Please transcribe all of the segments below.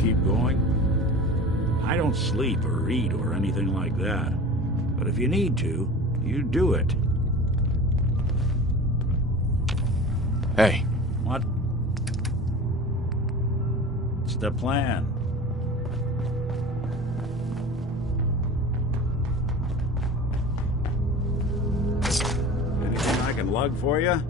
you keep going? I don't sleep or eat or anything like that. But if you need to, you do it. Hey. What? What's the plan? Anything I can lug for you?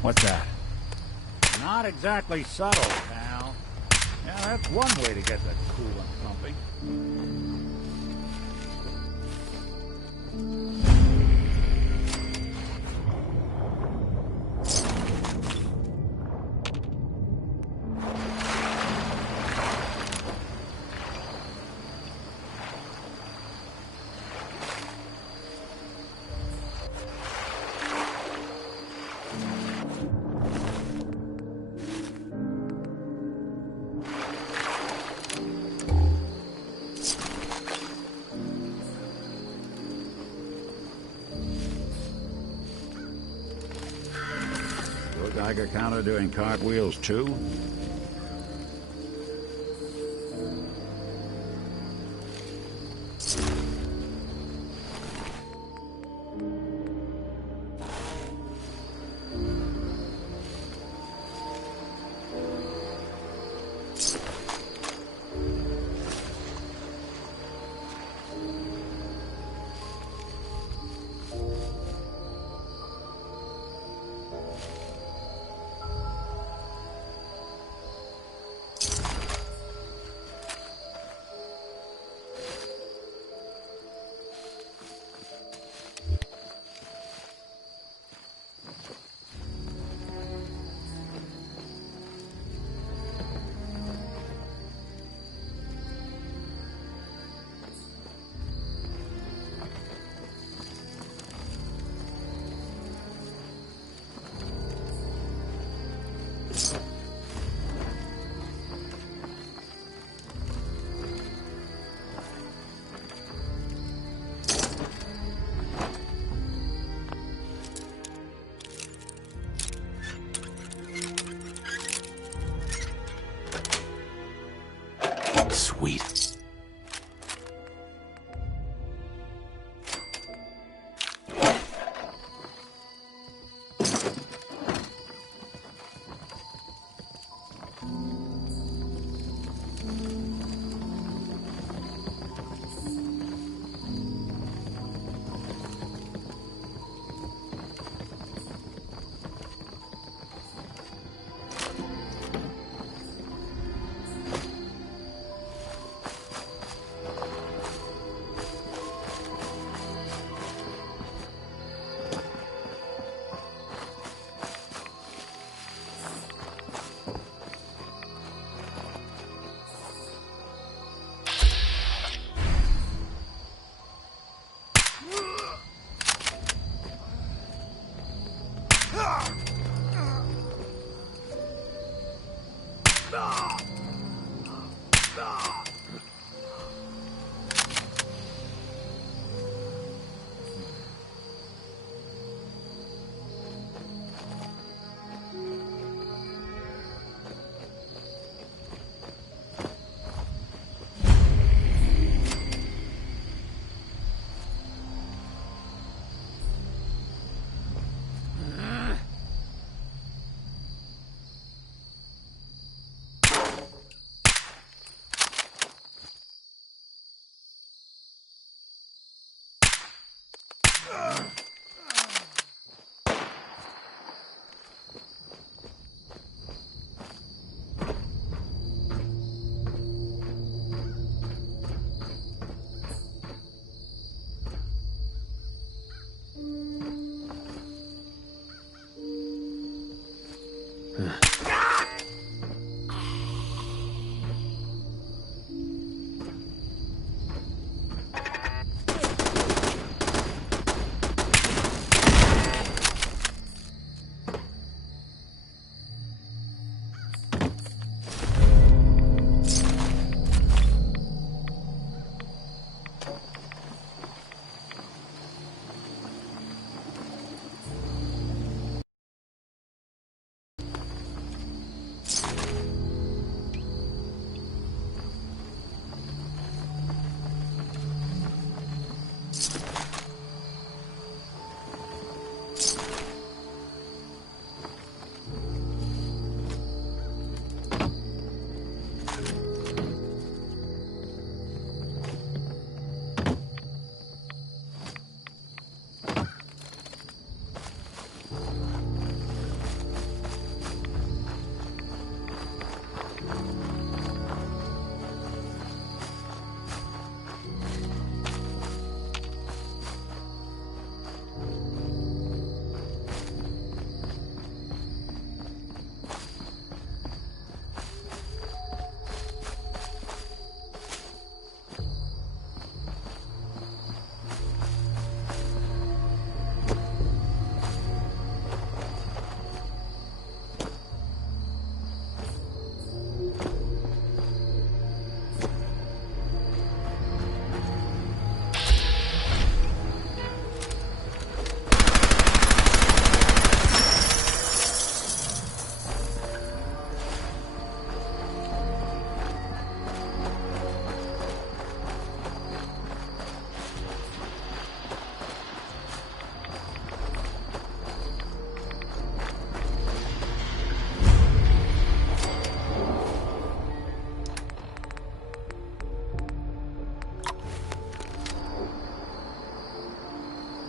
What's that? Not exactly subtle, pal. Yeah, that's one way to get the coolant pumping. Geiger counter doing cartwheels too?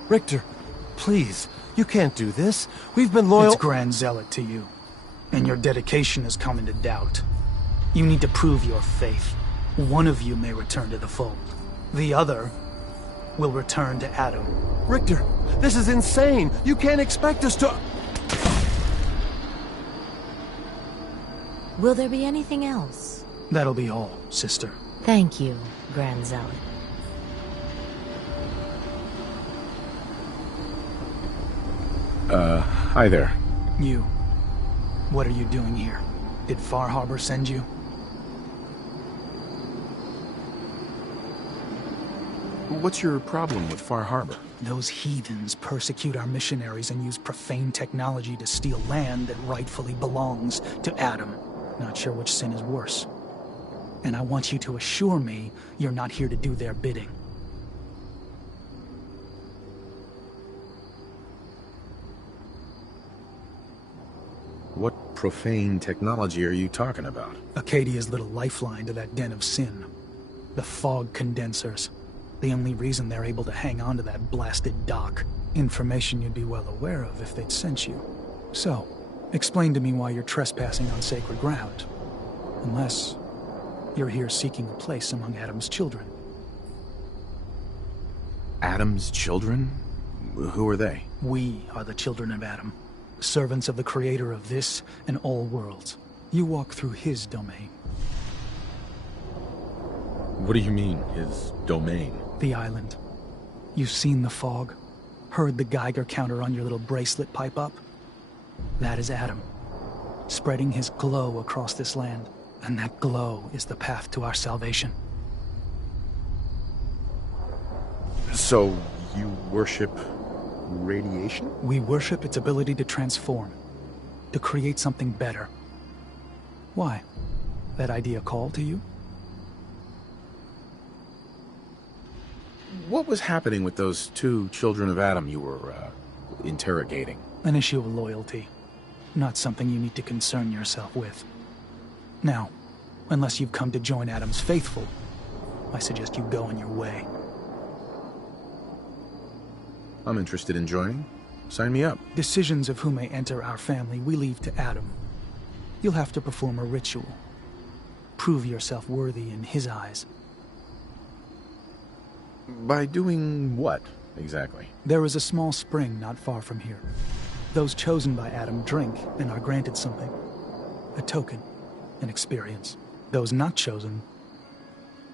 Richter, please, you can't do this. We've been loyal— It's Grand Zealot to you, and your dedication has come into doubt. You need to prove your faith. One of you may return to the fold. The other will return to Adam. Richter, this is insane. You can't expect us to— Will there be anything else? That'll be all, sister. Thank you, Grand Zealot. Hi there. You. What are you doing here? Did Far Harbor send you? What's your problem with Far Harbor? Those heathens persecute our missionaries and use profane technology to steal land that rightfully belongs to Adam. Not sure which sin is worse. And I want you to assure me you're not here to do their bidding. What profane technology are you talking about? Acadia's little lifeline to that den of sin. The fog condensers. The only reason they're able to hang on to that blasted dock. Information you'd be well aware of if they'd sent you. So, explain to me why you're trespassing on sacred ground. Unless you're here seeking a place among Adam's children. Adam's children? Who are they? We are the children of Adam. Servants of the creator of this and all worlds. You walk through his domain. What do you mean, his domain? The island. You've seen the fog? Heard the Geiger counter on your little bracelet pipe up? That is Adam. Spreading his glow across this land. And that glow is the path to our salvation. So, you worship radiation? We worship its ability to transform. To create something better. Why? That idea call to you? What was happening with those two children of Adam you were, interrogating? An issue of loyalty. Not something you need to concern yourself with. Now, unless you've come to join Adam's faithful, I suggest you go on your way. I'm interested in joining. Sign me up. Decisions of who may enter our family we leave to Adam. You'll have to perform a ritual. Prove yourself worthy in his eyes. By doing what, exactly? There is a small spring not far from here. Those chosen by Adam drink and are granted something. A token, an experience. Those not chosen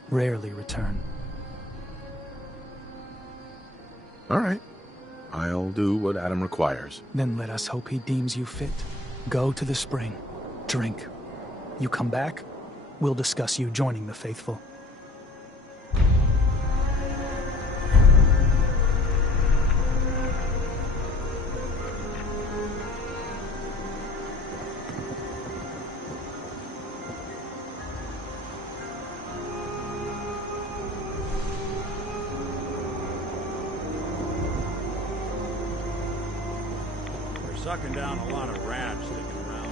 rarely return. All right. I'll do what Adam requires. Then let us hope he deems you fit. Go to the spring. Drink. You come back, we'll discuss you joining the faithful. Sucking down a lot of rats sticking around.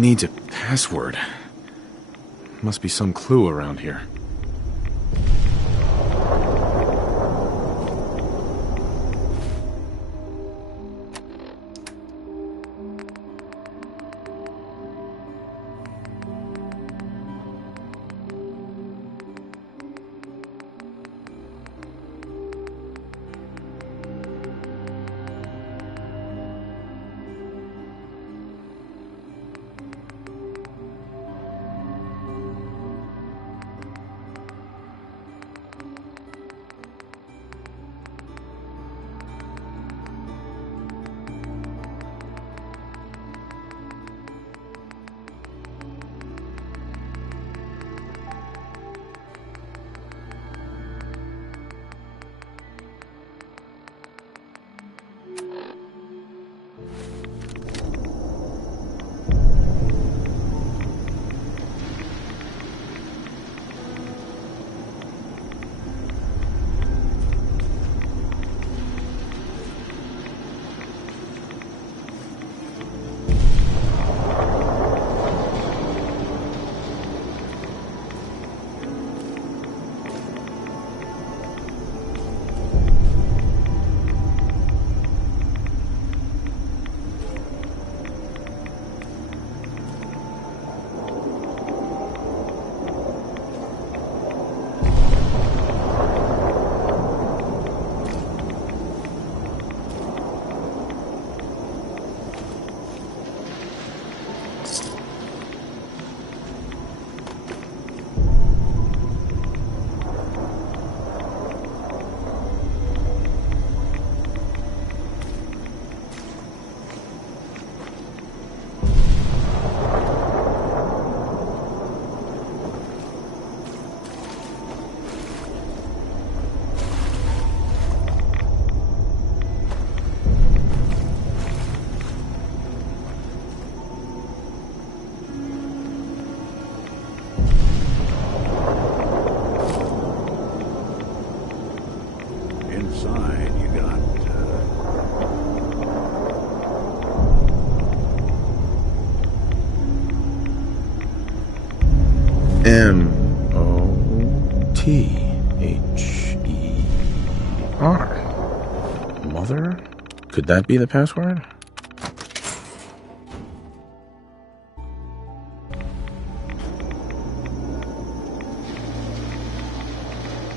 needs a password. Must be some clue around here. Inside, you got, Mother? Mother? Could that be the password?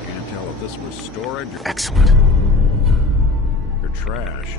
can't tell if this was storage Excellent. or trash.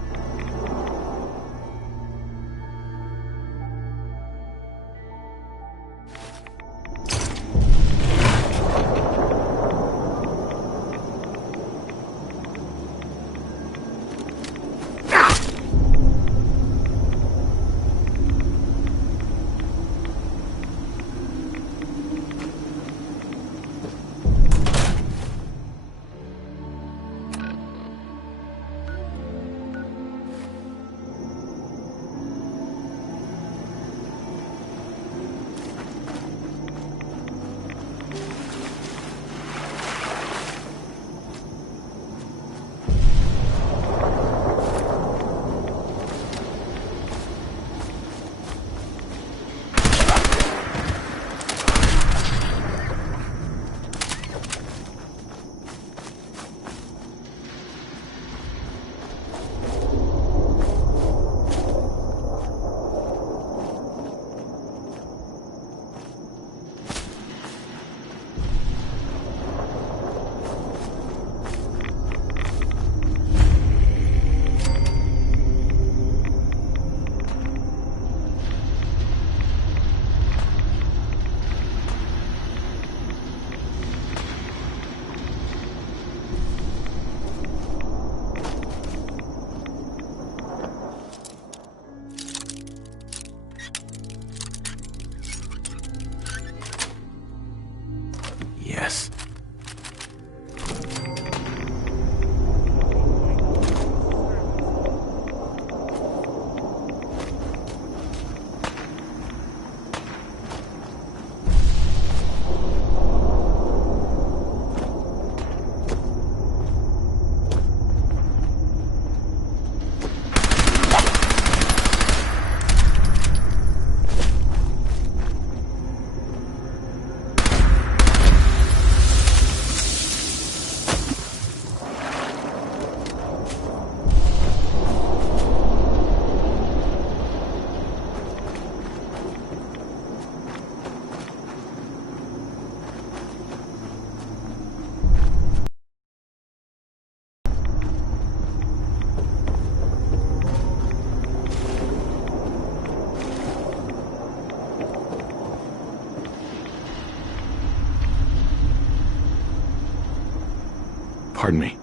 Pardon me.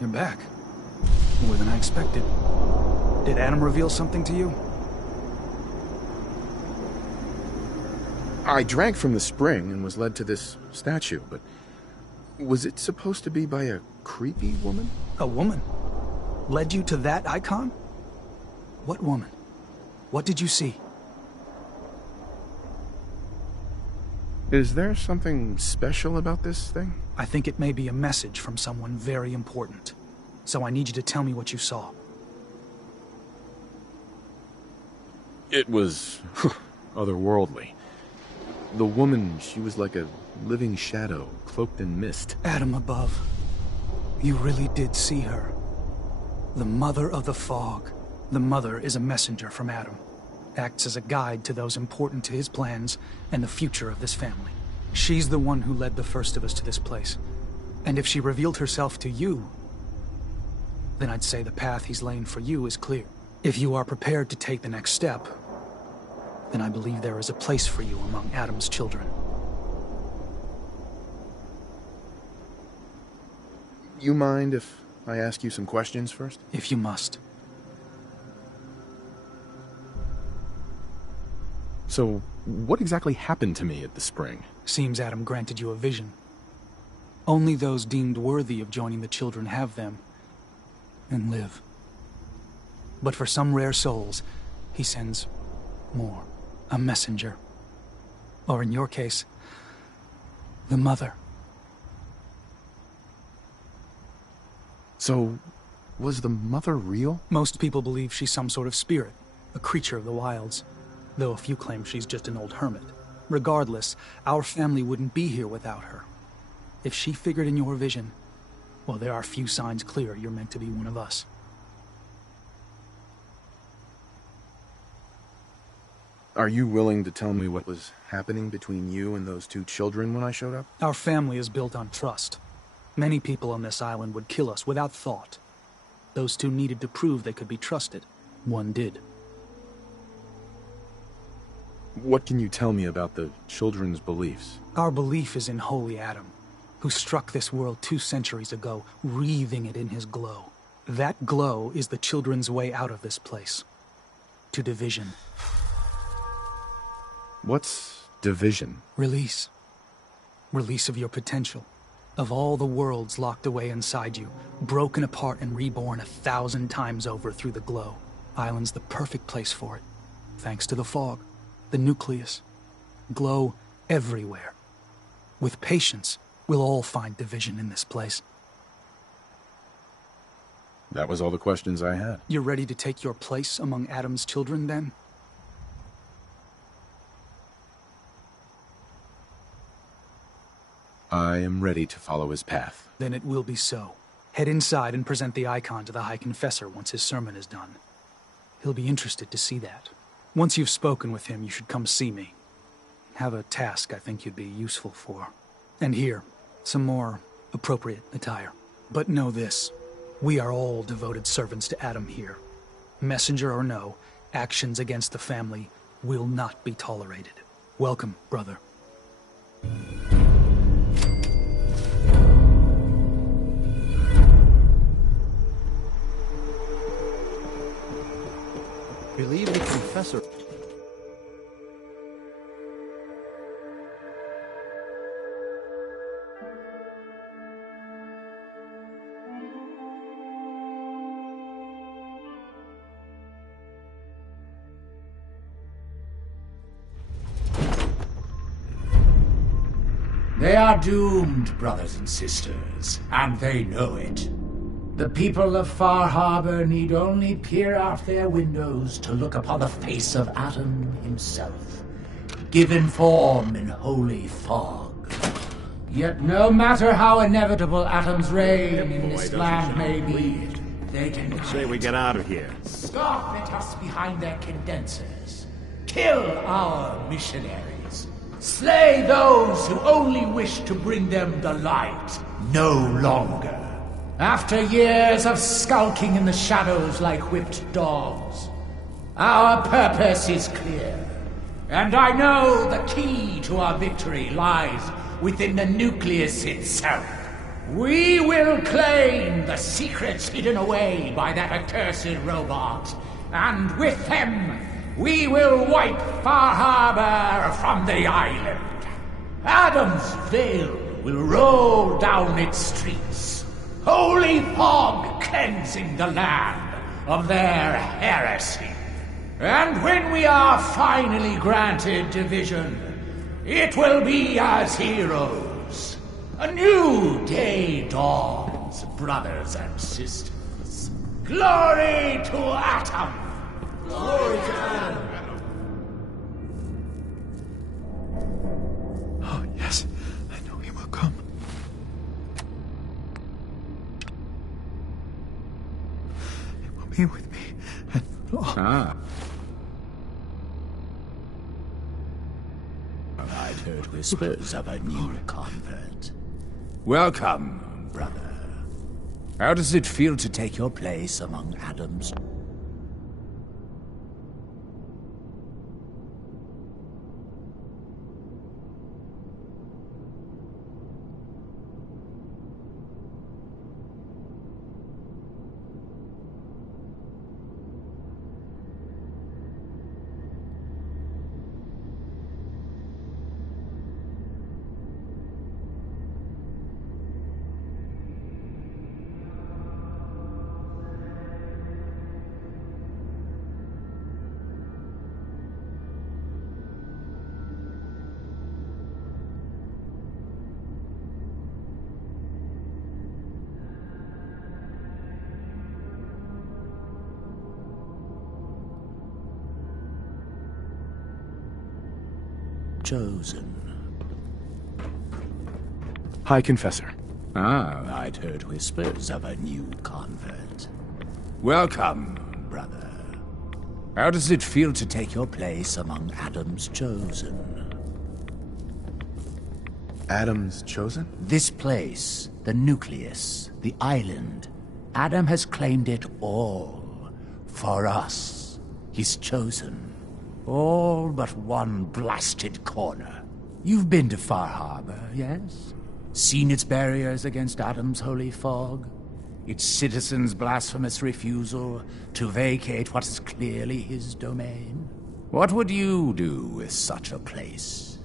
You're back. More than I expected. Did Adam reveal something to you? I drank from the spring and was led to this statue, but was it supposed to be by a creepy woman? A woman? Led you to that icon? What woman? What did you see? Is there something special about this thing? I think it may be a message from someone very important. So I need you to tell me what you saw. It was otherworldly. The woman, she was like a living shadow, cloaked in mist. Adam above. You really did see her. The Mother of the Fog. The Mother is a messenger from Adam. Acts as a guide to those important to his plans and the future of this family. She's the one who led the first of us to this place. And if she revealed herself to you, then I'd say the path he's laying for you is clear. If you are prepared to take the next step, then I believe there is a place for you among Adam's children. You mind if I ask you some questions first? If you must. So, what exactly happened to me at the spring? Seems Adam granted you a vision. Only those deemed worthy of joining the children have them, and live. But for some rare souls, he sends more. A messenger. Or in your case, the Mother. So, was the Mother real? Most people believe she's some sort of spirit, a creature of the wilds, though a few claim she's just an old hermit. Regardless, our family wouldn't be here without her. If she figured in your vision, well, there are few signs clear you're meant to be one of us. Are you willing to tell me what was happening between you and those two children when I showed up? Our family is built on trust. Many people on this island would kill us without thought. Those two needed to prove they could be trusted. One did. What can you tell me about the children's beliefs? Our belief is in Holy Adam, who struck this world 2 centuries ago, wreathing it in his glow. That glow is the children's way out of this place. To division. What's division? Release. Release of your potential. Of all the worlds locked away inside you, broken apart and reborn 1,000 times over through the glow. Island's the perfect place for it. Thanks to the fog, the nucleus. Glow everywhere. With patience, we'll all find division in this place. That was all the questions I had. You're ready to take your place among Adam's children, then? I am ready to follow his path. Then it will be so. Head inside and present the icon to the High Confessor once his sermon is done. He'll be interested to see that. Once you've spoken with him, you should come see me. Have a task I think you'd be useful for. And here, some more appropriate attire. But know this, we are all devoted servants to Adam here. Messenger or no, actions against the family will not be tolerated. Welcome, brother. Believe the Confessor. They are doomed, brothers and sisters, and they know it. The people of Far Harbor need only peer out their windows to look upon the face of Adam himself, given form in holy fog. Yet no matter how inevitable Adam's reign in this land may be, they deny Say we get out of here. scoff at us behind their condensers, kill our missionaries, slay those who only wish to bring them the light no longer. After years of skulking in the shadows like whipped dogs, our purpose is clear. And I know the key to our victory lies within the nucleus itself. We will claim the secrets hidden away by that accursed robot, and with them, we will wipe Far Harbor from the island. Adam's Veil will roll down its streets, holy fog cleansing the land of their heresy. And when we are finally granted division, it will be as heroes. A new day dawns, brothers and sisters. Glory to Atom! Glory to Adam! Oh, yes. I know he will come. He will be with me. And I'd heard whispers of a new convert. Welcome, brother. How does it feel to take your place among Adam's? Chosen. Hi, Confessor. I'd heard whispers of a new convert. Welcome, brother. How does it feel to take your place among Adam's chosen? Adam's chosen? This place, the nucleus, the island, Adam has claimed it all. For us, his chosen. All but one blasted corner. You've been to Far Harbor, yes? Seen its barriers against Adam's holy fog? Its citizens' blasphemous refusal to vacate what is clearly his domain? What would you do with such a place?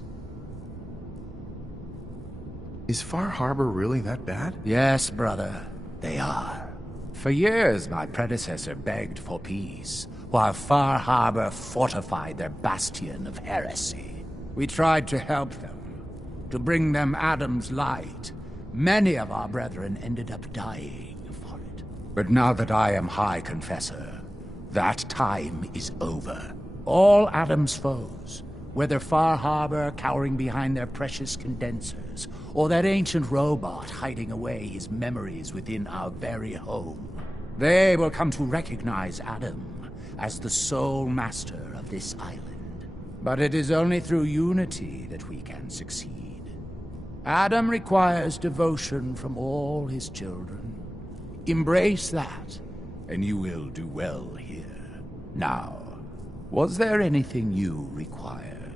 Is Far Harbor really that bad? Yes, brother, they are. For years, my predecessor begged for peace, while Far Harbor fortified their bastion of heresy. We tried to help them, to bring them Adam's light. Many of our brethren ended up dying for it. But now that I am High Confessor, that time is over. All Adam's foes, whether Far Harbor cowering behind their precious condensers, or that ancient robot hiding away his memories within our very home, they will come to recognize Adam as the sole master of this island. But it is only through unity that we can succeed. Adam requires devotion from all his children. Embrace that, and you will do well here. Now, was there anything you required?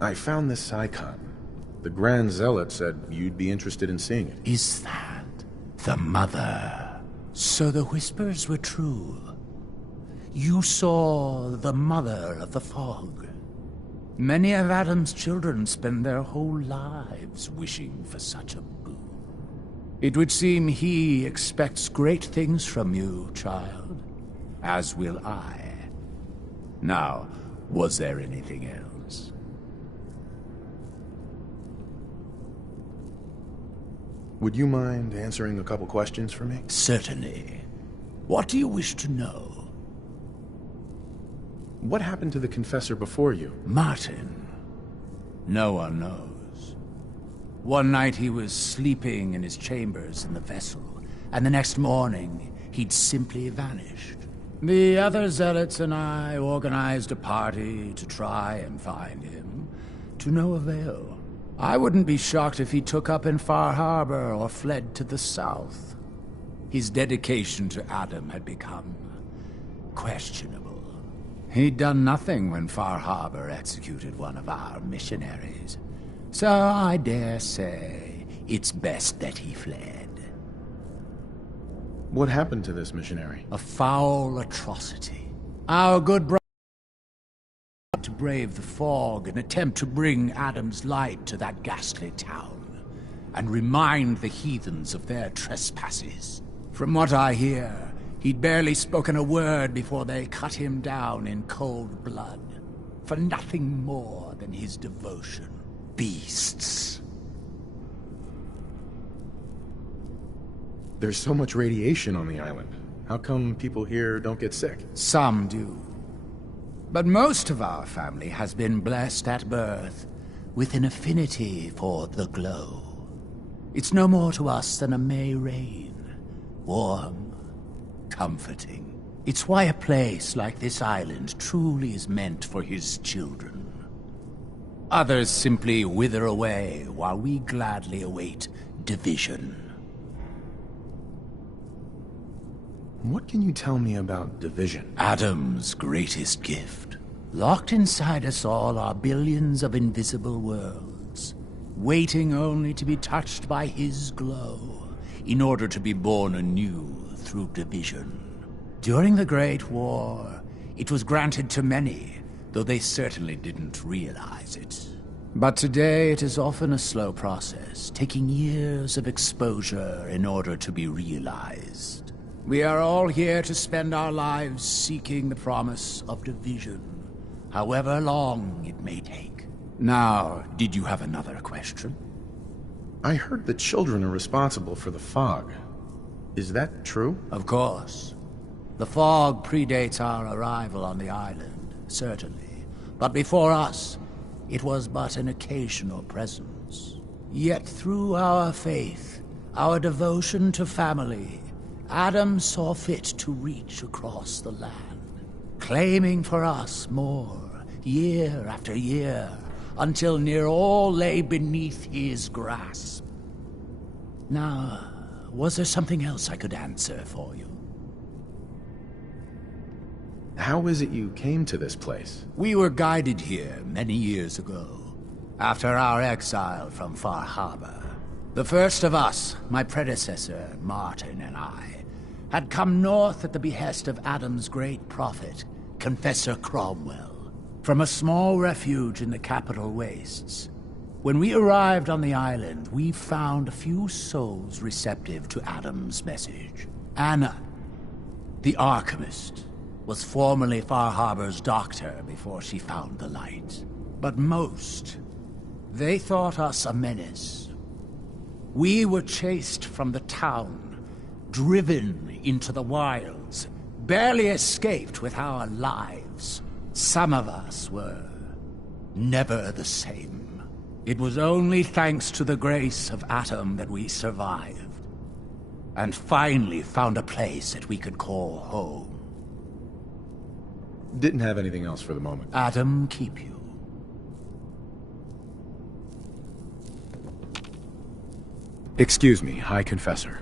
I found this icon. The Grand Zealot said you'd be interested in seeing it. Is that the Mother? So the whispers were true. You saw the Mother of the Fog. Many of Adam's children spend their whole lives wishing for such a boon. It would seem he expects great things from you, child. As will I. Now, was there anything else? Would you mind answering a couple questions for me? Certainly. What do you wish to know? What happened to the Confessor before you? Martin. No one knows. One night he was sleeping in his chambers in the vessel, and the next morning he'd simply vanished. The other zealots and I organized a party to try and find him, to no avail. I wouldn't be shocked if he took up in Far Harbor or fled to the south. His dedication to Adam had become questionable. He'd done nothing when Far Harbor executed one of our missionaries. So I dare say it's best that he fled. What happened to this missionary? A foul atrocity. Our good brother to brave the fog and attempt to bring Adam's light to that ghastly town, and remind the heathens of their trespasses. From what I hear, he'd barely spoken a word before they cut him down in cold blood, for nothing more than his devotion. Beasts. There's so much radiation on the island. How come people here don't get sick? Some do. But most of our family has been blessed at birth with an affinity for the glow. It's no more to us than a May rain. Warm, comforting. It's why a place like this island truly is meant for his children. Others simply wither away while we gladly await division. What can you tell me about division? Adam's greatest gift. Locked inside us all are billions of invisible worlds, waiting only to be touched by his glow, in order to be born anew through division. During the Great War, it was granted to many, though they certainly didn't realize it. But today it is often a slow process, taking years of exposure in order to be realized. We are all here to spend our lives seeking the promise of division, however long it may take. Now, did you have another question? I heard the children are responsible for the fog. Is that true? Of course. The fog predates our arrival on the island, certainly. But before us, it was but an occasional presence. Yet through our faith, our devotion to family, Adam saw fit to reach across the land, claiming for us more, year after year, until near all lay beneath his grasp. Now, was there something else I could answer for you? How is it you came to this place? We were guided here many years ago, after our exile from Far Harbor. The first of us, my predecessor, Martin, and I, had come north at the behest of Adam's great prophet, Confessor Cromwell, from a small refuge in the capital wastes. When we arrived on the island, we found a few souls receptive to Adam's message. Anna, the Archimist, was formerly Far Harbor's doctor before she found the light. But most, they thought us a menace. We were chased from the town, driven into the wilds, barely escaped with our lives. Some of us were never the same. It was only thanks to the grace of Adam that we survived, and finally found a place that we could call home. Didn't have anything else for the moment. Adam keep you. Excuse me, High Confessor.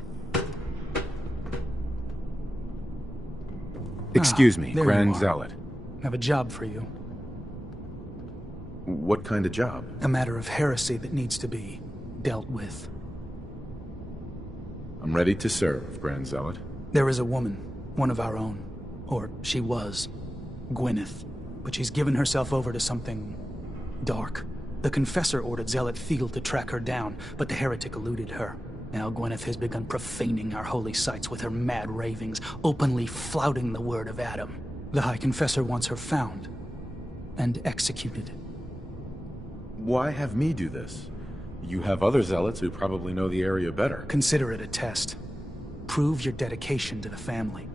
Excuse me, there Grand you are. Zealot. I have a job for you. What kind of job? A matter of heresy that needs to be dealt with. I'm ready to serve, Grand Zealot. There is a woman, one of our own. Or she was. Gwyneth. But she's given herself over to something dark. The Confessor ordered Zealot Thiel to track her down, but the heretic eluded her. Now Gwyneth has begun profaning our holy sites with her mad ravings, openly flouting the word of Adam. The High Confessor wants her found and executed. Why have me do this? You have other zealots who probably know the area better. Consider it a test. Prove your dedication to the family.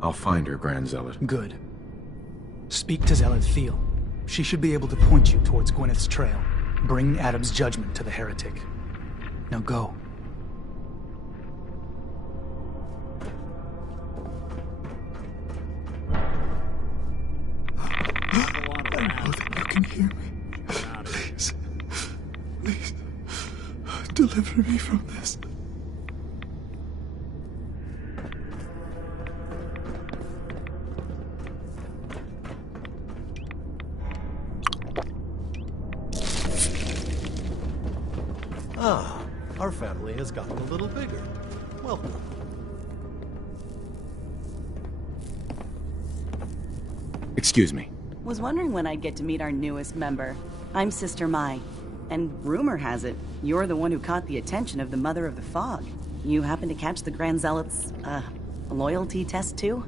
I'll find her, Grand Zealot. Good. Speak to Zealot Thiel. She should be able to point you towards Gwyneth's trail. Bring Adam's judgment to the heretic. Now go. I know that you can hear me. Please. Please. Deliver me from this. Ah, our family has gotten a little bigger. Welcome. Excuse me. Was wondering when I'd get to meet our newest member. I'm Sister Mai, and rumor has it, you're the one who caught the attention of the Mother of the Fog. You happen to catch the Grand Zealot's, loyalty test too?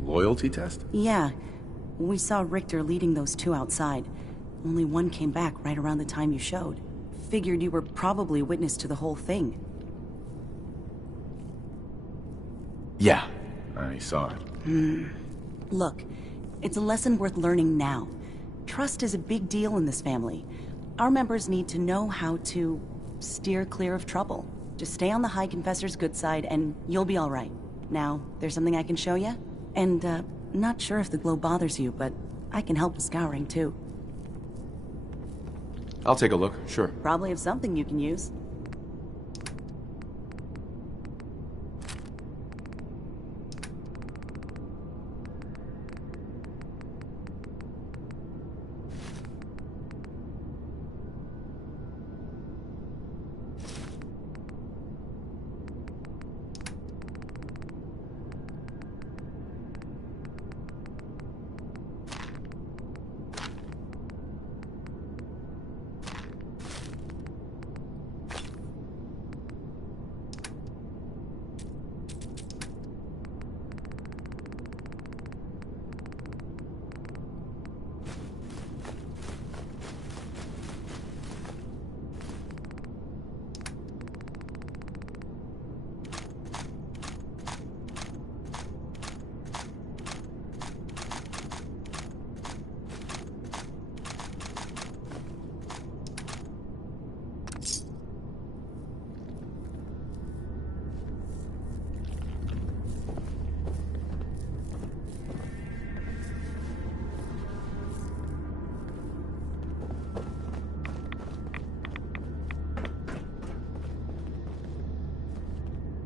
Loyalty test? Yeah. We saw Richter leading those two outside. Only one came back right around the time you showed. Figured you were probably witness to the whole thing. Yeah, I saw it. Look, it's a lesson worth learning now. Trust is a big deal in this family. Our members need to know how to steer clear of trouble. Just stay on the High Confessor's good side and you'll be alright. Now, there's something I can show you? And, not sure if the glow bothers you, but I can help with scouring too. I'll take a look, sure. Probably have something you can use.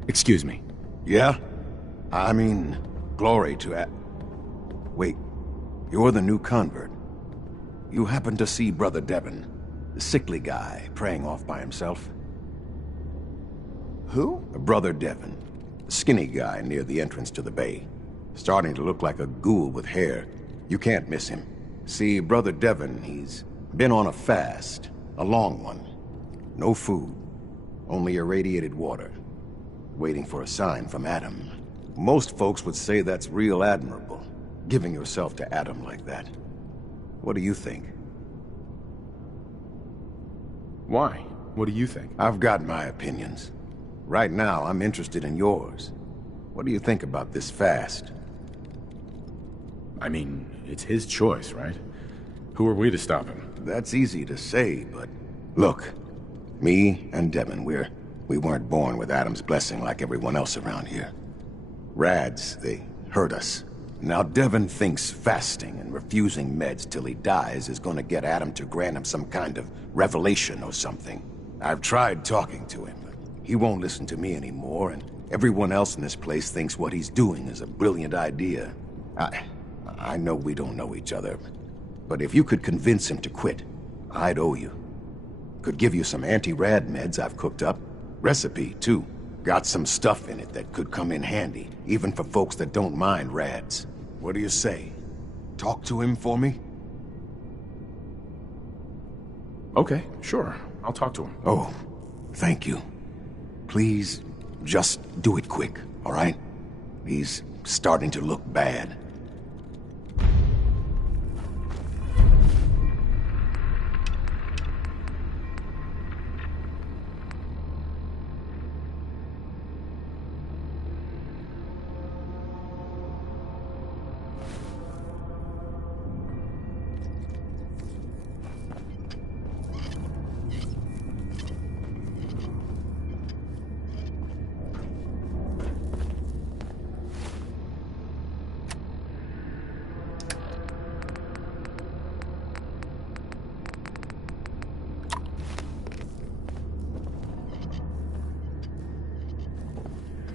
Excuse me. Yeah? I mean, glory to Wait, you're the new convert. You happen to see Brother Devon, the sickly guy praying off by himself? Who? Brother Devon, the skinny guy near the entrance to the bay. Starting to look like a ghoul with hair. You can't miss him. See, Brother Devon, he's been on a fast, a long one. No food, only irradiated water. Waiting for a sign from Adam. Most folks would say that's real admirable, giving yourself to Adam like that. What do you think? Why? What do you think? I've got my opinions. Right now, I'm interested in yours. What do you think about this fast? I mean, it's his choice, right? Who are we to stop him? That's easy to say, but... Look, me and Devon, we weren't born with Adam's blessing like everyone else around here. Rads, they hurt us. Now Devon thinks fasting and refusing meds till he dies is gonna get Adam to grant him some kind of revelation or something. I've tried talking to him, but he won't listen to me anymore, and everyone else in this place thinks what he's doing is a brilliant idea. I know we don't know each other, but if you could convince him to quit, I'd owe you. Could give you some anti-rad meds I've cooked up. Recipe, too. Got some stuff in it that could come in handy, even for folks that don't mind rads. What do you say? Talk to him for me? Okay, sure. I'll talk to him. Oh, thank you. Please, just do it quick, all right? He's starting to look bad.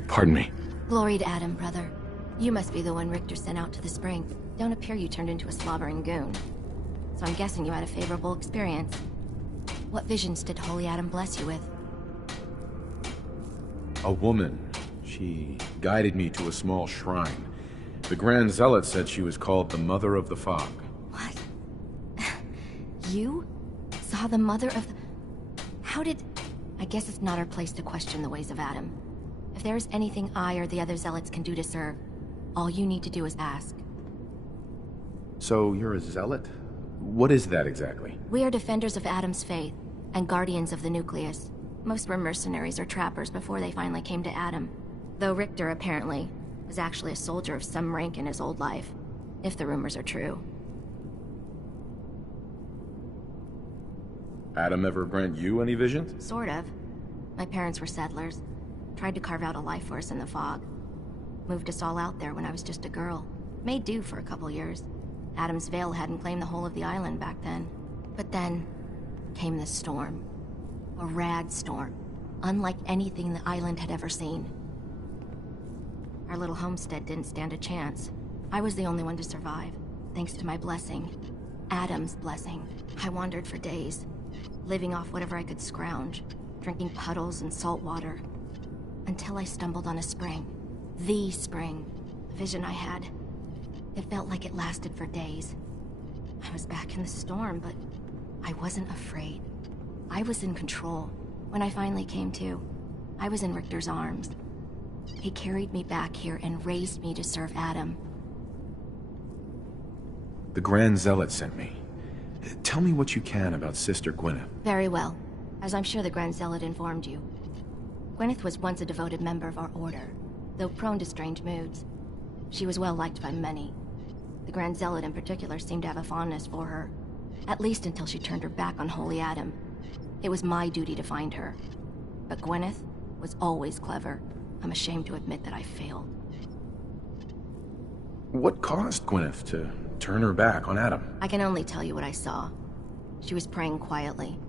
Pardon me. Glory to Adam, brother. You must be the one Richter sent out to the spring. Don't appear you turned into a slobbering goon. So I'm guessing you had a favorable experience. What visions did Holy Adam bless you with? A woman. She guided me to a small shrine. The Grand Zealot said she was called the Mother of the Fog. What? You? Saw the Mother of the... How did... I guess it's not our place to question the ways of Adam. If there is anything I or the other Zealots can do to serve, all you need to do is ask. So you're a Zealot? What is that exactly? We are defenders of Adam's faith, and guardians of the nucleus. Most were mercenaries or trappers before they finally came to Adam. Though Richter, apparently, was actually a soldier of some rank in his old life, if the rumors are true. Adam ever grant you any visions? Sort of. My parents were settlers. Tried to carve out a life for us in the fog. Moved us all out there when I was just a girl. Made do for a couple years. Adam's Veil hadn't claimed the whole of the island back then. But then came this storm. A rad storm. Unlike anything the island had ever seen. Our little homestead didn't stand a chance. I was the only one to survive, thanks to my blessing. Adam's blessing. I wandered for days, living off whatever I could scrounge, drinking puddles and salt water, until I stumbled on a spring. The spring. A vision I had. It felt like it lasted for days. I was back in the storm, but I wasn't afraid. I was in control. When I finally came to, I was in Richter's arms. He carried me back here and raised me to serve Adam. The Grand Zealot sent me. Tell me what you can about Sister Gwyneth. Very well. As I'm sure the Grand Zealot informed you. Gwyneth was once a devoted member of our order, though prone to strange moods. She was well liked by many. The Grand Zealot in particular seemed to have a fondness for her, at least until she turned her back on Holy Adam. It was my duty to find her. But Gwyneth was always clever. I'm ashamed to admit that I failed. What caused Gwyneth to turn her back on Adam? I can only tell you what I saw. She was praying quietly,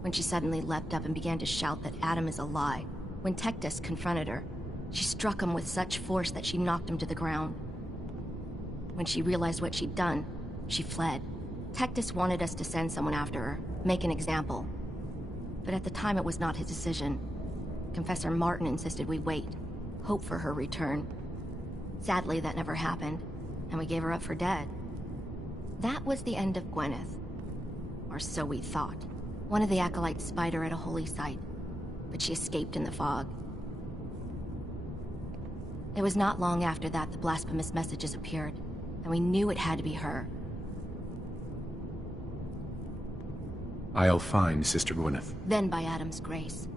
when she suddenly leapt up and began to shout that Adam is a lie. When Tectus confronted her, she struck him with such force that she knocked him to the ground. When she realized what she'd done, she fled. Tectus wanted us to send someone after her, make an example. But at the time it was not his decision. Confessor Martin insisted we wait, hope for her return. Sadly, that never happened, and we gave her up for dead. That was the end of Gwyneth. Or so we thought. One of the acolytes spied her at a holy site, but she escaped in the fog. It was not long after that the blasphemous messages appeared, and we knew it had to be her. I'll find Sister Gwyneth. Then by Adam's grace.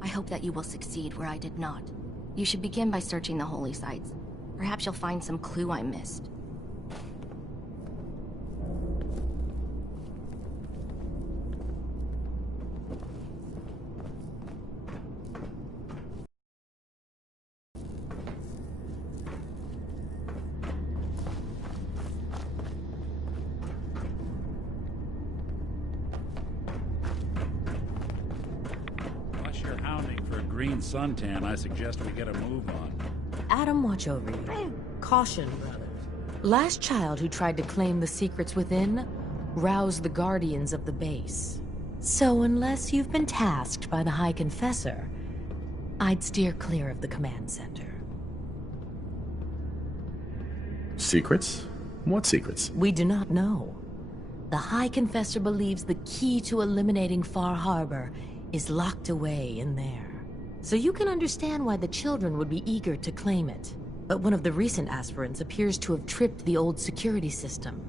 I hope that you will succeed where I did not. You should begin by searching the holy sites. Perhaps you'll find some clue I missed. Green suntan, I suggest we get a move on. Adam, watch over you. Caution, brother. Last child who tried to claim the secrets within roused the guardians of the base. So unless you've been tasked by the High Confessor, I'd steer clear of the command center. Secrets? What secrets? We do not know. The High Confessor believes the key to eliminating Far Harbor is locked away in there. So you can understand why the children would be eager to claim it. But one of the recent aspirants appears to have tripped the old security system.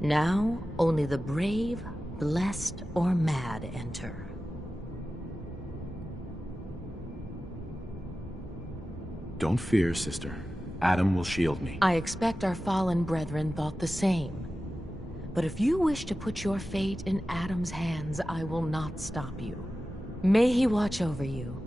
Now, only the brave, blessed, or mad enter. Don't fear, sister. Adam will shield me. I expect our fallen brethren thought the same. But if you wish to put your fate in Adam's hands, I will not stop you. May he watch over you.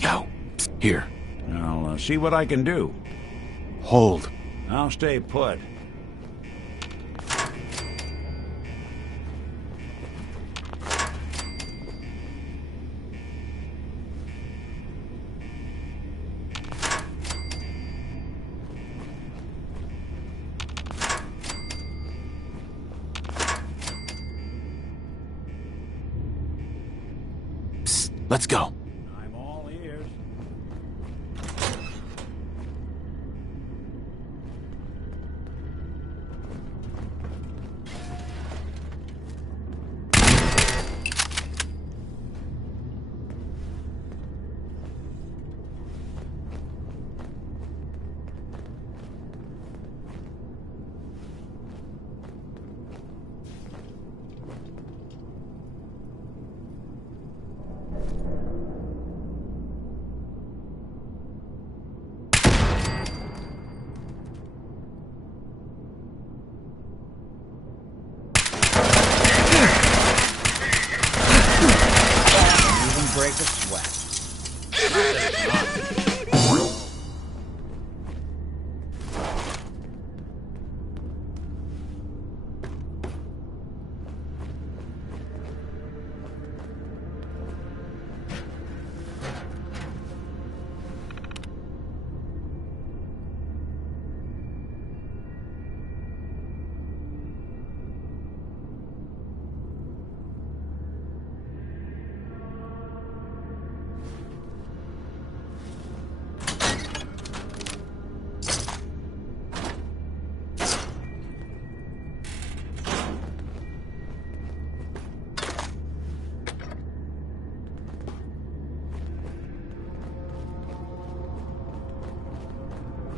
Yo, here. I'll see what I can do. Hold. I'll stay put. Psst, let's go. I'm all ears. Break a sweat.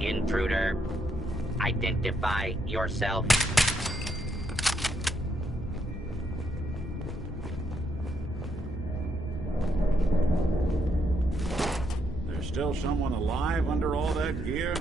Intruder, identify yourself. There's still someone alive under all that gear?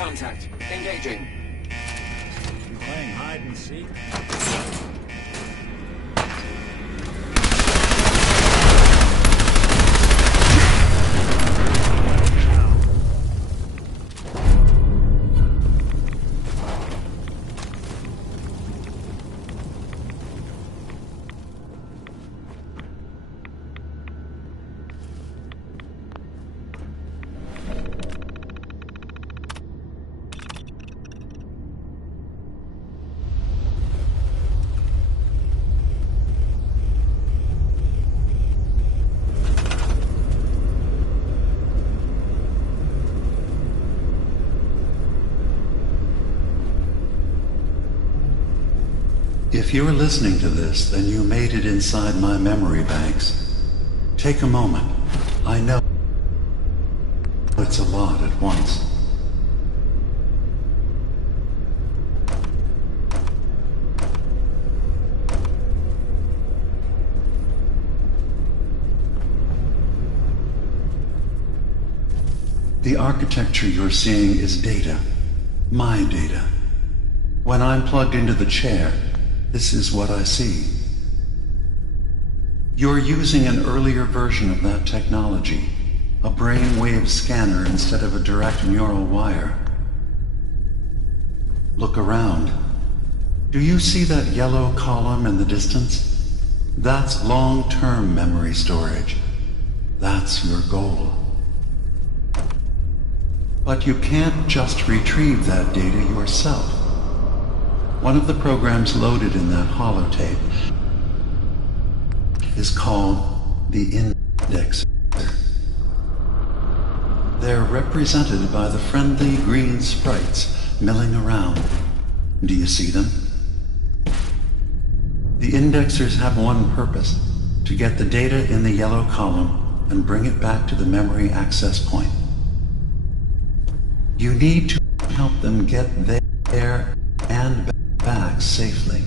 contact. Engaging. You playing hide and seek? If you're listening to this, then you made it inside my memory banks. Take a moment. I know it's a lot at once. The architecture you're seeing is data. My data. When I'm plugged into the chair, this is what I see. You're using an earlier version of that technology, a brainwave scanner instead of a direct neural wire. Look around. Do you see that yellow column in the distance? That's long-term memory storage. That's your goal. But you can't just retrieve that data yourself. One of the programs loaded in that holotape is called the Indexer. They're represented by the friendly green sprites milling around. Do you see them? The Indexers have one purpose: to get the data in the yellow column and bring it back to the memory access point. You need to help them get there and back safely.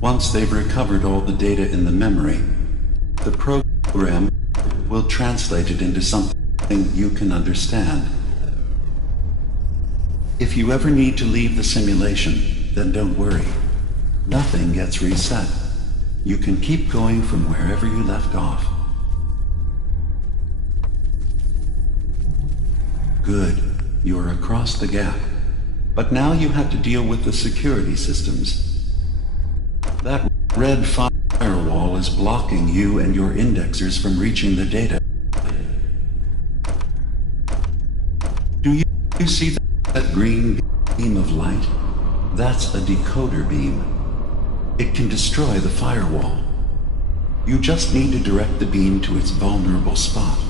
Once they've recovered all the data in the memory, the program will translate it into something you can understand. If you ever need to leave the simulation, then don't worry. Nothing gets reset. You can keep going from wherever you left off. Good. You're across the gap. But now you have to deal with the security systems. That red firewall is blocking you and your indexers from reaching the data. Do you see that green beam of light? That's a decoder beam. It can destroy the firewall. You just need to direct the beam to its vulnerable spot.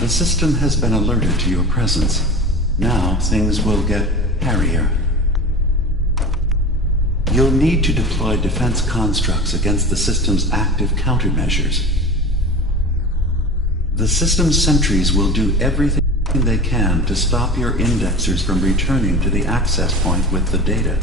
The system has been alerted to your presence. Now things will get hairier. You'll need to deploy defense constructs against the system's active countermeasures. The system's sentries will do everything they can to stop your indexers from returning to the access point with the data.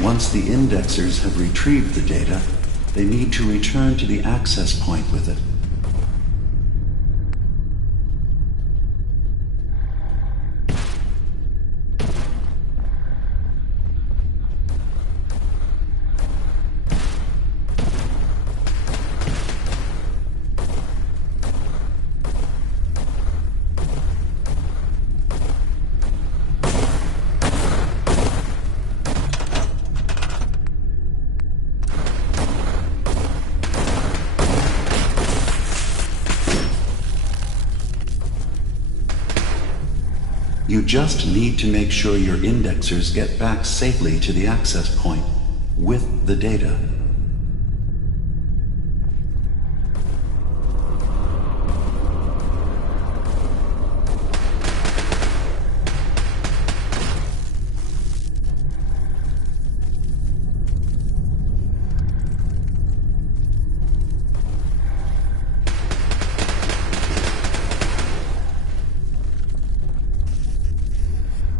Once the indexers have retrieved the data, they need to return to the access point with it. just need to make sure your indexers get back safely to the access point with the data.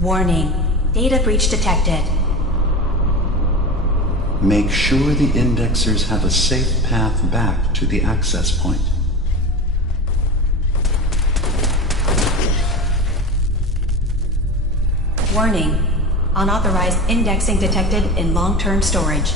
Warning. Data breach detected. Make sure the indexers have a safe path back to the access point. Warning. Unauthorized indexing detected in long-term storage.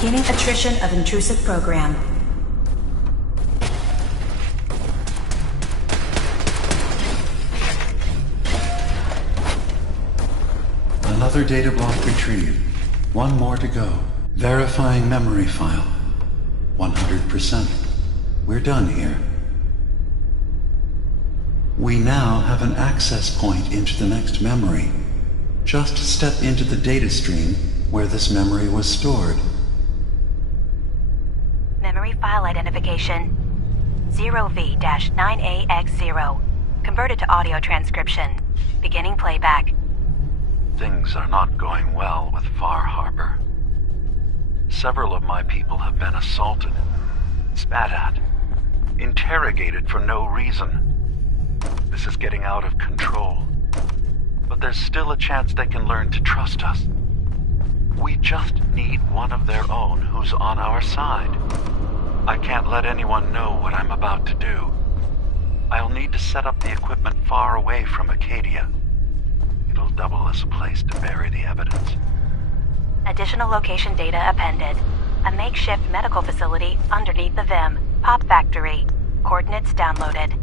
Beginning attrition of intrusive program. Another data block retrieved. One more to go. Verifying memory file. 100%. We're done here. We now have an access point into the next memory. Just step into the data stream where this memory was stored. Memory file identification 0V-9AX0. Converted to audio transcription. Beginning playback. Things are not going well with Far Harbor. Several of my people have been assaulted, spat at, interrogated for no reason. This is getting out of control. But there's still a chance they can learn to trust us. We just need one of their own who's on our side. I can't let anyone know what I'm about to do. I'll need to set up the equipment far away from Acadia. It'll double as a place to bury the evidence. Additional location data appended. A makeshift medical facility underneath the VIM. Pop Factory. Coordinates downloaded.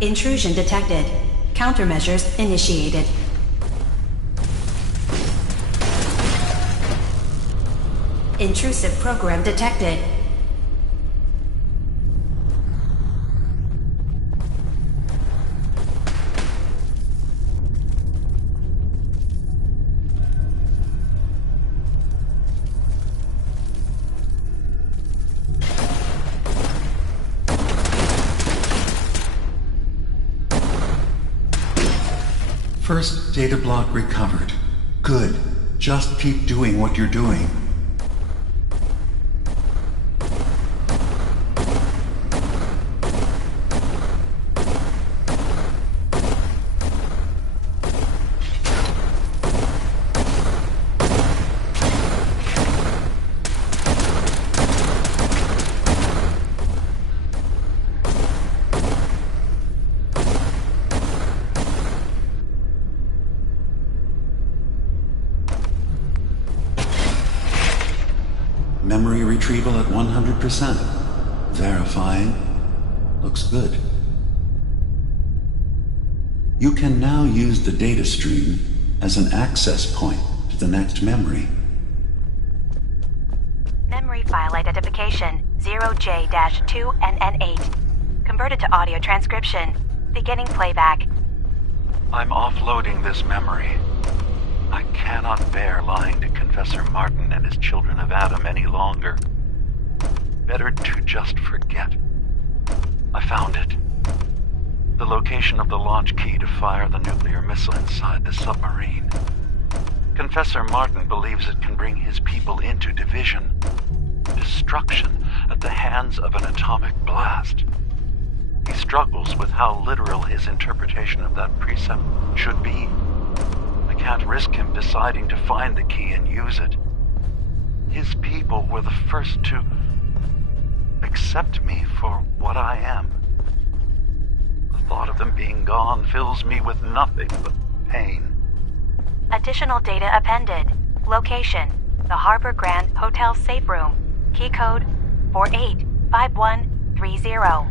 Intrusion detected. Countermeasures initiated. Intrusive program detected. First data block recovered. Good. Just keep doing what you're doing. Memory retrieval at 100%. Verifying. Looks good. You can now use the data stream as an access point to the next memory. Memory file identification 0J-2NN8. Converted to audio transcription. Beginning playback. I'm offloading this memory. I cannot bear lying to Confessor Martin and his children of Adam any longer. Better to just forget. I found it. The location of the launch key to fire the nuclear missile inside the submarine. Confessor Martin believes it can bring his people into division. Destruction at the hands of an atomic blast. He struggles with how literal his interpretation of that precept should be. I can't risk him deciding to find the key and use it. His people were the first to accept me for what I am. The thought of them being gone fills me with nothing but pain. Additional data appended. Location: the Harbor Grand Hotel safe room. Key code 485130.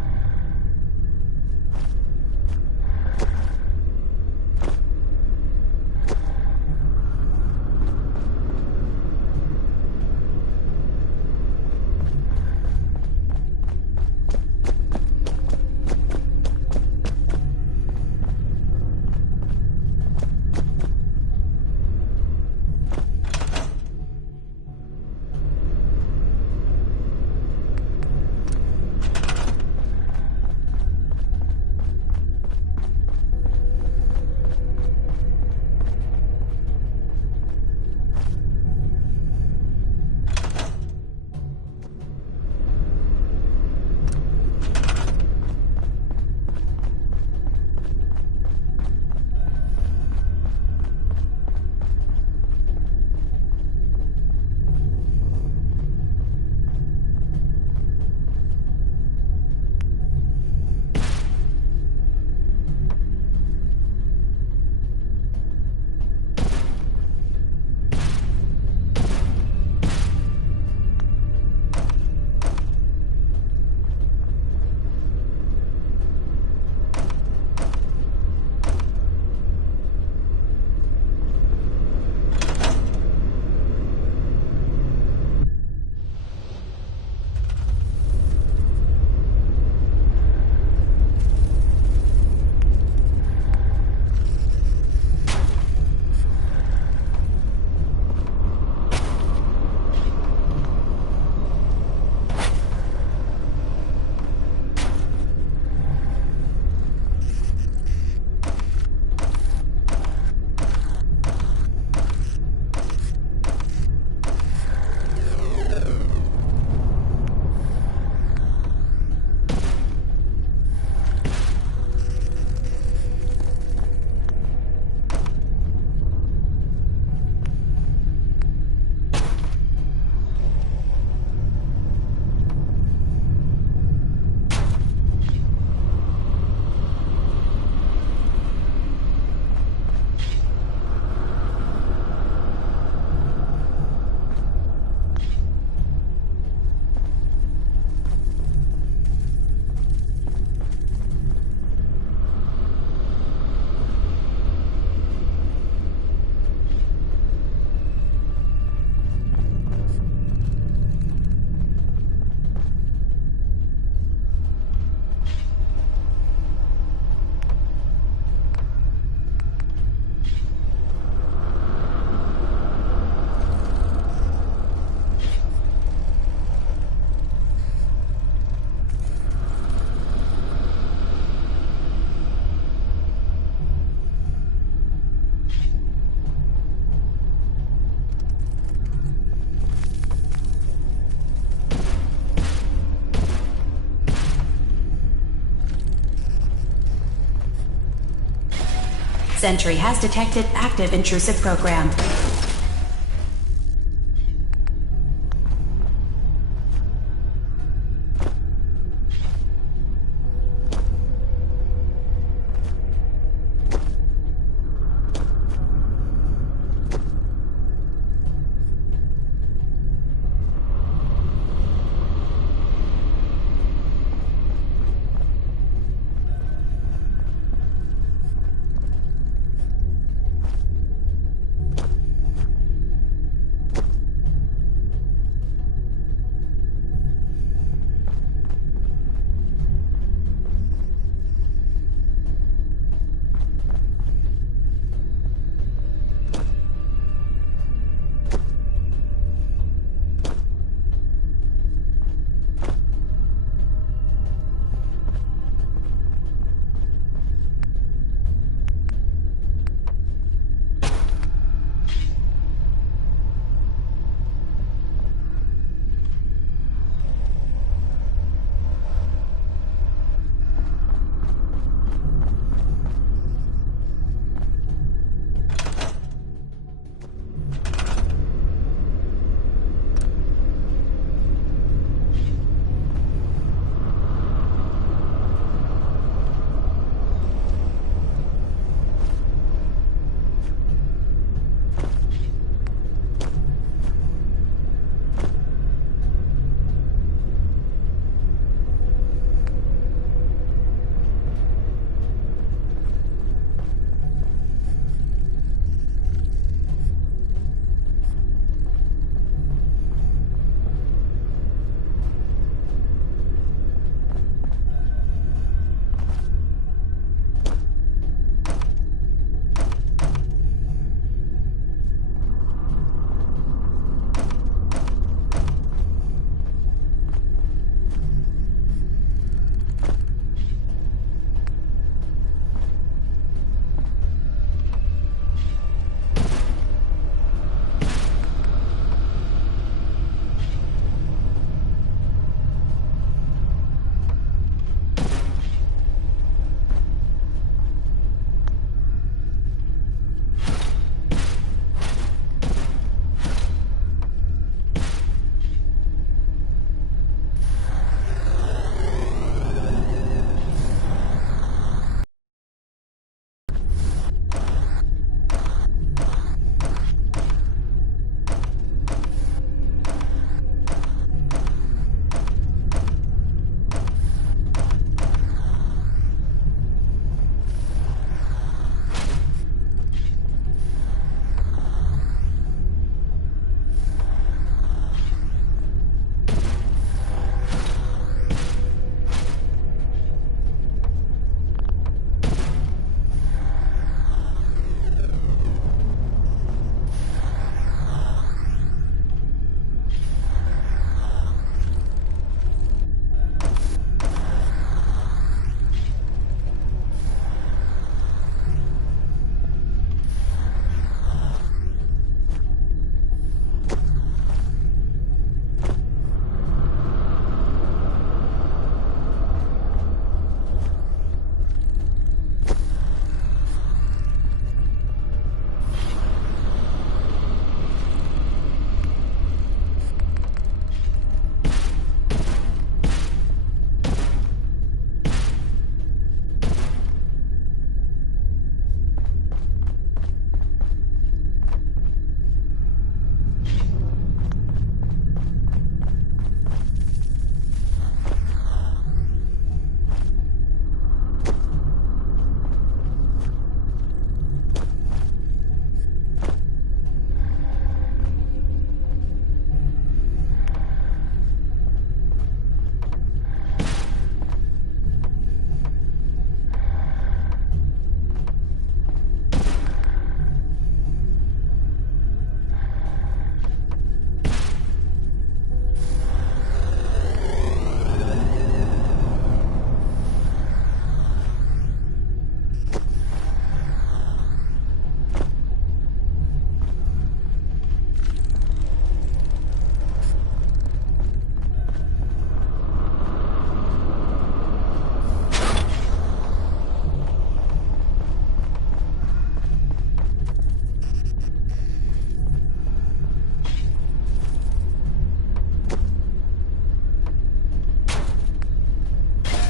Sentry has detected active intrusive program.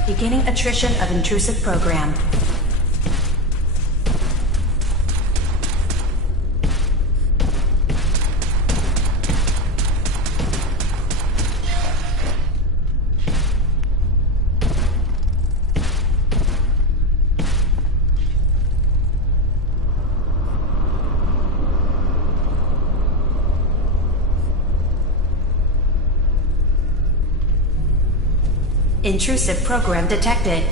Beginning attrition of intrusive program. Intrusive program detected.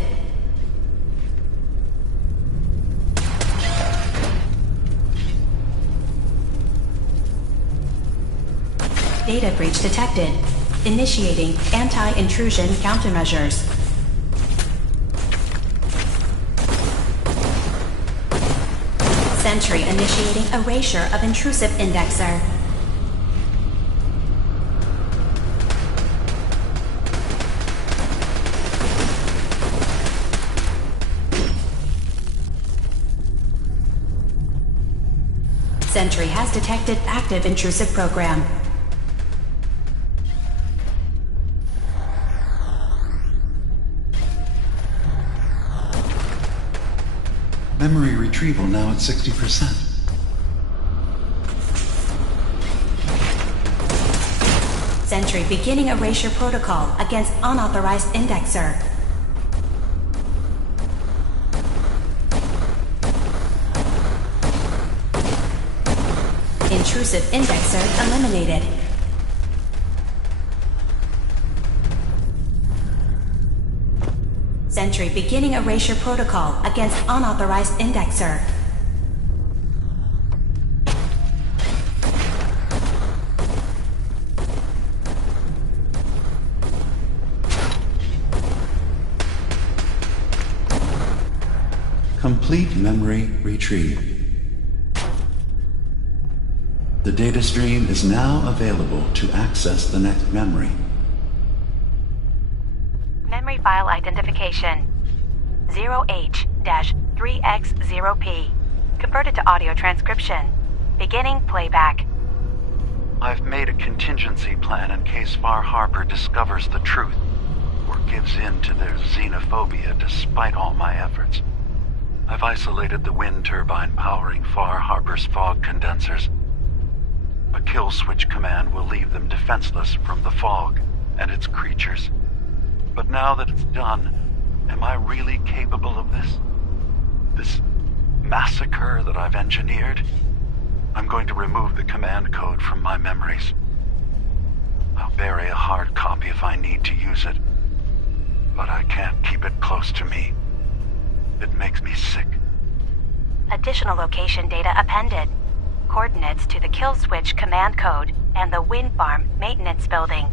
Data breach detected. Initiating anti-intrusion countermeasures. Sentry initiating erasure of intrusive indexer. Sentry has detected active intrusive program. Memory retrieval now at 60%. Sentry beginning erasure protocol against unauthorized indexer. Intrusive indexer eliminated. Sentry beginning erasure protocol against unauthorized indexer. Complete memory retrieved. The data stream is now available to access the next memory. Memory file identification 0H-3X0P. Converted to audio transcription. Beginning playback. I've made a contingency plan in case Far Harbor discovers the truth or gives in to their xenophobia despite all my efforts. I've isolated the wind turbine powering Far Harbor's fog condensers. A kill switch command will leave them defenseless from the fog and its creatures. But now that it's done, am I really capable of this? This massacre that I've engineered? I'm going to remove the command code from my memories. I'll bury a hard copy if I need to use it. But I can't keep it close to me. It makes me sick. Additional location data appended. Coordinates to the kill switch command code and the wind farm maintenance building.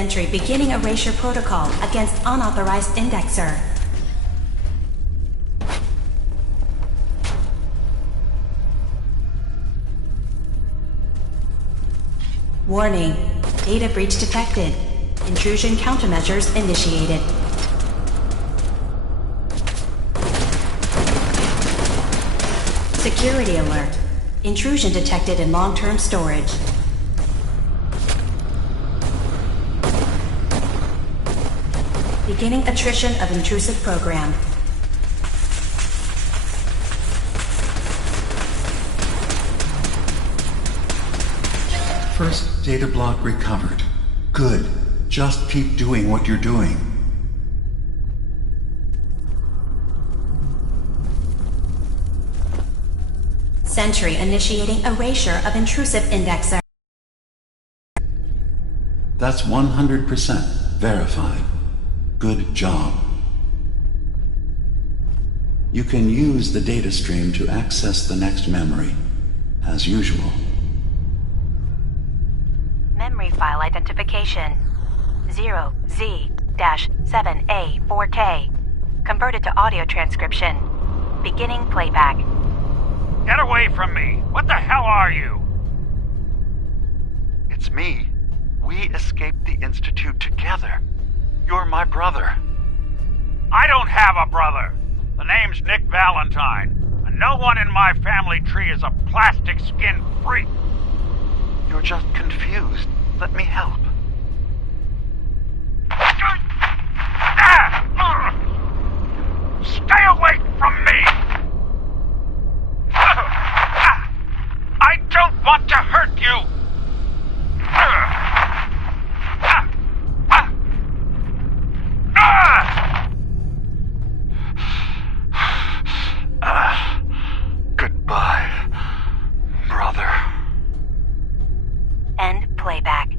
Sentry beginning erasure protocol against unauthorized indexer. Warning. Data breach detected. Intrusion countermeasures initiated. Security alert. Intrusion detected in long-term storage. Beginning attrition of intrusive program. First data block recovered. Good. Just keep doing what you're doing. Sentry initiating erasure of intrusive indexer. That's 100% verified. Good job. You can use the data stream to access the next memory, as usual. Memory file identification 0Z-7A4K. Converted to audio transcription. Beginning playback. Get away from me! What the hell are you? It's me. We escaped the Institute together. You're my brother. I don't have a brother. The name's Nick Valentine, and no one in my family tree is a plastic skin freak. You're just confused. Let me help. Stay away from me! I don't want to hurt you! Goodbye, brother. End playback.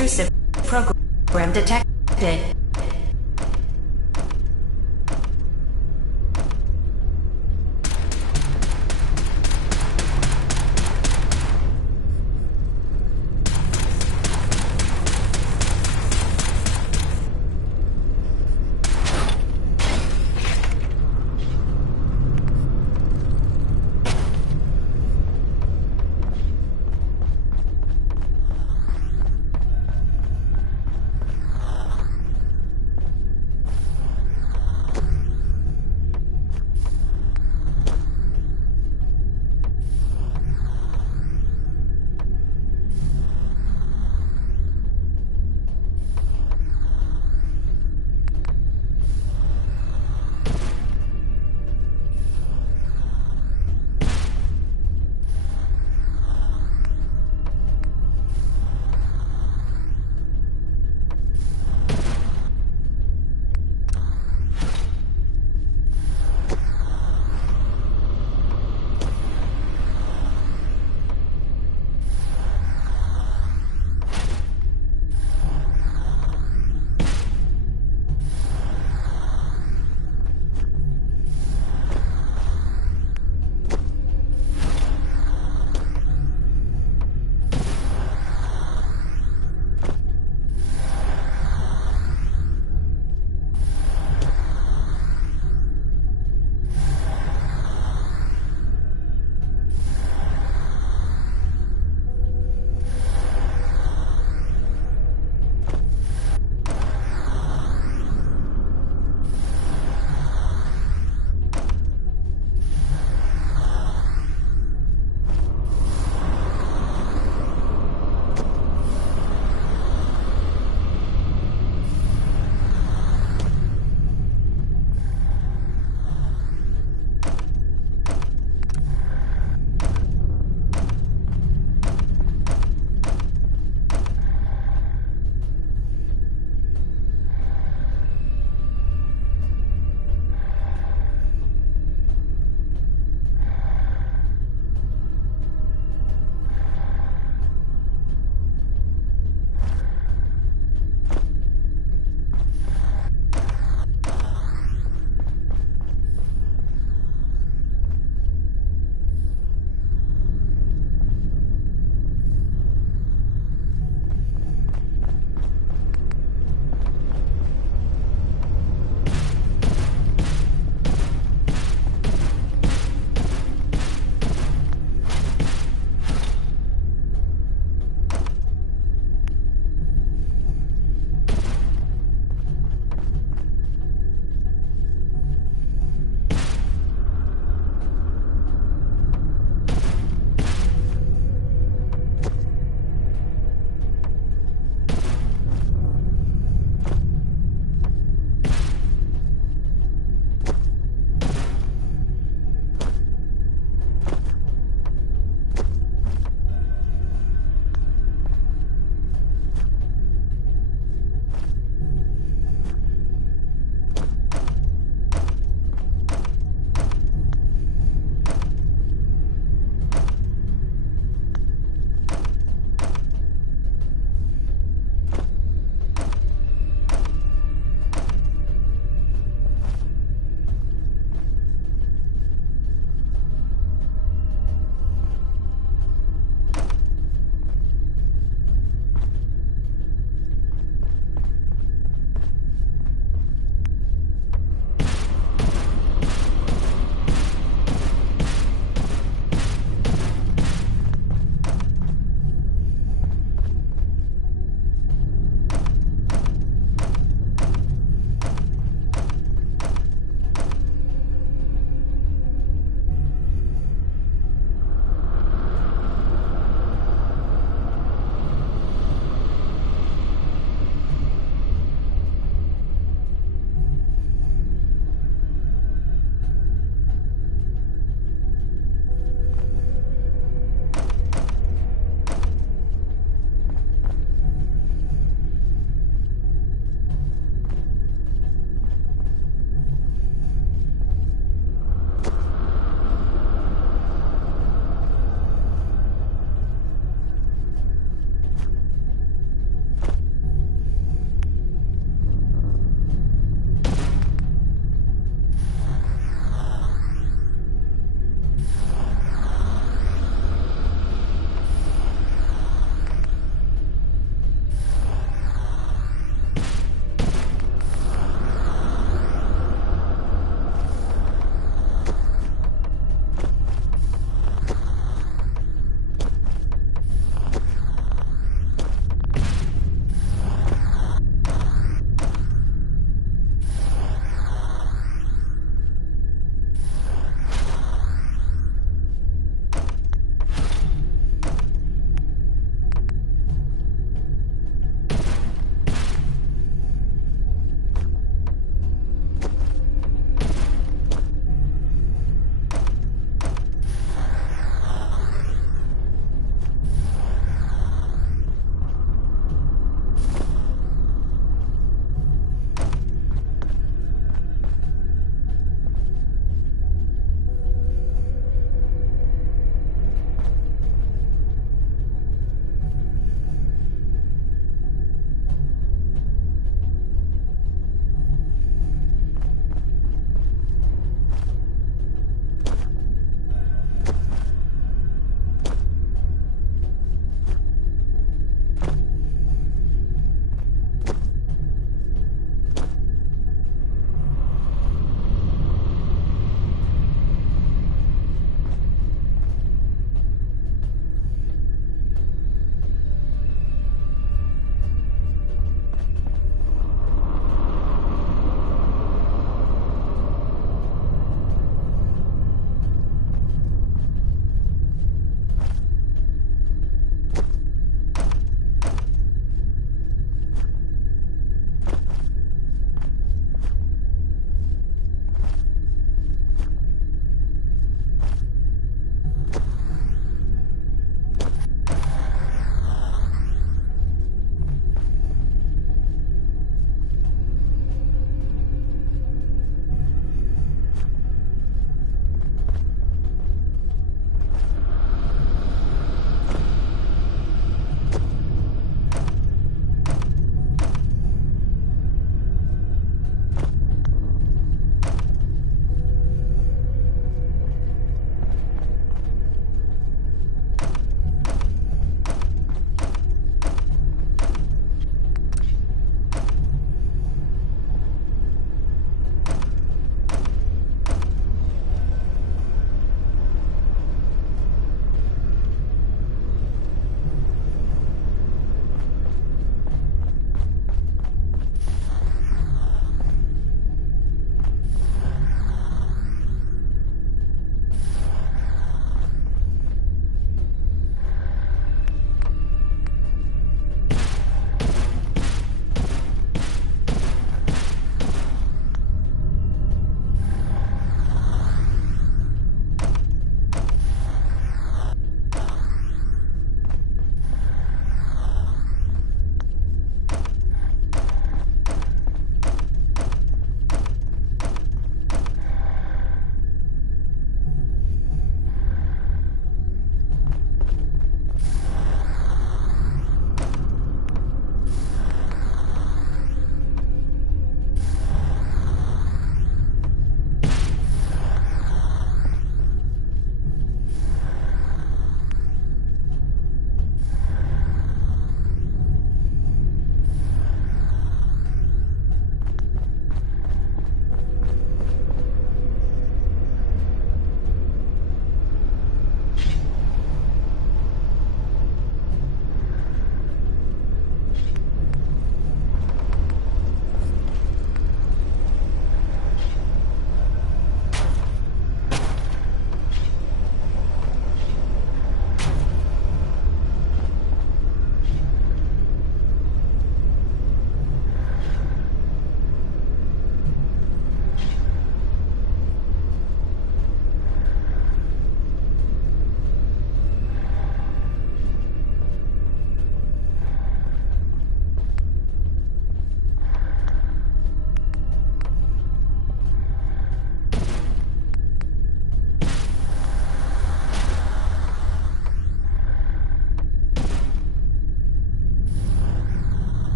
Intrusive program detected.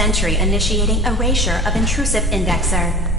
Sentry initiating erasure of intrusive indexer.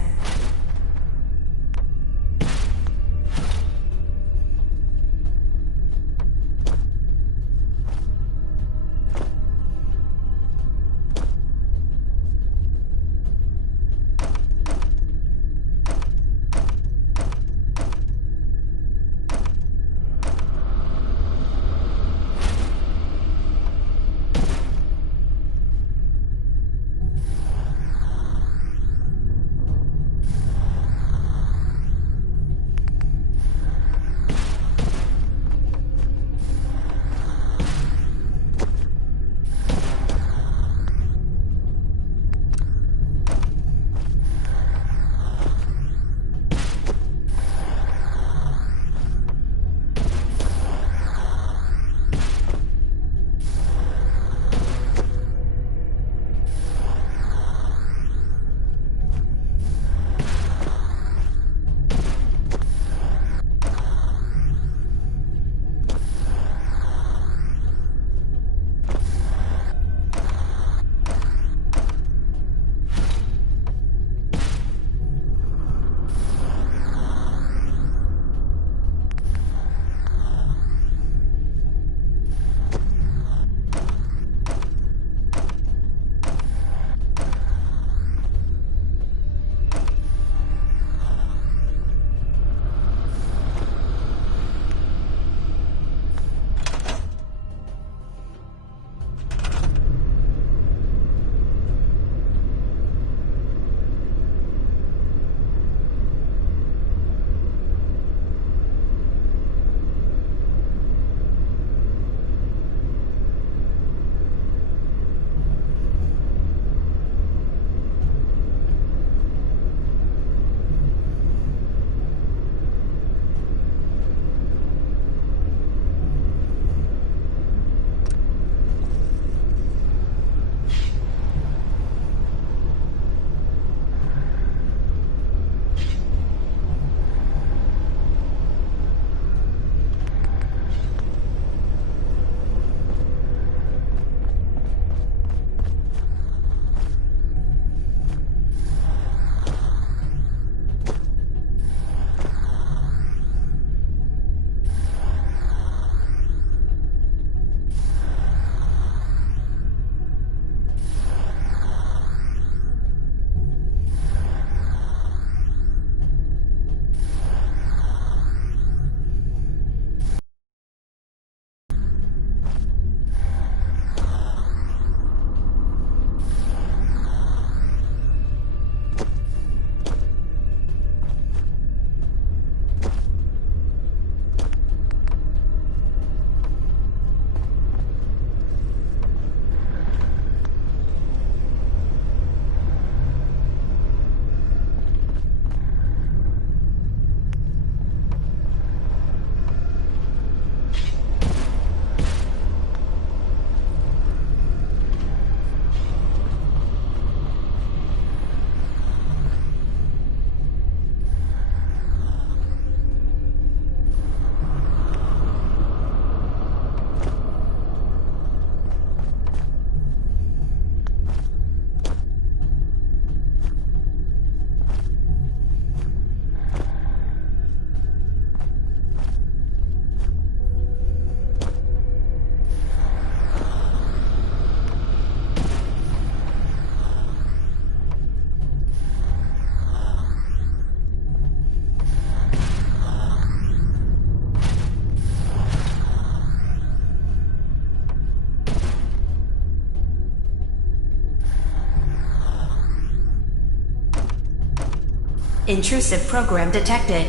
Intrusive program detected.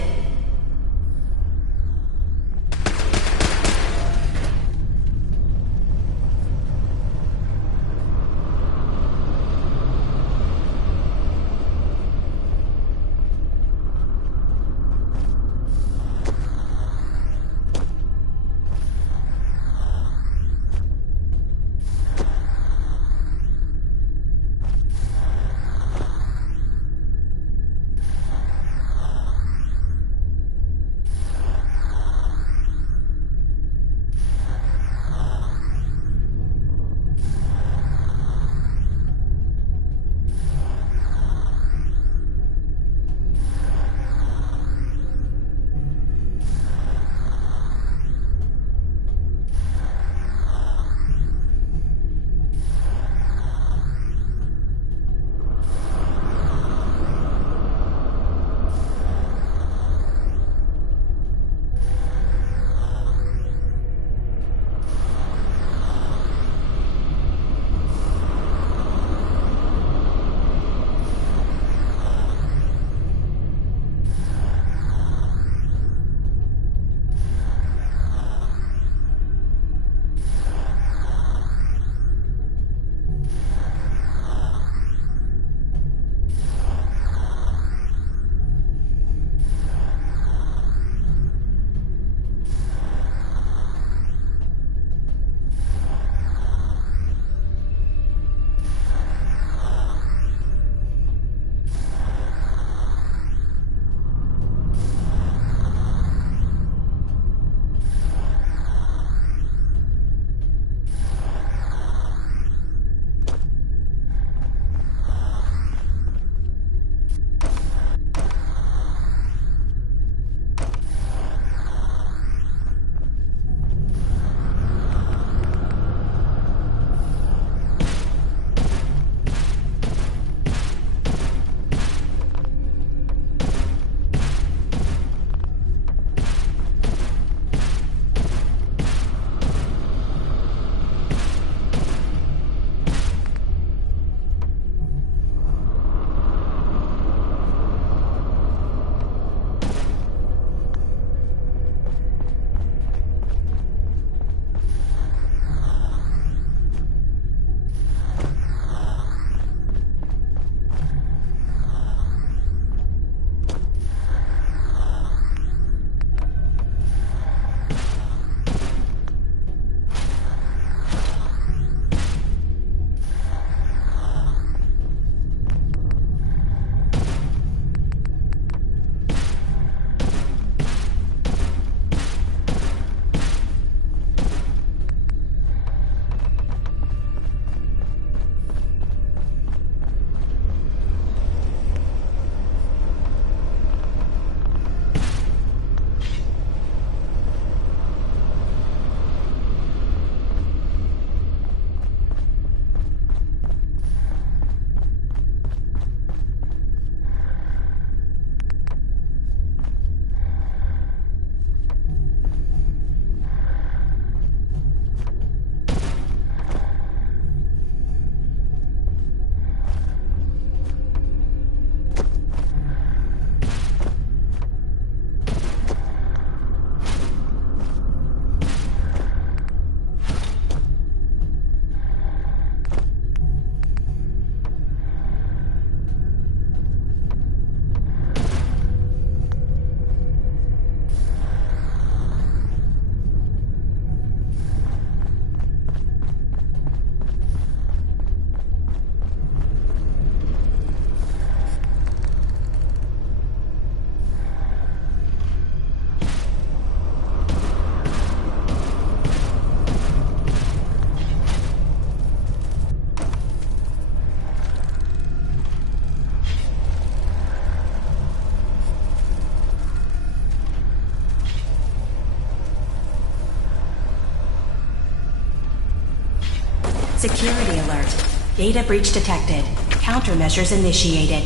Security alert. Data breach detected. Countermeasures initiated.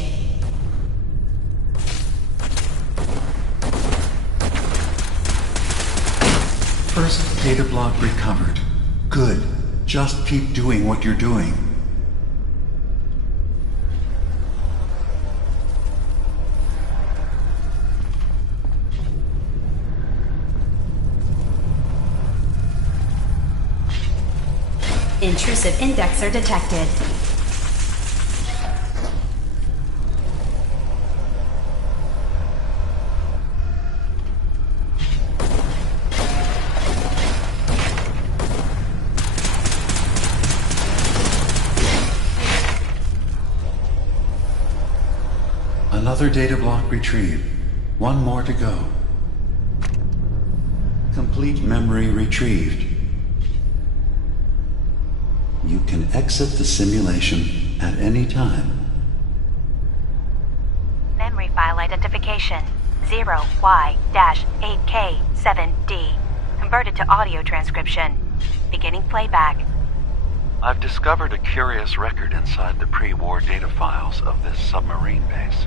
First data block recovered. Good. Just keep doing what you're doing. Intrusive indexer detected. Another data block retrieved. One more to go. Complete memory retrieved. You can exit the simulation at any time. Memory file identification 0Y-8K7D. Converted to audio transcription. Beginning playback. I've discovered a curious record inside the pre-war data files of this submarine base.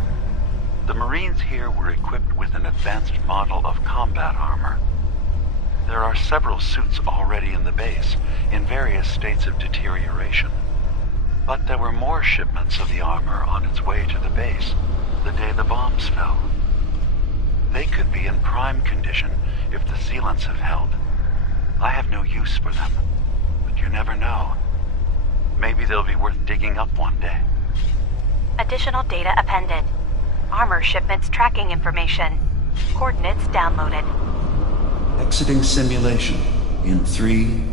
The Marines here were equipped with an advanced model of combat armor. There are several suits already in the base, in various states of deterioration. But there were more shipments of the armor on its way to the base the day the bombs fell. They could be in prime condition if the sealants have held. I have no use for them, but you never know. Maybe they'll be worth digging up one day. Additional data appended. Armor shipments tracking information. Coordinates downloaded. Exiting simulation in 3,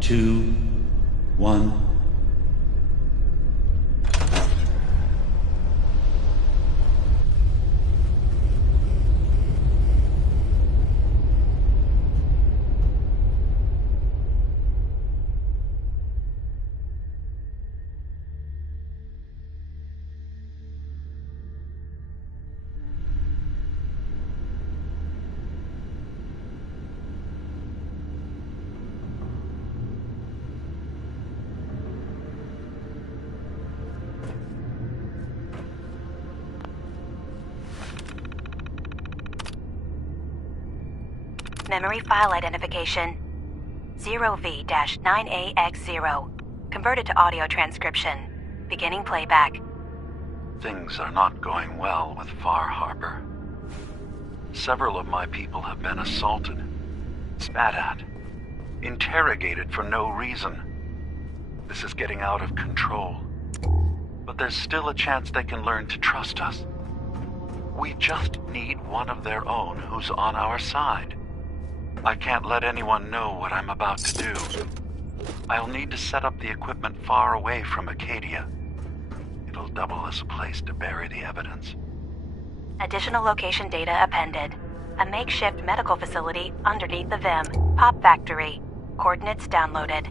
2, 1. Memory file identification 0V-9AX0. Converted to audio transcription. Beginning playback. Things are not going well with Far Harbor. Several of my people have been assaulted, spat at, interrogated for no reason. This is getting out of control. But there's still a chance they can learn to trust us. We just need one of their own who's on our side. I can't let anyone know what I'm about to do. I'll need to set up the equipment far away from Acadia. It'll double as a place to bury the evidence. Additional location data appended. A makeshift medical facility underneath the VIM. Pop Factory. Coordinates downloaded.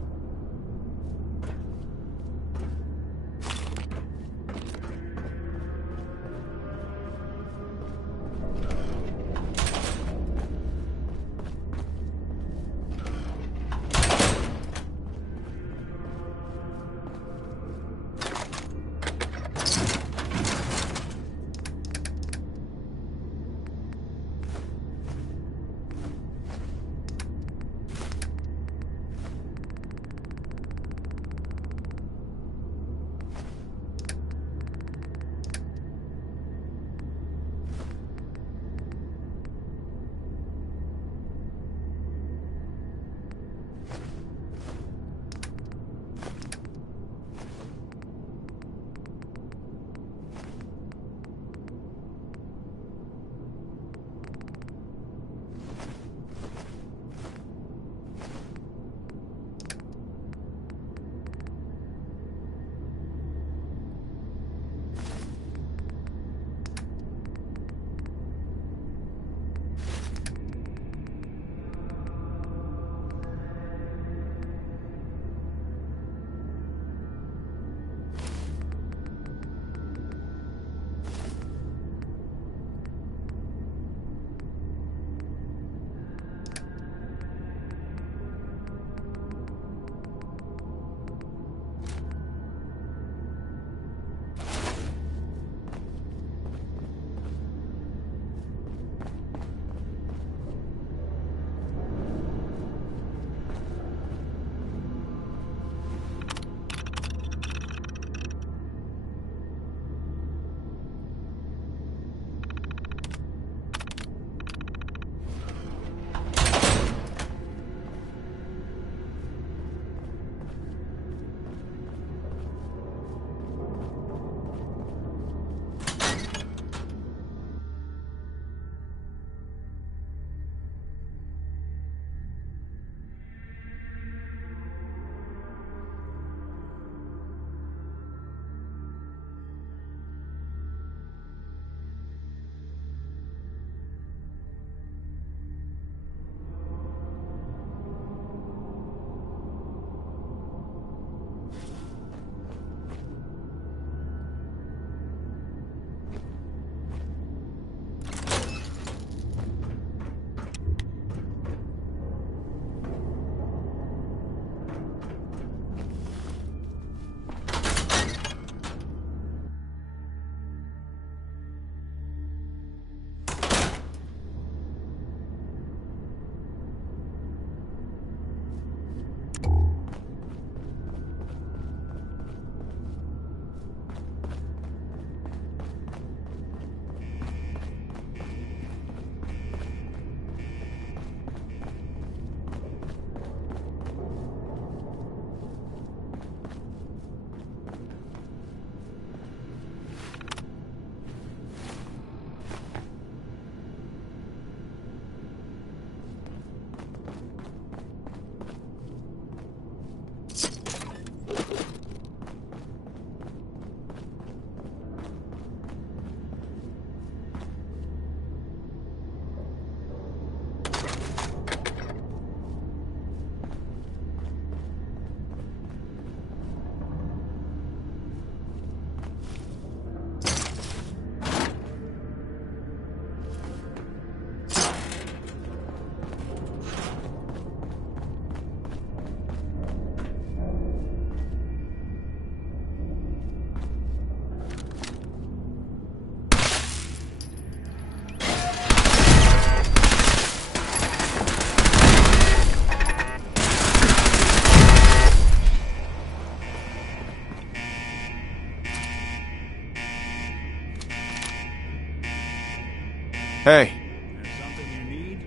Hey. There's something you need?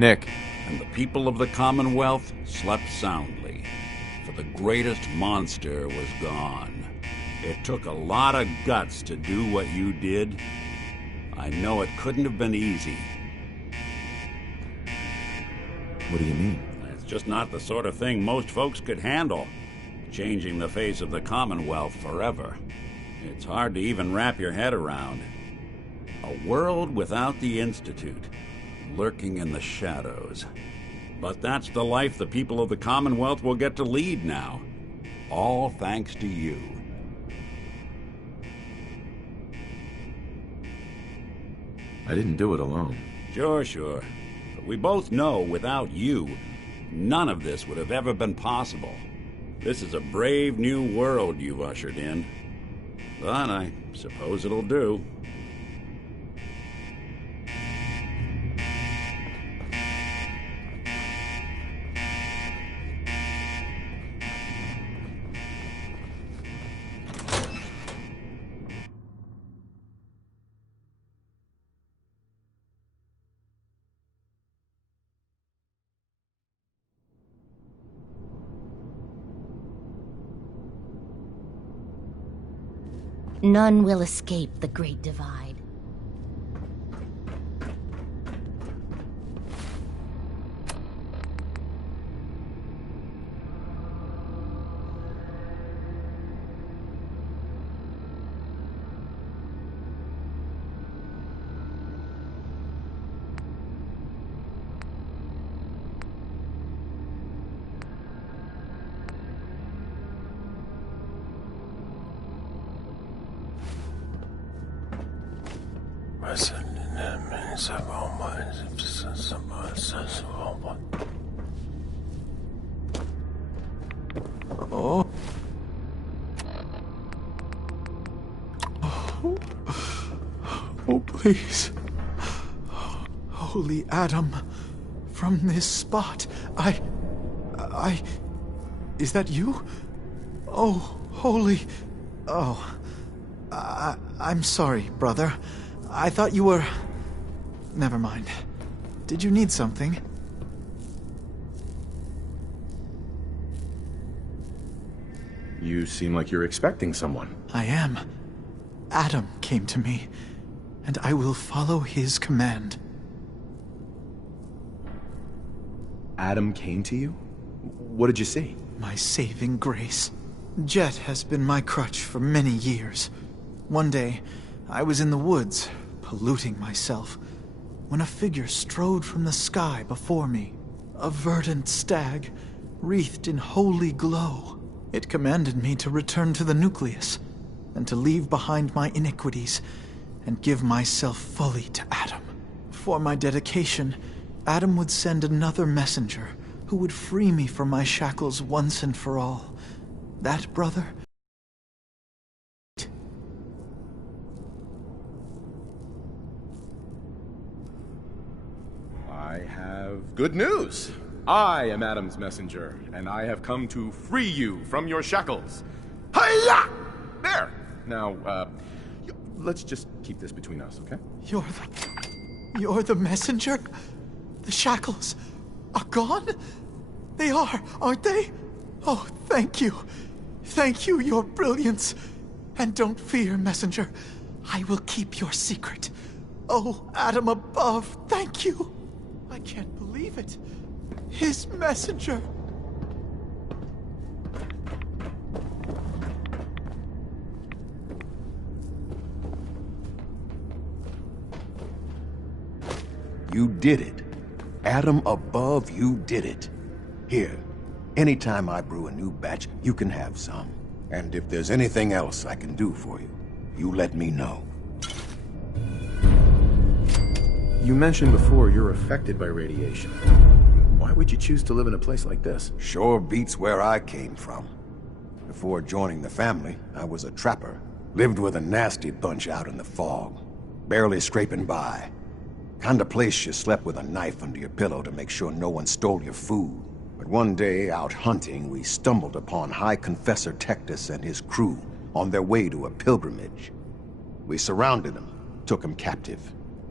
Nick. And the people of the Commonwealth slept soundly, for the greatest monster was gone. It took a lot of guts to do what you did. I know it couldn't have been easy. What do you mean? It's just not the sort of thing most folks could handle. Changing the face of the Commonwealth forever. It's hard to even wrap your head around. A world without the Institute, lurking in the shadows. But that's the life the people of the Commonwealth will get to lead now. All thanks to you. I didn't do it alone. Sure. But we both know without you, none of this would have ever been possible. This is a brave new world you've ushered in. But I suppose it'll do. None will escape the Great Divide. Oh. Oh, please. Holy Adam, from this spot, Is that you? Oh, holy... Oh. I'm sorry, brother. I thought you were... Never mind. Did you need something? You seem like you're expecting someone. I am. Adam came to me, and I will follow his command. Adam came to you? What did you see? My saving grace. Jet has been my crutch for many years. One day, I was in the woods, polluting myself, when a figure strode from the sky before me. A verdant stag, wreathed in holy glow. It commanded me to return to the nucleus, and to leave behind my iniquities, and give myself fully to Adam. For my dedication, Adam would send another messenger, who would free me from my shackles once and for all. That brother... I have good news. I am Adam's messenger, and I have come to free you from your shackles. Hiya! There! Now, let's just keep this between us, okay? You're the messenger? The shackles are gone? They are, aren't they? Oh, thank you. Thank you, your brilliance. And don't fear, messenger. I will keep your secret. Oh, Adam above, thank you. I can't believe it. His messenger. You did it. Adam above, you did it. Here, anytime I brew a new batch, you can have some. And if there's anything else I can do for you, you let me know. You mentioned before you're affected by radiation. Why would you choose to live in a place like this? Sure beats where I came from. Before joining the family, I was a trapper. Lived with a nasty bunch out in the fog. Barely scraping by. Kind of place you slept with a knife under your pillow to make sure no one stole your food. But one day, out hunting, we stumbled upon High Confessor Tectus and his crew on their way to a pilgrimage. We surrounded them, took them captive.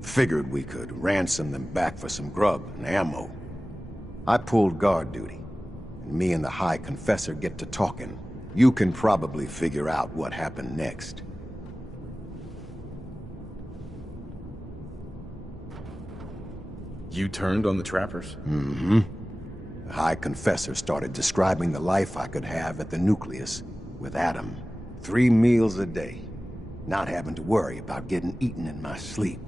Figured we could ransom them back for some grub and ammo. I pulled guard duty, and me and the High Confessor get to talking. You can probably figure out what happened next. You turned on the trappers? Mm-hmm. The High Confessor started describing the life I could have at the nucleus with Adam. 3 meals a day, not having to worry about getting eaten in my sleep.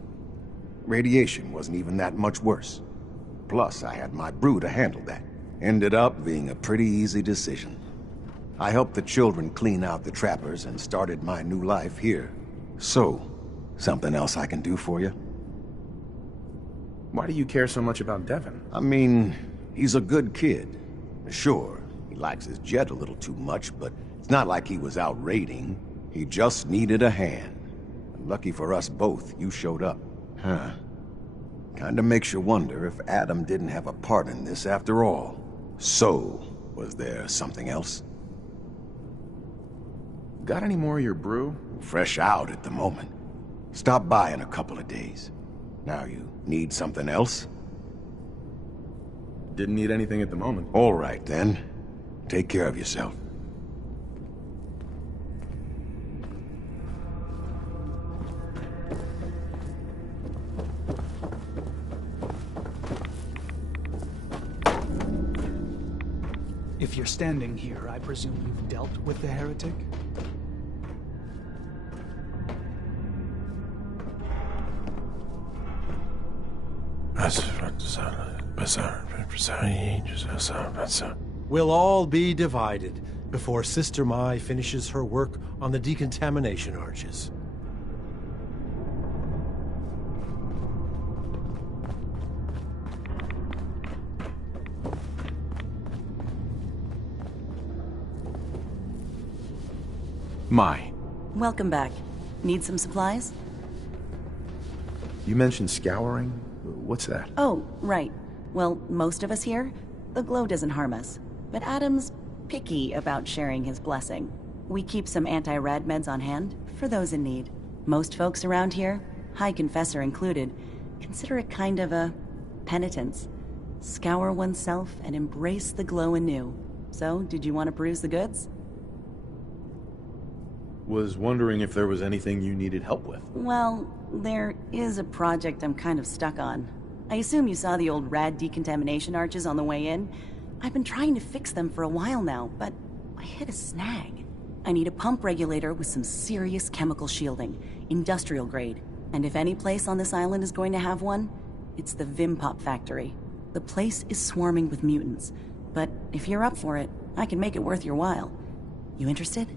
Radiation wasn't even that much worse. Plus, I had my brew to handle that. Ended up being a pretty easy decision. I helped the children clean out the trappers and started my new life here. So, something else I can do for you? Why do you care so much about Devin? I mean, he's a good kid. Sure, he likes his jet a little too much, but it's not like he was out raiding. He just needed a hand. Lucky for us both, you showed up. Huh. Kinda makes you wonder if Adam didn't have a part in this after all. So, was there something else? Got any more of your brew? Fresh out at the moment. Stop by in a couple of days. Now you need something else? Didn't need anything at the moment. All right, then. Take care of yourself. If you're standing here, I presume you've dealt with the heretic? We'll all be divided before Sister Mai finishes her work on the decontamination arches. Mai. Welcome back. Need some supplies? You mentioned scouring? What's that? Oh, right. Well, most of us here, the glow doesn't harm us. But Adam's picky about sharing his blessing. We keep some anti-rad meds on hand for those in need. Most folks around here, High Confessor included, consider it kind of a penitence. Scour oneself and embrace the glow anew. So, did you want to peruse the goods? Was wondering if there was anything you needed help with. Well, there is a project I'm kind of stuck on. I assume you saw the old rad decontamination arches on the way in. I've been trying to fix them for a while now, but I hit a snag. I need a pump regulator with some serious chemical shielding, industrial grade. And if any place on this island is going to have one, it's the Vim Pop factory. The place is swarming with mutants, but if you're up for it, I can make it worth your while. You interested?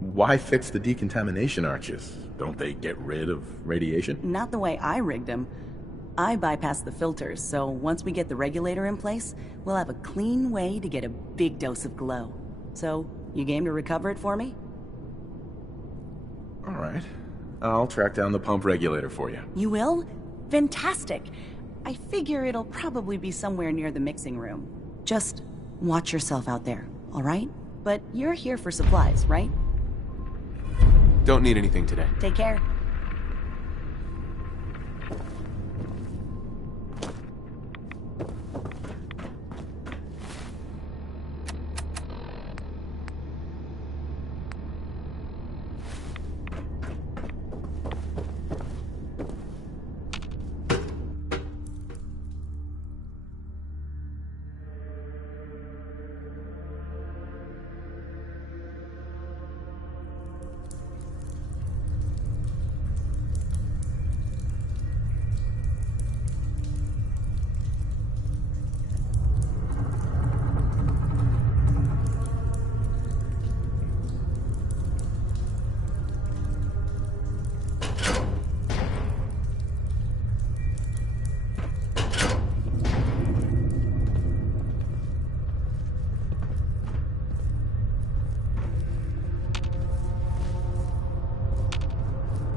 Why fix the decontamination arches? Don't they get rid of radiation? Not the way I rigged them. I bypassed the filters, so once we get the regulator in place, we'll have a clean way to get a big dose of glow. So, you game to recover it for me? All right. I'll track down the pump regulator for you. You will? Fantastic! I figure it'll probably be somewhere near the mixing room. Just watch yourself out there, all right? But you're here for supplies, right? Don't need anything today. Take care.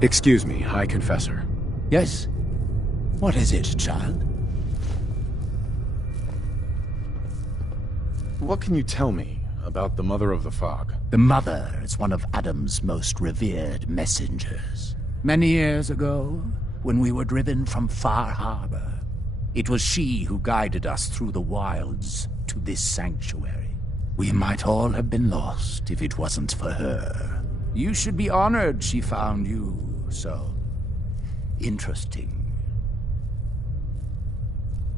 Excuse me, High Confessor. Yes? What is it, child? What can you tell me about the Mother of the Fog. The Mother is one of Adam's most revered messengers. Many years ago, when we were driven from Far Harbor, it was she who guided us through the wilds to this sanctuary. We might all have been lost if it wasn't for her. You should be honored she found you so interesting.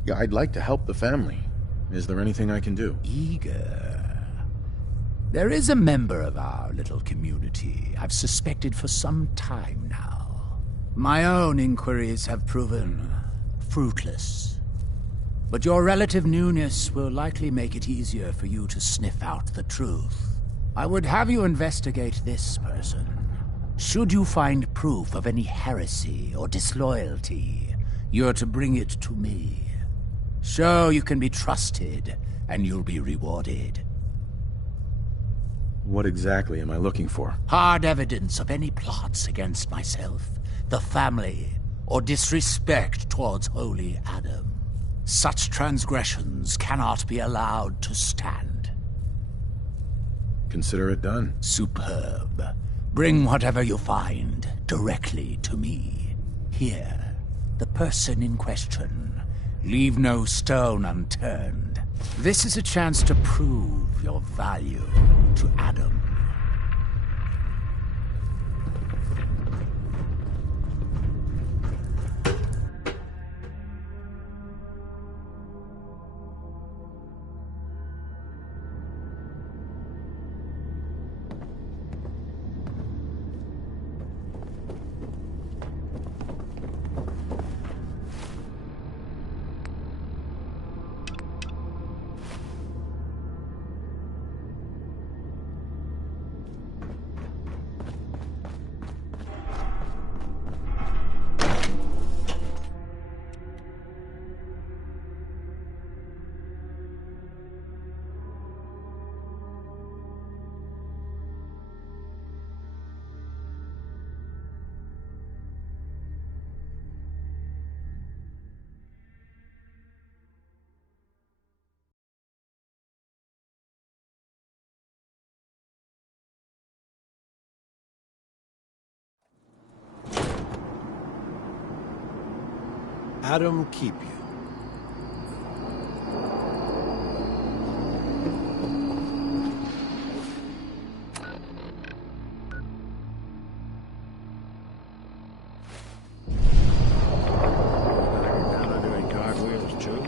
Yeah, I'd like to help the family. Is there anything I can do? Eager. There is a member of our little community I've suspected for some time now. My own inquiries have proven fruitless. But your relative newness will likely make it easier for you to sniff out the truth. I would have you investigate this person. Should you find proof of any heresy or disloyalty, you're to bring it to me. Show you can be trusted, and you'll be rewarded. What exactly am I looking for? Hard evidence of any plots against myself, the family, or disrespect towards Holy Adam. Such transgressions cannot be allowed to stand. Consider it done. Superb. Bring whatever you find directly to me. Here, the person in question. Leave no stone unturned. This is a chance to prove your value to Adam. Adam keep you. Doing cartwheels too.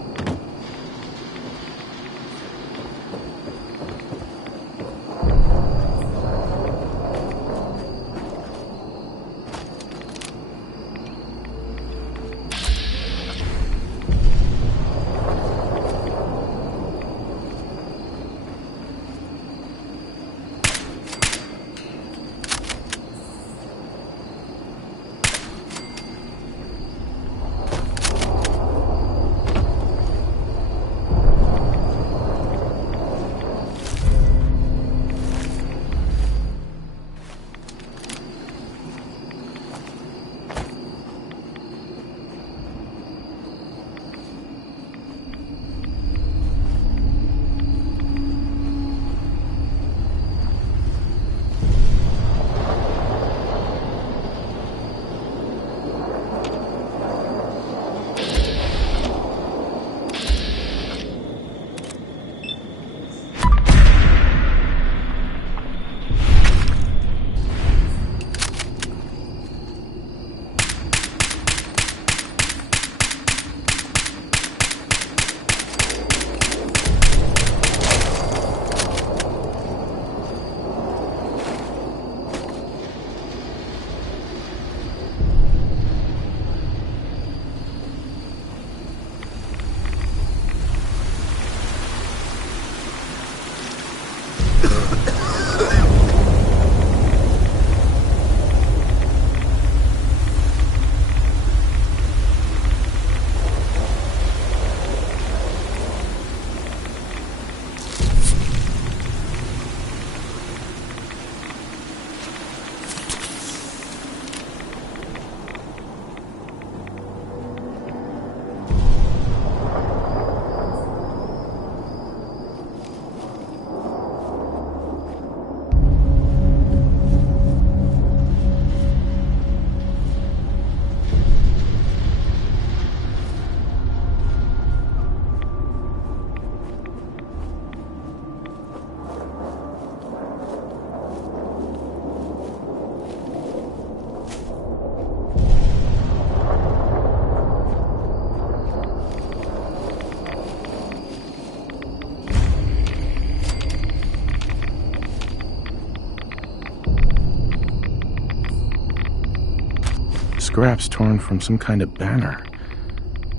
scraps torn from some kind of banner.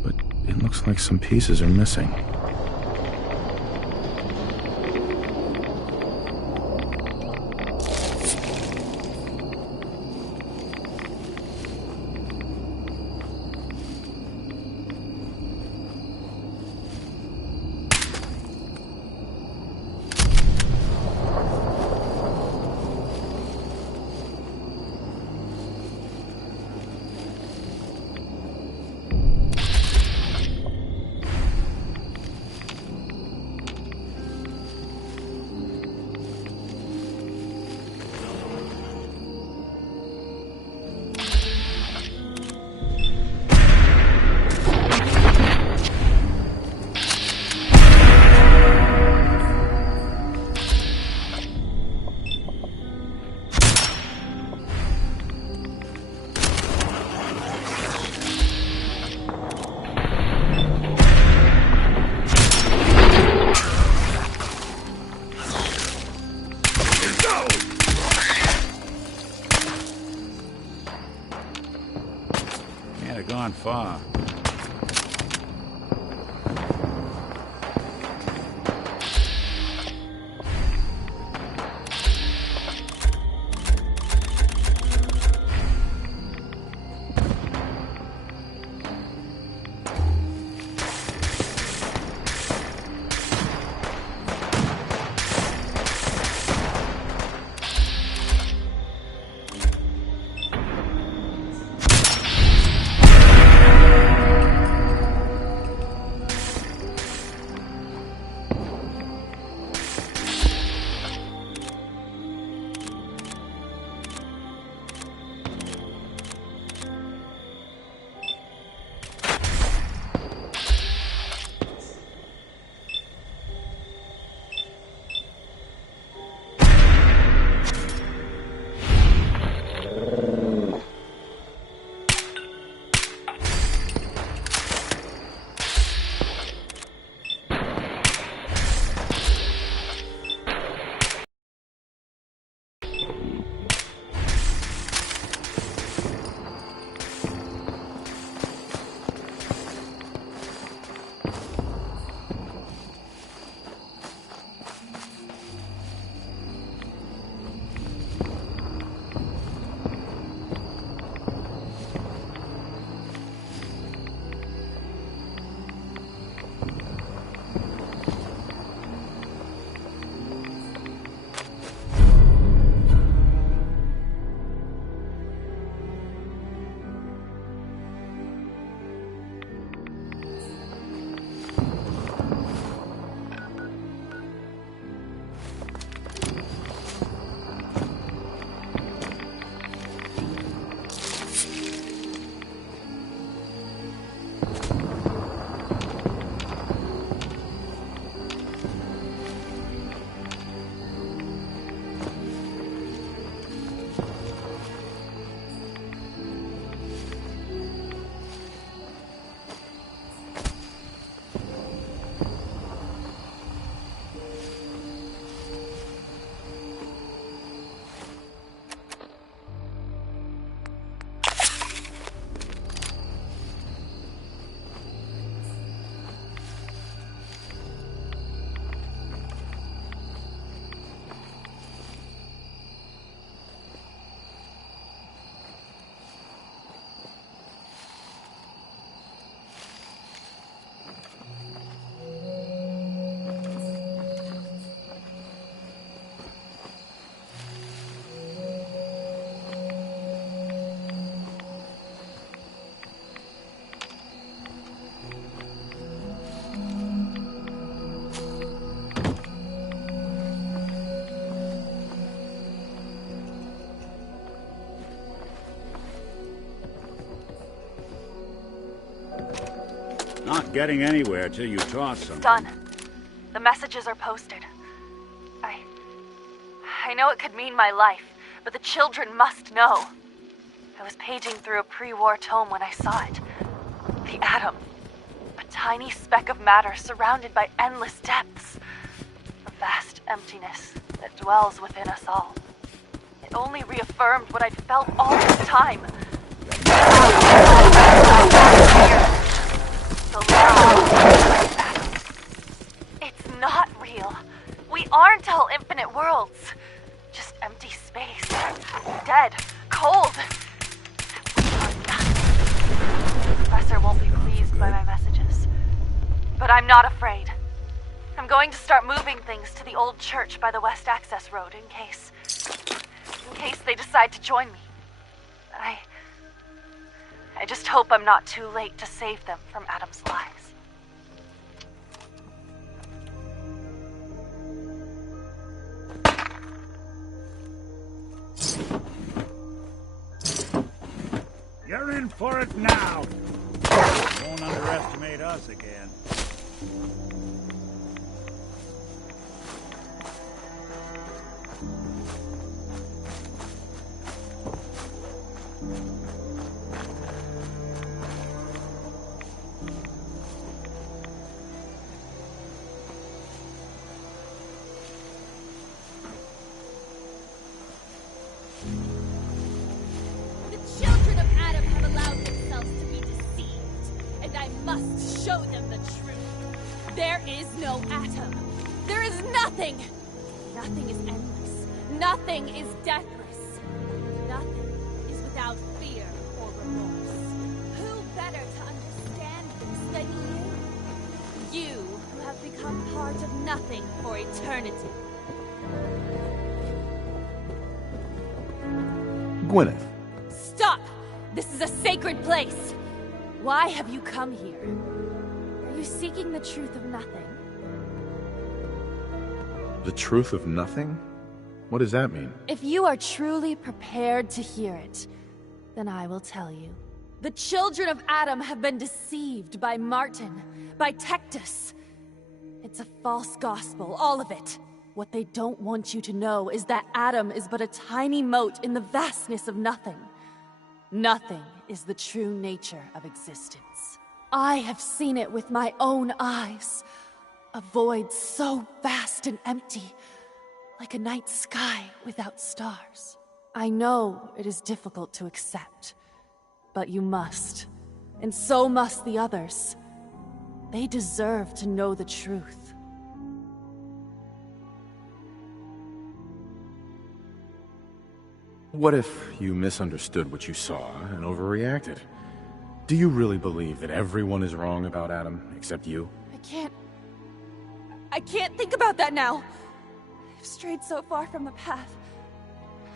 But it looks like some pieces are missing. Gone far. Not getting anywhere till you toss something. Done. The messages are posted. I know it could mean my life, but the children must know. I was paging through a pre-war tome when I saw it. The atom. A tiny speck of matter surrounded by endless depths. A vast emptiness that dwells within us all. It only reaffirmed what I'd felt all this time. But I'm not afraid. I'm going to start moving things to the old church by the West Access Road in case they decide to join me. I just hope I'm not too late to save them from Adam's lies. You're in for it now. Don't underestimate us again. Show them the truth. There is no atom. There is nothing. Nothing is endless. Nothing is deathless. Nothing is without fear or remorse. Who better to understand this than you? You who have become part of nothing for eternity. Gwyneth. Stop! This is a sacred place. Why have you come here? Are you seeking the truth of nothing? The truth of nothing? What does that mean? If you are truly prepared to hear it, then I will tell you. The children of Adam have been deceived by Martin, by Tectus. It's a false gospel, all of it. What they don't want you to know is that Adam is but a tiny mote in the vastness of nothing. Nothing is the true nature of existence. I have seen it with my own eyes. A void so vast and empty, like a night sky without stars. I know it is difficult to accept, but you must. And so must the others. They deserve to know the truth. What if you misunderstood what you saw and overreacted? Do you really believe that everyone is wrong about Adam, except you? I can't think about that now. I've strayed so far from the path.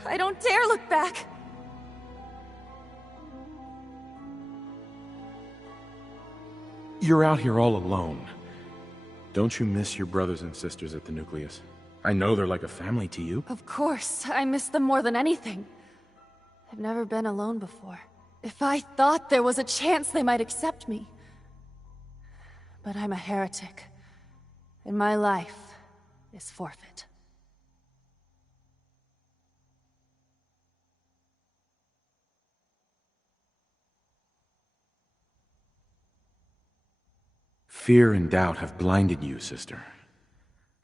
I don't dare look back. You're out here all alone. Don't you miss your brothers and sisters at the Nucleus? I know they're like a family to you. Of course, I miss them more than anything. I've never been alone before. If I thought there was a chance they might accept me. But I'm a heretic, and my life is forfeit. Fear and doubt have blinded you, sister.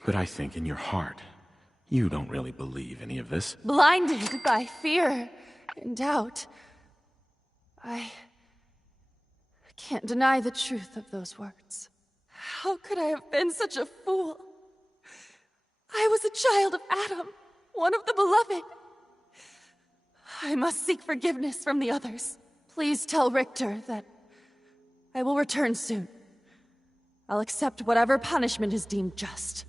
But I think in your heart, you don't really believe any of this. Blinded by fear and doubt. I can't deny the truth of those words. How could I have been such a fool? I was a child of Adam, one of the beloved. I must seek forgiveness from the others. Please tell Richter that I will return soon. I'll accept whatever punishment is deemed just.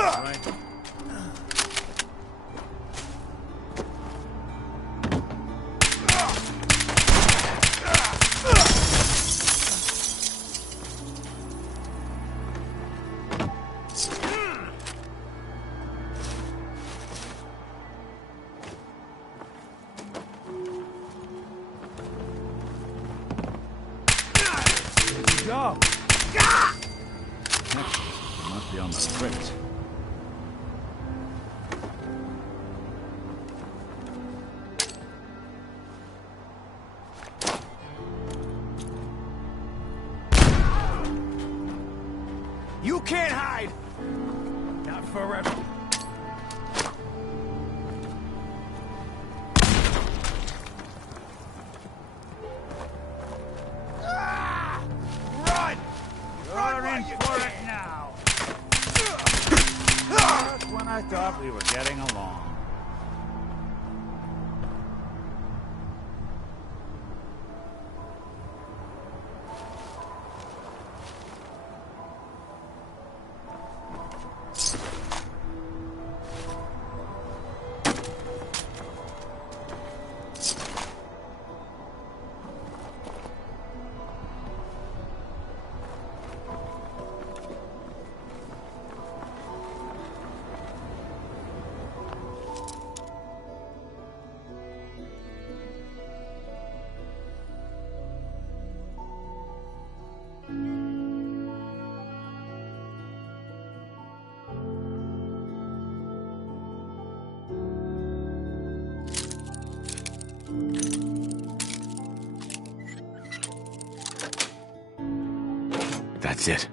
right? Go! Must be on the fritz. You can't hide! Not forever. Run! You're in for it now. Just when I thought we were getting along. That's it.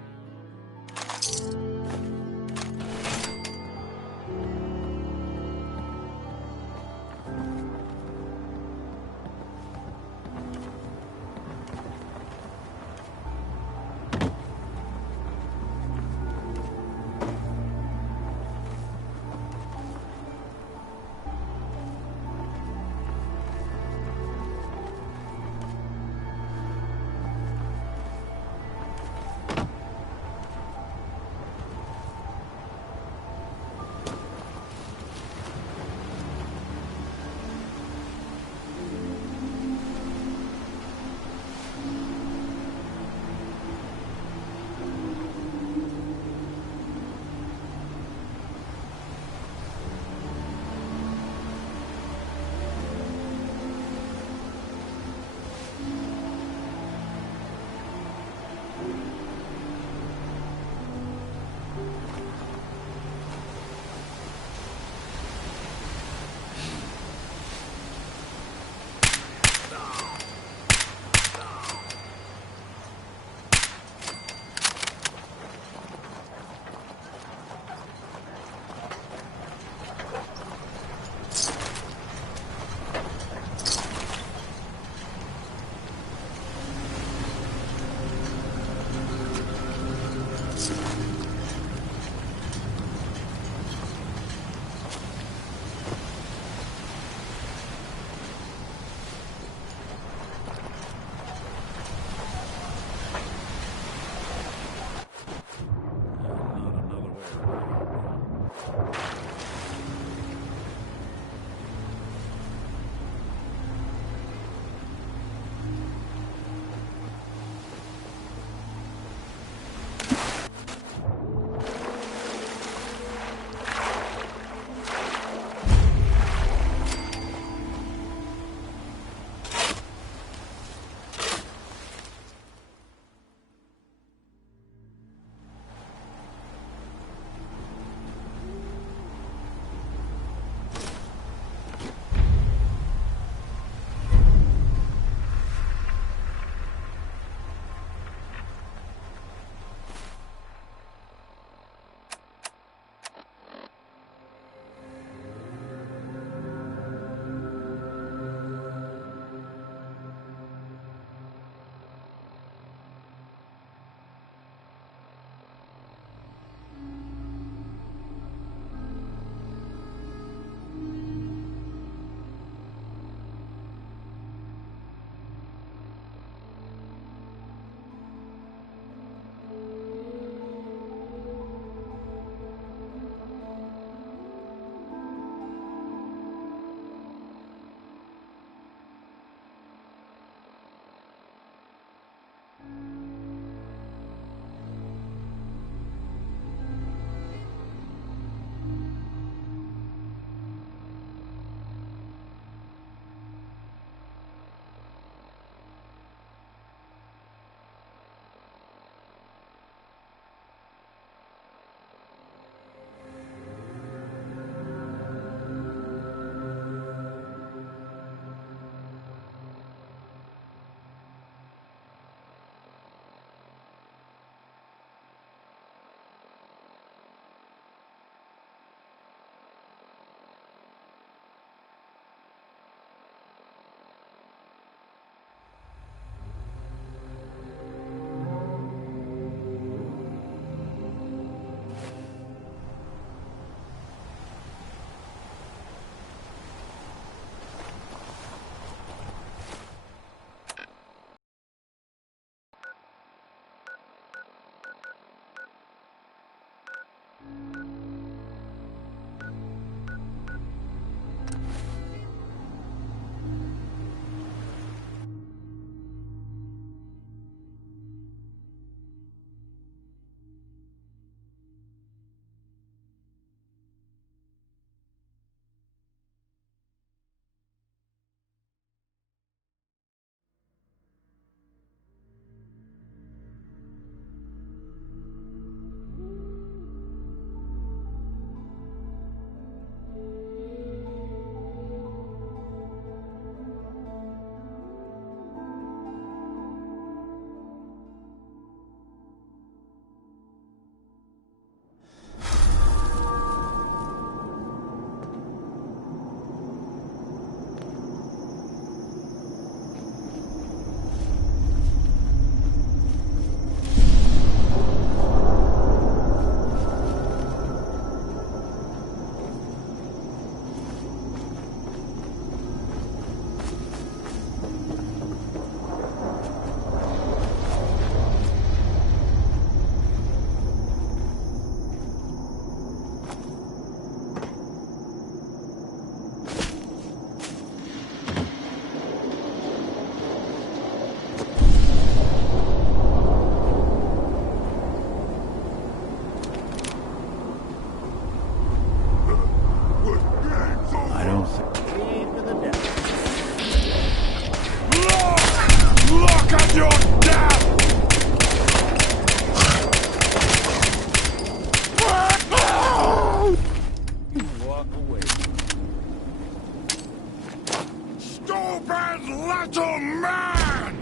Gentleman!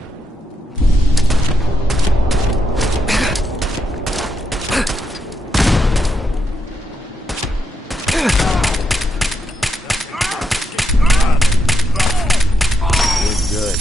Good.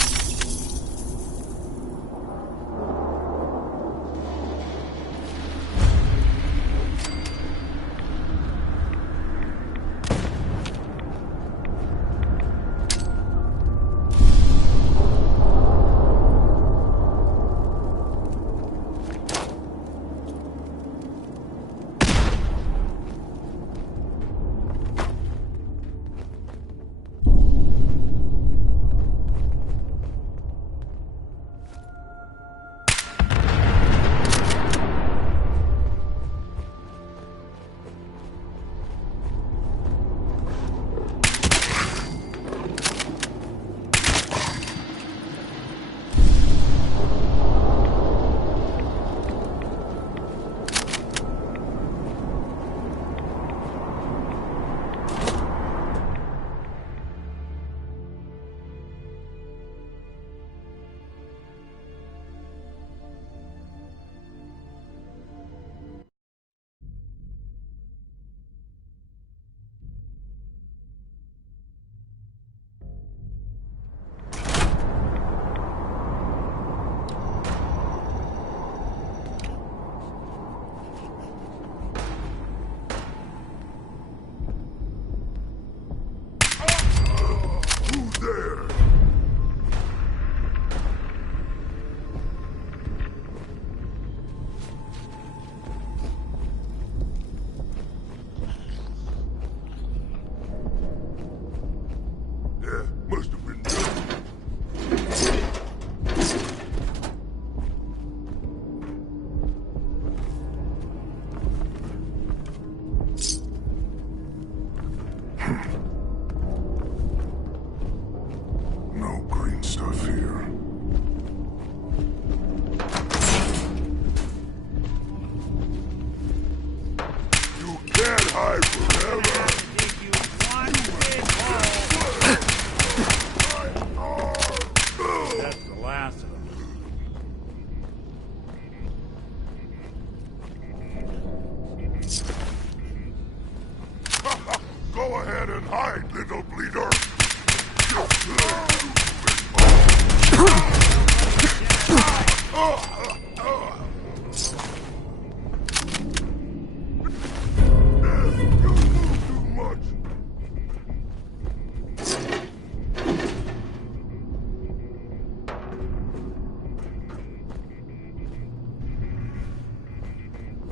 Go ahead and hide, little bleeder.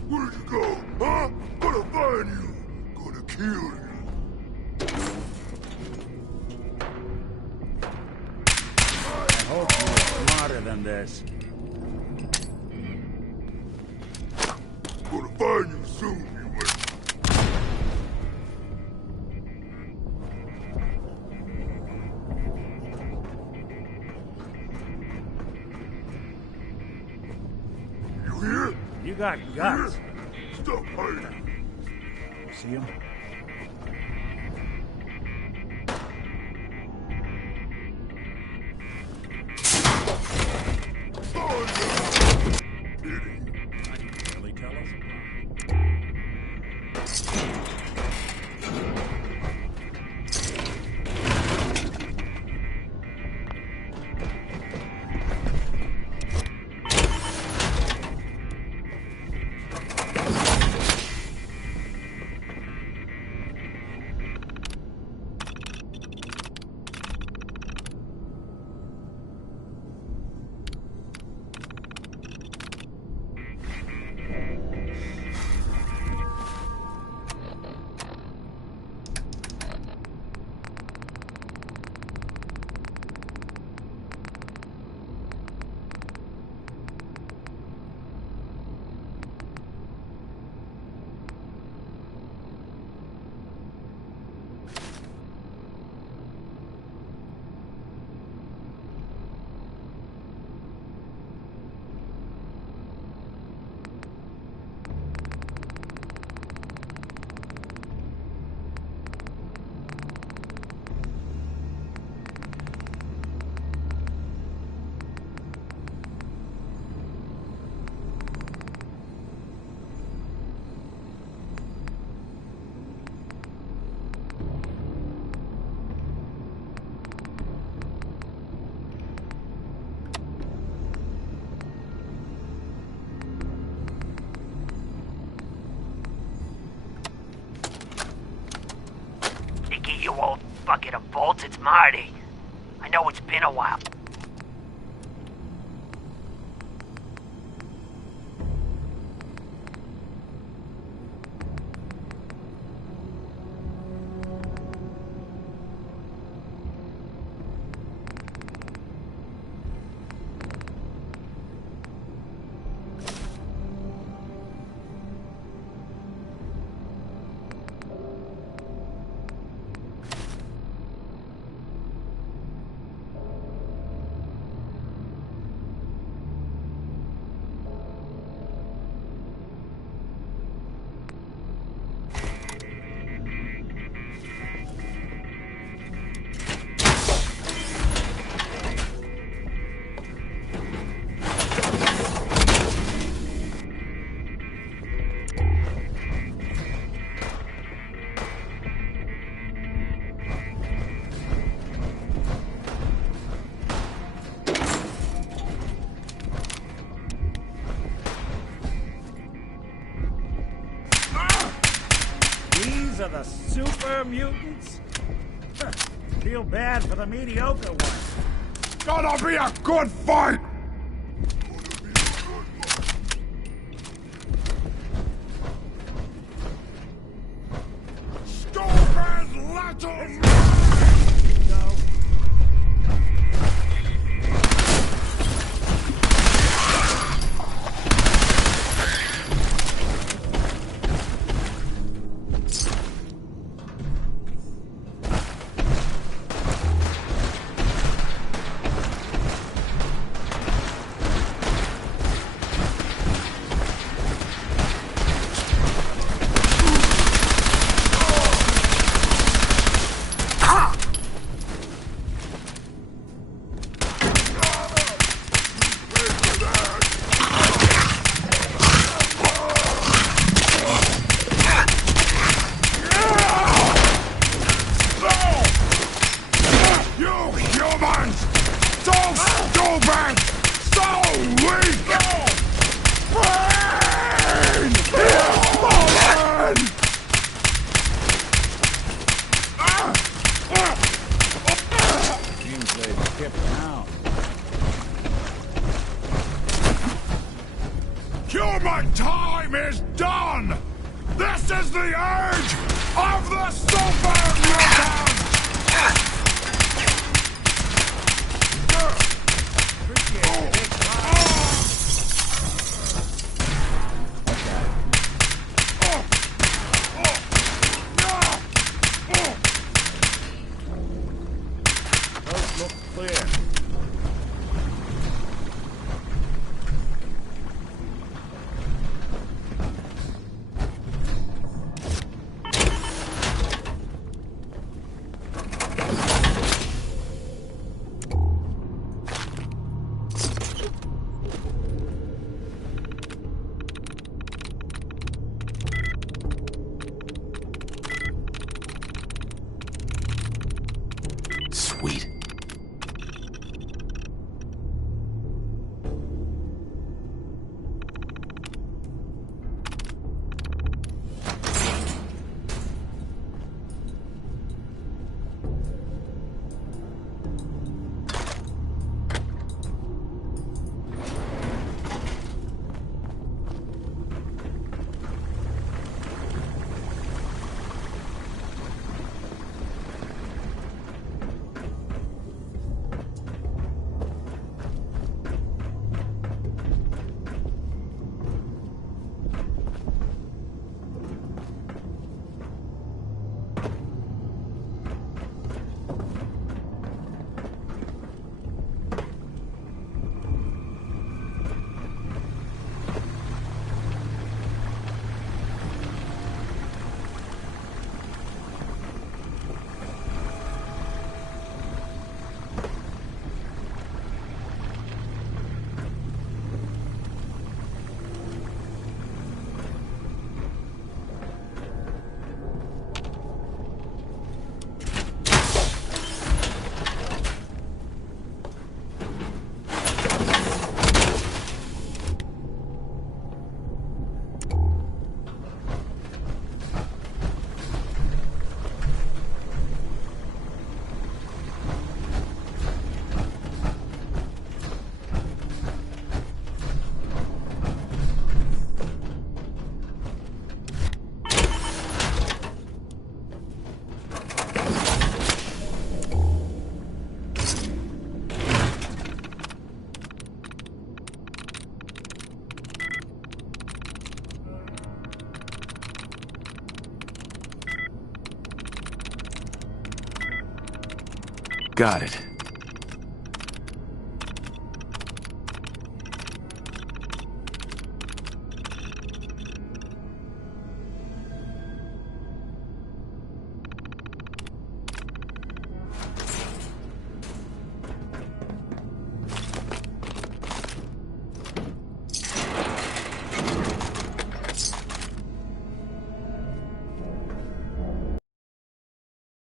Where'd you go, huh? Gonna find you. Gonna kill you. I hope you're smarter than this. Gonna find you soon, you wait. You here? You got guts. Stop hiding. See him? Really tell us? bucket of bolts, it's Marty. I know it's been a while. Are the super mutants? Feel bad for the mediocre ones. Gonna be a good fight! Stupid little... Human time is done! This is the age of the super mutants! Those look clear. Sweet. Got it.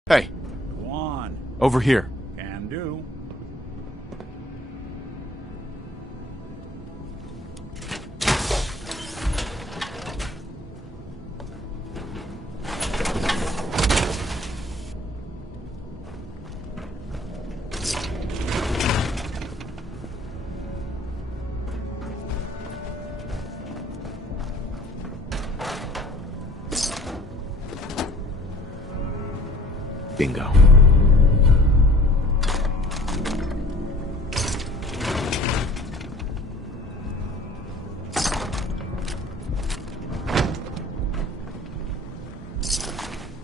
Hey. Go on. Over here. Can do. Bingo.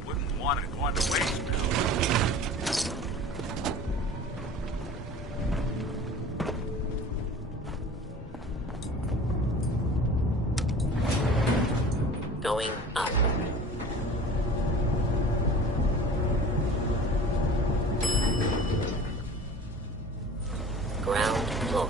Wouldn't want it going to waste now. Going up. Ground floor.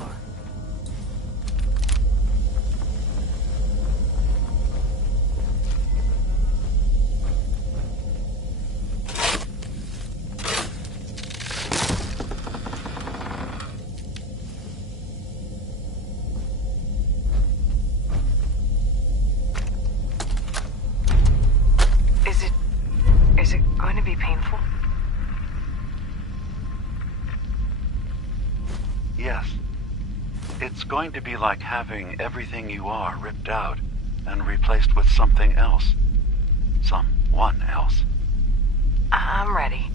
Is it going to be painful? Yes. It's going to be like having everything you are ripped out and replaced with something else. Someone else. I'm ready.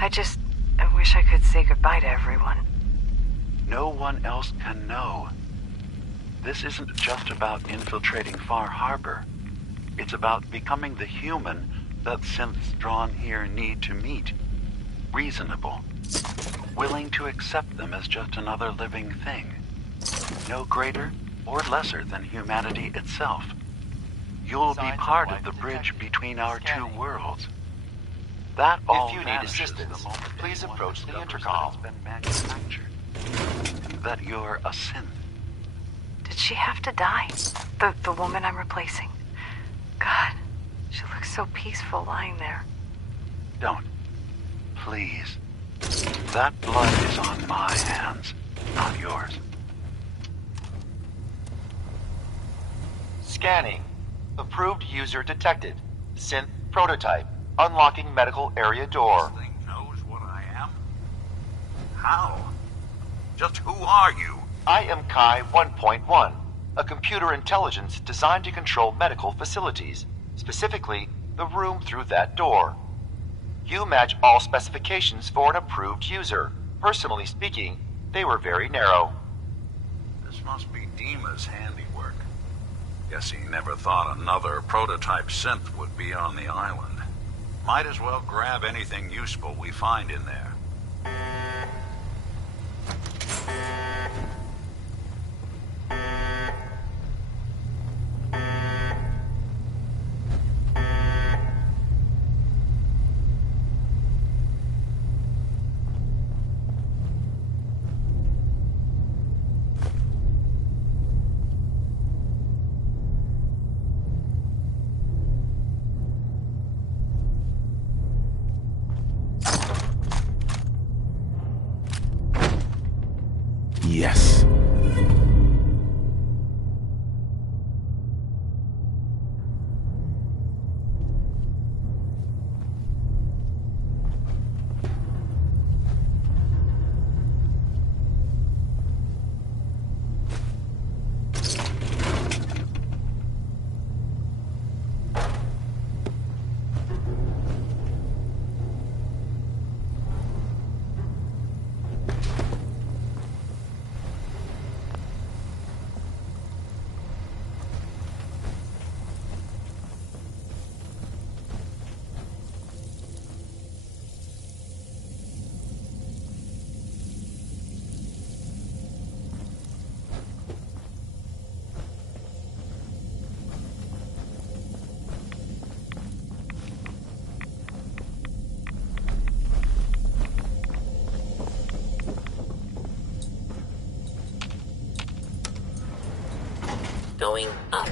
I wish I could say goodbye to everyone. No one else can know. This isn't just about infiltrating Far Harbor. It's about becoming the human that synths drawn here need to meet. Reasonable. Willing to accept them as just another living thing. No greater or lesser than humanity itself. You'll be part of the bridge between our two worlds. That all If you need vanishes assistance, the moment please anyone approach the discovers intercom. that it's been manufactured. That you're a synth. Did she have to die? The woman I'm replacing? God, she looks so peaceful lying there. Don't. Please. That blood is on my hands, not yours. Scanning. Approved user detected. Synth prototype. Unlocking medical area door. This thing knows what I am? How? Just who are you? I am Kai 1.1, a computer intelligence designed to control medical facilities, specifically the room through that door. You match all specifications for an approved user. Personally speaking, they were very narrow. This must be Dima's handiwork. Guess he never thought another prototype synth would be on the island. Might as well grab anything useful we find in there. Going up.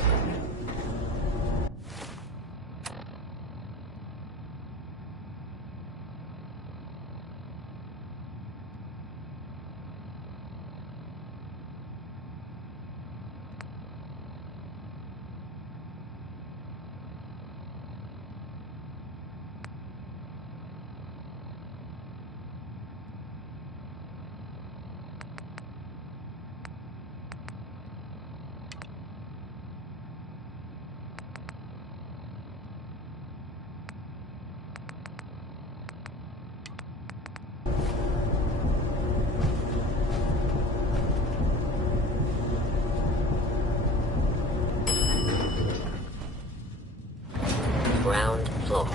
Ground floor.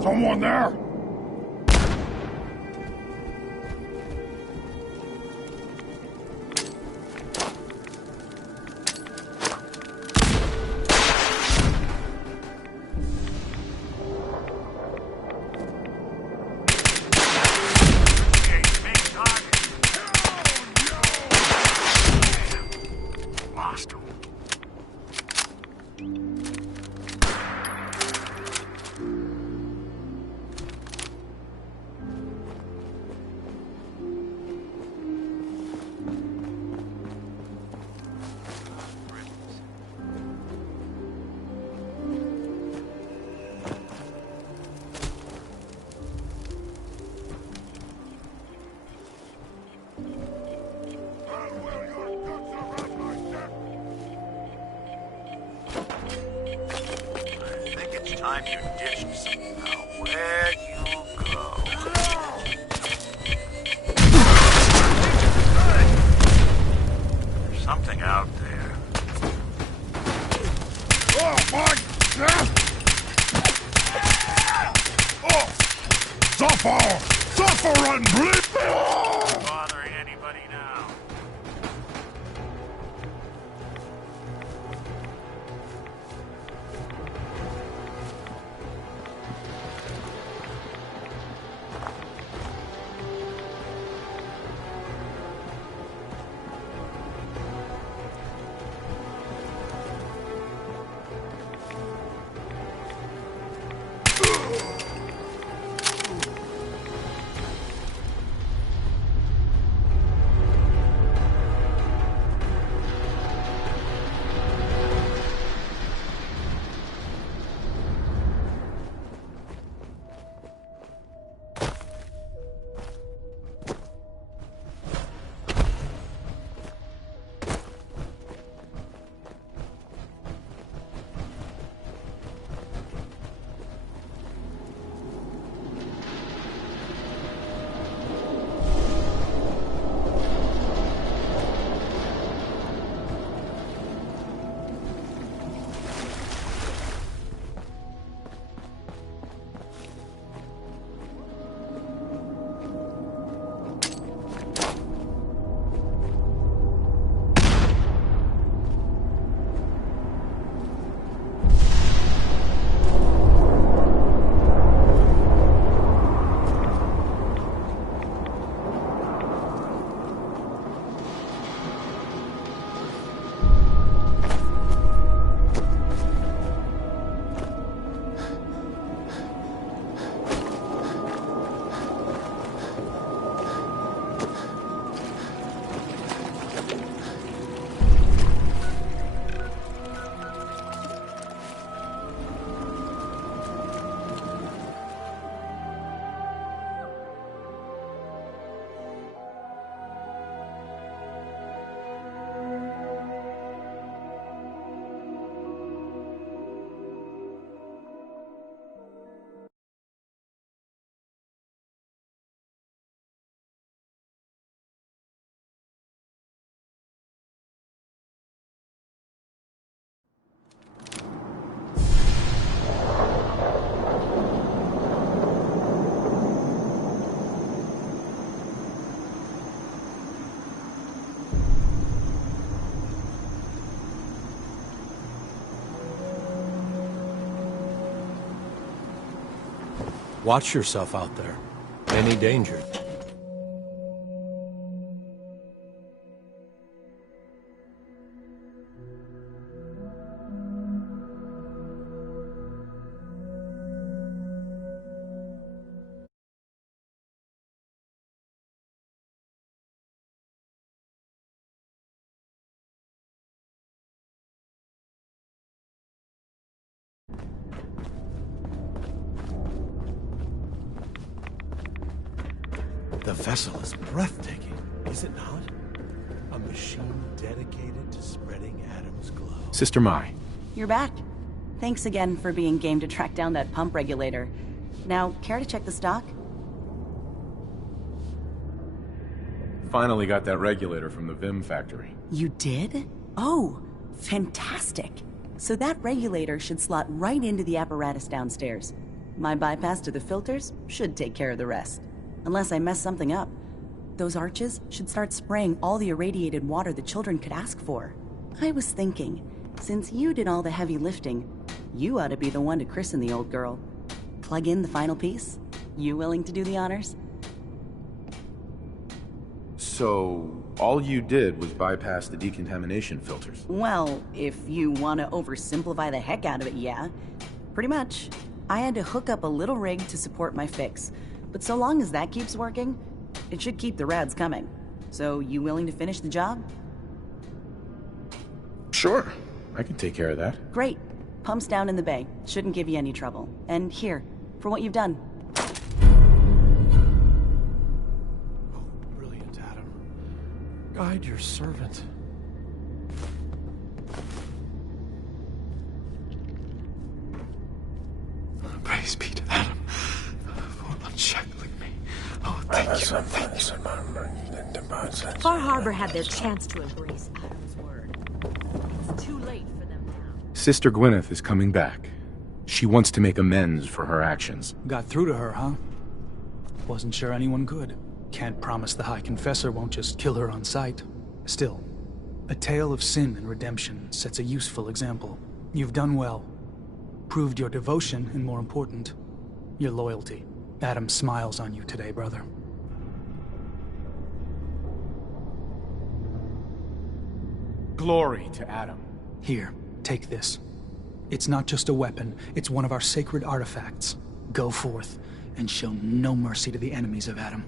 Someone there? Lost him. Time you ditched somehow. Where'd you go? There's something out there. Oh, my God! Oh! Suffer and bleed! Bothering anybody now? Watch yourself out there. Any danger? The vessel is breathtaking, is it not? A machine dedicated to spreading Adam's glow. Sister Mai. You're back. Thanks again for being game to track down that pump regulator. Now, care to check the stock? Finally got that regulator from the Vim factory. You did? Oh, fantastic. So that regulator should slot right into the apparatus downstairs. My bypass to the filters should take care of the rest. Unless I mess something up. Those arches should start spraying all the irradiated water the children could ask for. I was thinking, since you did all the heavy lifting, you ought to be the one to christen the old girl. Plug in the final piece? You willing to do the honors? So, all you did was bypass the decontamination filters? Well, if you want to oversimplify the heck out of it, yeah. Pretty much. I had to hook up a little rig to support my fix. But so long as that keeps working, it should keep the rads coming. So, you willing to finish the job? Sure. I can take care of that. Great. Pumps down in the bay. Shouldn't give you any trouble. And here, for what you've done. Oh, brilliant, Adam. Guide your servant. Praise be to Adam for unshackling me. Oh, thank you. Far Harbor had their chance to embrace Adam's word. It's too late for them now. Sister Gwyneth is coming back. She wants to make amends for her actions. Got through to her, huh? Wasn't sure anyone could. Can't promise the High Confessor won't just kill her on sight. Still, a tale of sin and redemption sets a useful example. You've done well. Proved your devotion, and more important, your loyalty. Adam smiles on you today, brother. Glory to Adam. Here, take this. It's not just a weapon, it's one of our sacred artifacts. Go forth, and show no mercy to the enemies of Adam.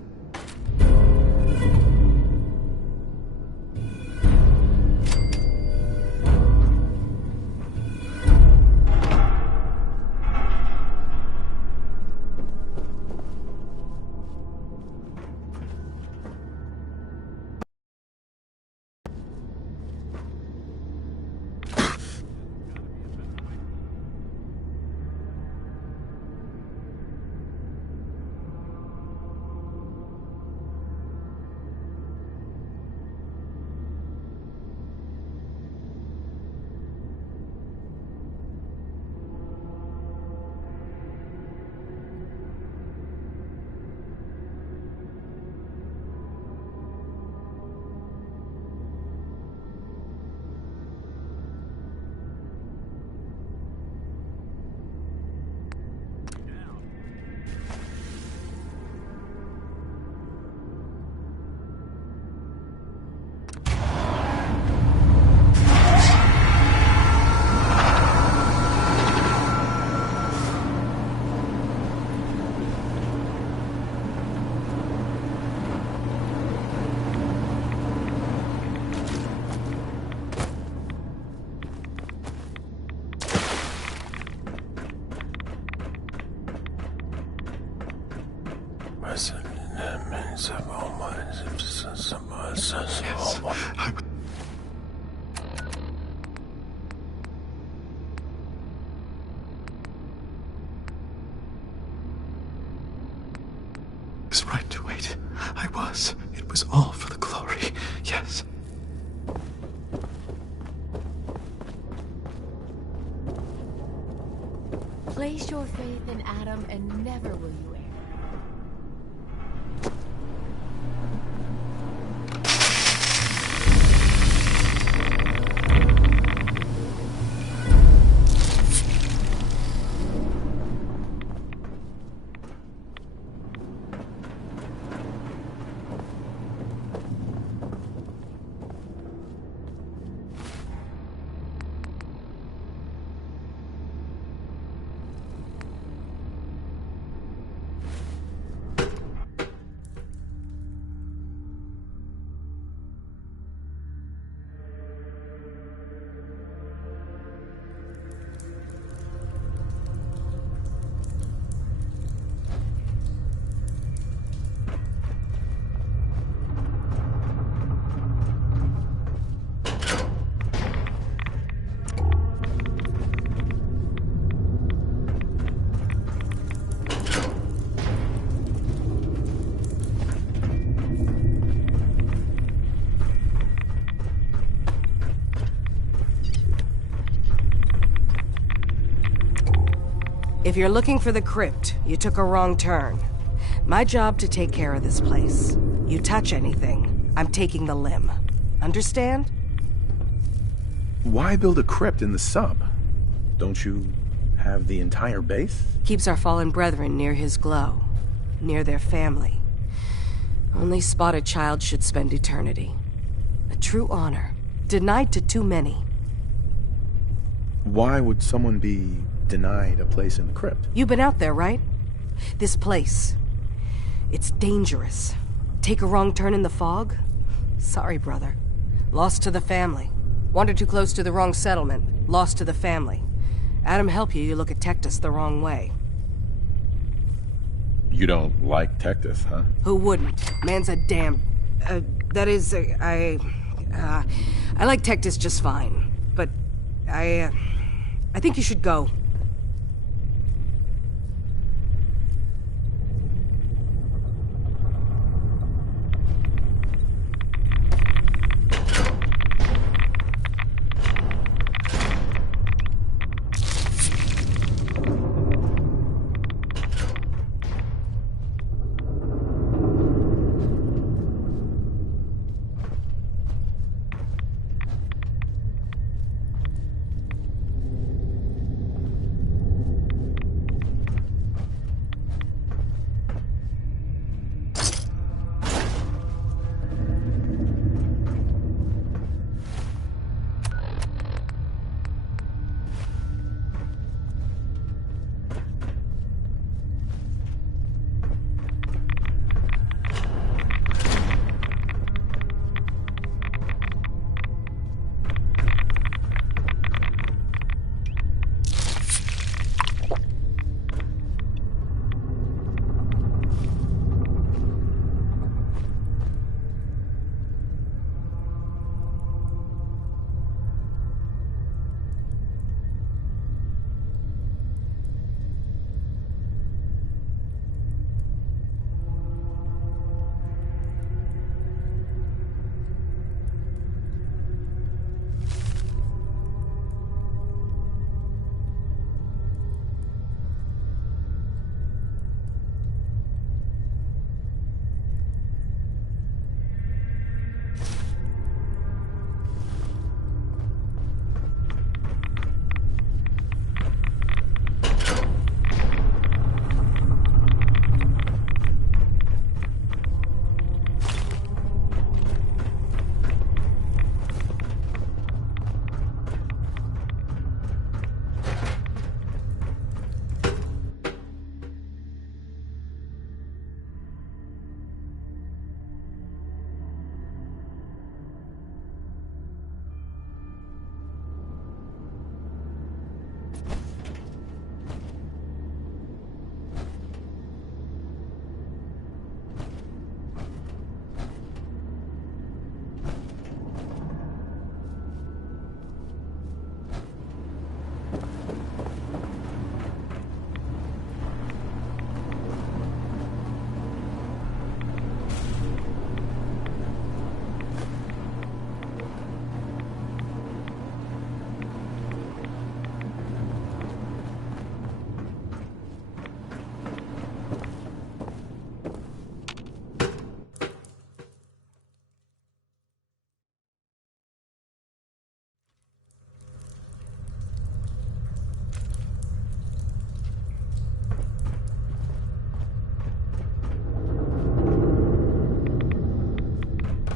Was right to wait. I was. It was all for the glory. Yes. Place your faith in Adam and never will you err. If you're looking for the crypt, you took a wrong turn. My job to take care of this place. You touch anything, I'm taking the limb. Understand? Why build a crypt in the sub? Don't you have the entire base? Keeps our fallen brethren near his glow. Near their family. Only spotted child should spend eternity. A true honor. Denied to too many. Why would someone be denied a place in the crypt? You've been out there, right? This place. It's dangerous. Take a wrong turn in the fog? Sorry, brother. Lost to the family. Wandered too close to the wrong settlement. Lost to the family. Adam help you, you look at Tectus the wrong way. You don't like Tectus, huh? Who wouldn't? Man's a damn... that is, I like Tectus just fine. But I think you should go.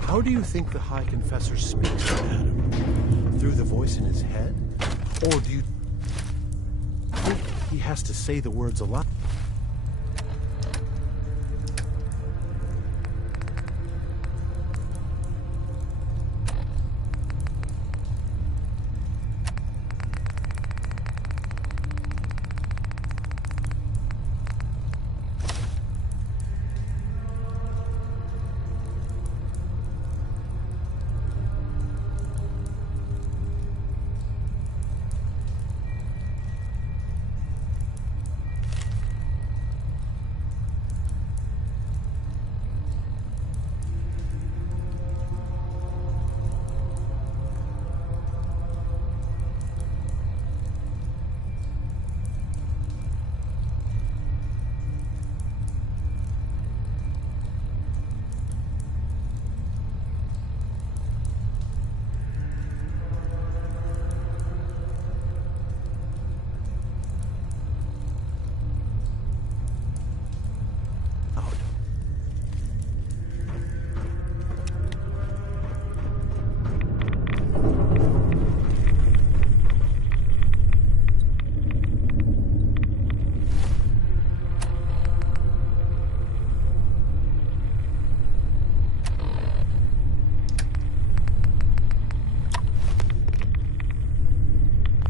How do you think the High Confessor speaks to Adam? Through the voice in his head? Or do you think he has to say the words aloud?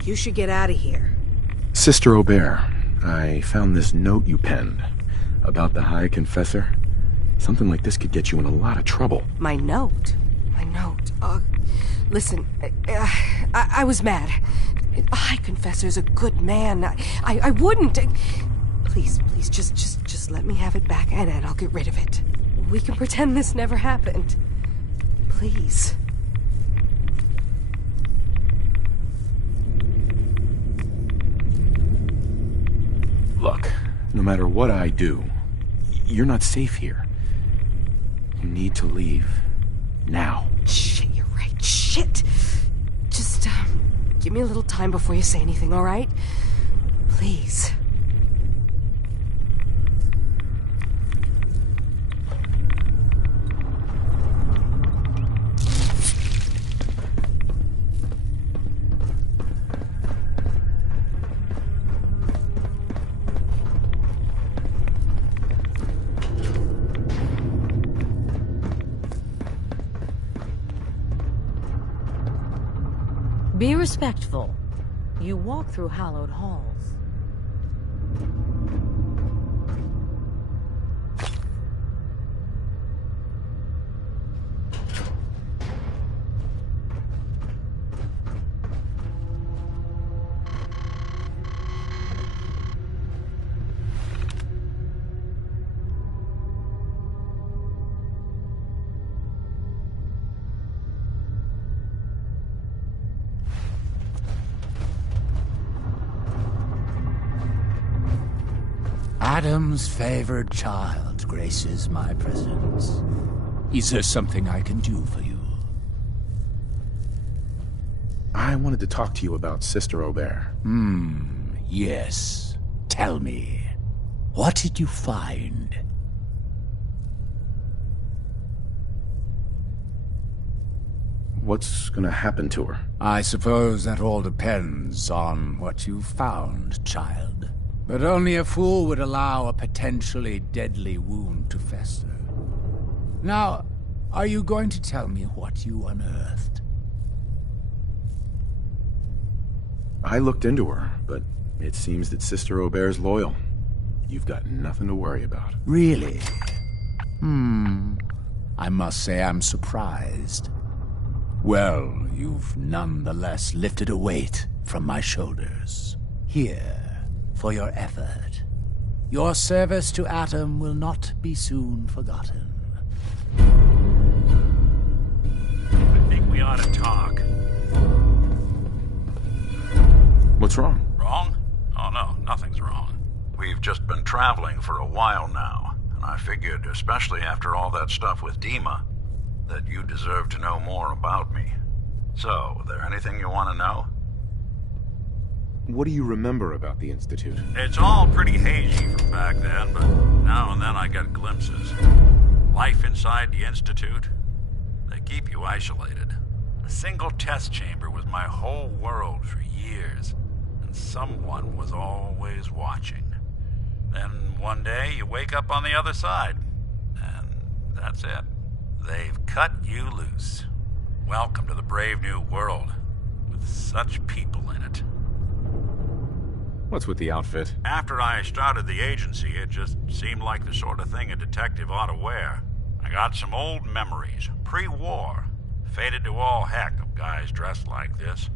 You should get out of here. Sister Aubert, I found this note you penned about the High Confessor. Something like this could get you in a lot of trouble. My note? My note? Listen, I was mad. A High Confessor's a good man. I wouldn't... Please, just let me have it back, and I'll get rid of it. We can pretend this never happened. Please. Look, no matter what I do, you're not safe here. You need to leave. Now. Shit, you're right. Shit! Just, give me a little time before you say anything, all right? Please. Be respectful. You walk through hallowed halls. Adam's favored child graces my presence. Is there something I can do for you? I wanted to talk to you about Sister Aubert. Yes. Tell me, what did you find? What's gonna happen to her? I suppose that all depends on what you found, child. But only a fool would allow a potentially deadly wound to fester. Now, are you going to tell me what you unearthed? I looked into her, but it seems that Sister Aubert's loyal. You've got nothing to worry about. Really? I must say I'm surprised. Well, you've nonetheless lifted a weight from my shoulders. Here, for your effort. Your service to Atom will not be soon forgotten. I think we ought to talk. What's wrong? Wrong? Oh no, nothing's wrong. We've just been traveling for a while now, and I figured, especially after all that stuff with Dima, that you deserve to know more about me. So, is there anything you want to know? What do you remember about the Institute? It's all pretty hazy from back then, but now and then I get glimpses. Life inside the Institute, they keep you isolated. A single test chamber was my whole world for years, and someone was always watching. Then one day you wake up on the other side, and that's it. They've cut you loose. Welcome to the brave new world, with such people in it. What's with the outfit? After I started the agency, it just seemed like the sort of thing a detective ought to wear. I got some old memories, pre-war. Faded to all heck of guys dressed like this,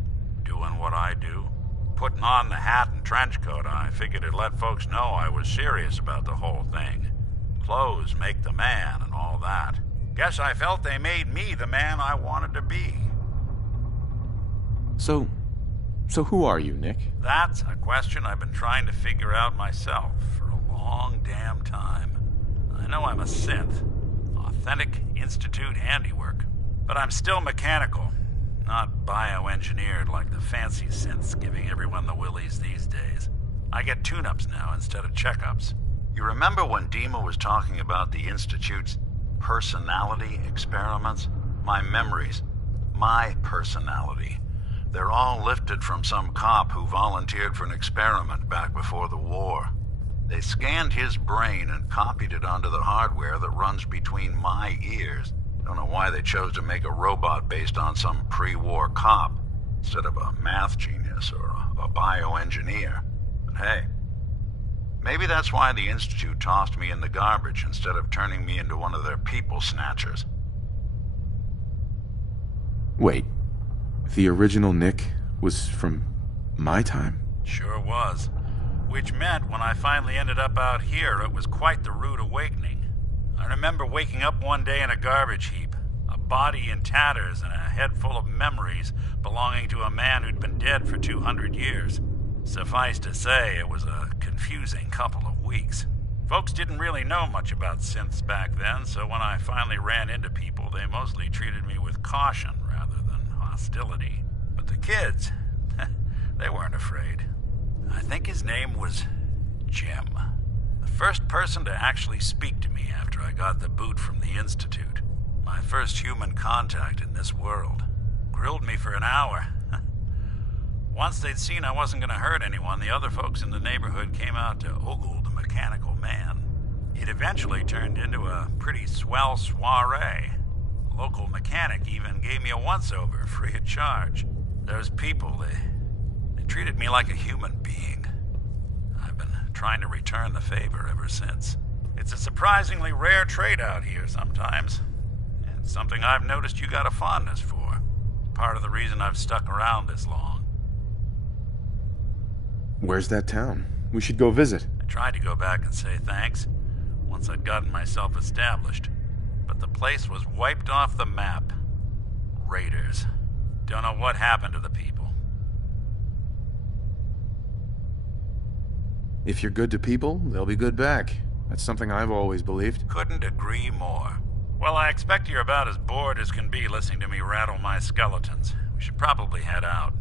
doing what I do. Putting on the hat and trench coat, I figured it'd let folks know I was serious about the whole thing. Clothes make the man and all that. Guess I felt they made me the man I wanted to be. So who are you, Nick? That's a question I've been trying to figure out myself for a long damn time. I know I'm a synth, authentic Institute handiwork, but I'm still mechanical, not bioengineered like the fancy synths giving everyone the willies these days. I get tune-ups now instead of checkups. You remember when Dima was talking about the Institute's personality experiments? My memories, my personality. They're all lifted from some cop who volunteered for an experiment back before the war. They scanned his brain and copied it onto the hardware that runs between my ears. Don't know why they chose to make a robot based on some pre-war cop. instead of a math genius or a bioengineer. But hey, maybe that's why the Institute tossed me in the garbage instead of turning me into one of their people snatchers. Wait, the original Nick was from my time? Sure was. Which meant when I finally ended up out here, it was quite the rude awakening. I remember waking up one day in a garbage heap, a body in tatters and a head full of memories belonging to a man who'd been dead for 200 years. Suffice to say, it was a confusing couple of weeks. Folks didn't really know much about synths back then, so when I finally ran into people, they mostly treated me with caution rather than hostility. But the kids, they weren't afraid. I think his name was Jim. The first person to actually speak to me after I got the boot from the Institute. My first human contact in this world. Grilled me for an hour. Once they'd seen I wasn't going to hurt anyone, the other folks in the neighborhood came out to ogle the mechanical man. It eventually turned into a pretty swell soiree. A local mechanic even gave me a once-over free of charge. Those people, they treated me like a human being. I've been trying to return the favor ever since. It's a surprisingly rare trait out here sometimes. And something I've noticed you got a fondness for. Part of the reason I've stuck around this long. Where's that town? We should go visit. I tried to go back and say thanks, once I'd gotten myself established. But the place was wiped off the map. Raiders. Don't know what happened to the people. If you're good to people, they'll be good back. That's something I've always believed. Couldn't agree more. Well, I expect you're about as bored as can be listening to me rattle my skeletons. We should probably head out.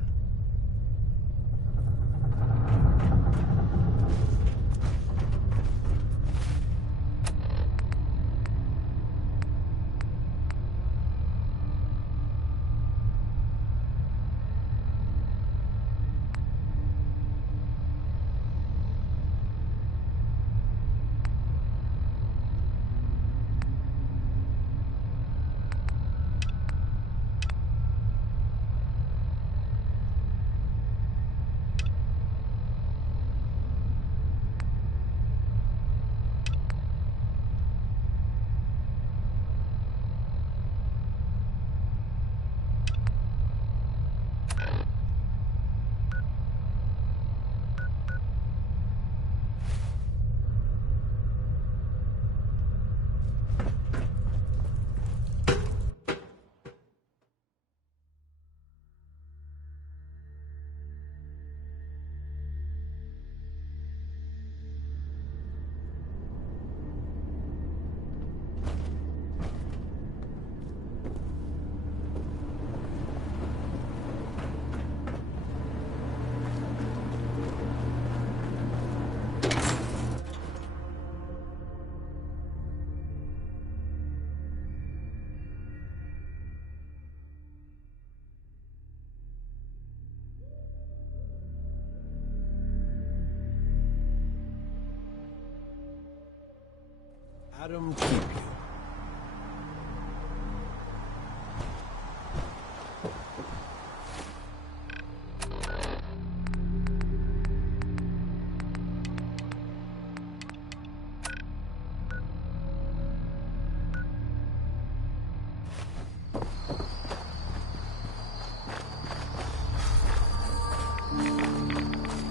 Adam keep you.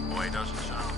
Boy, doesn't sound.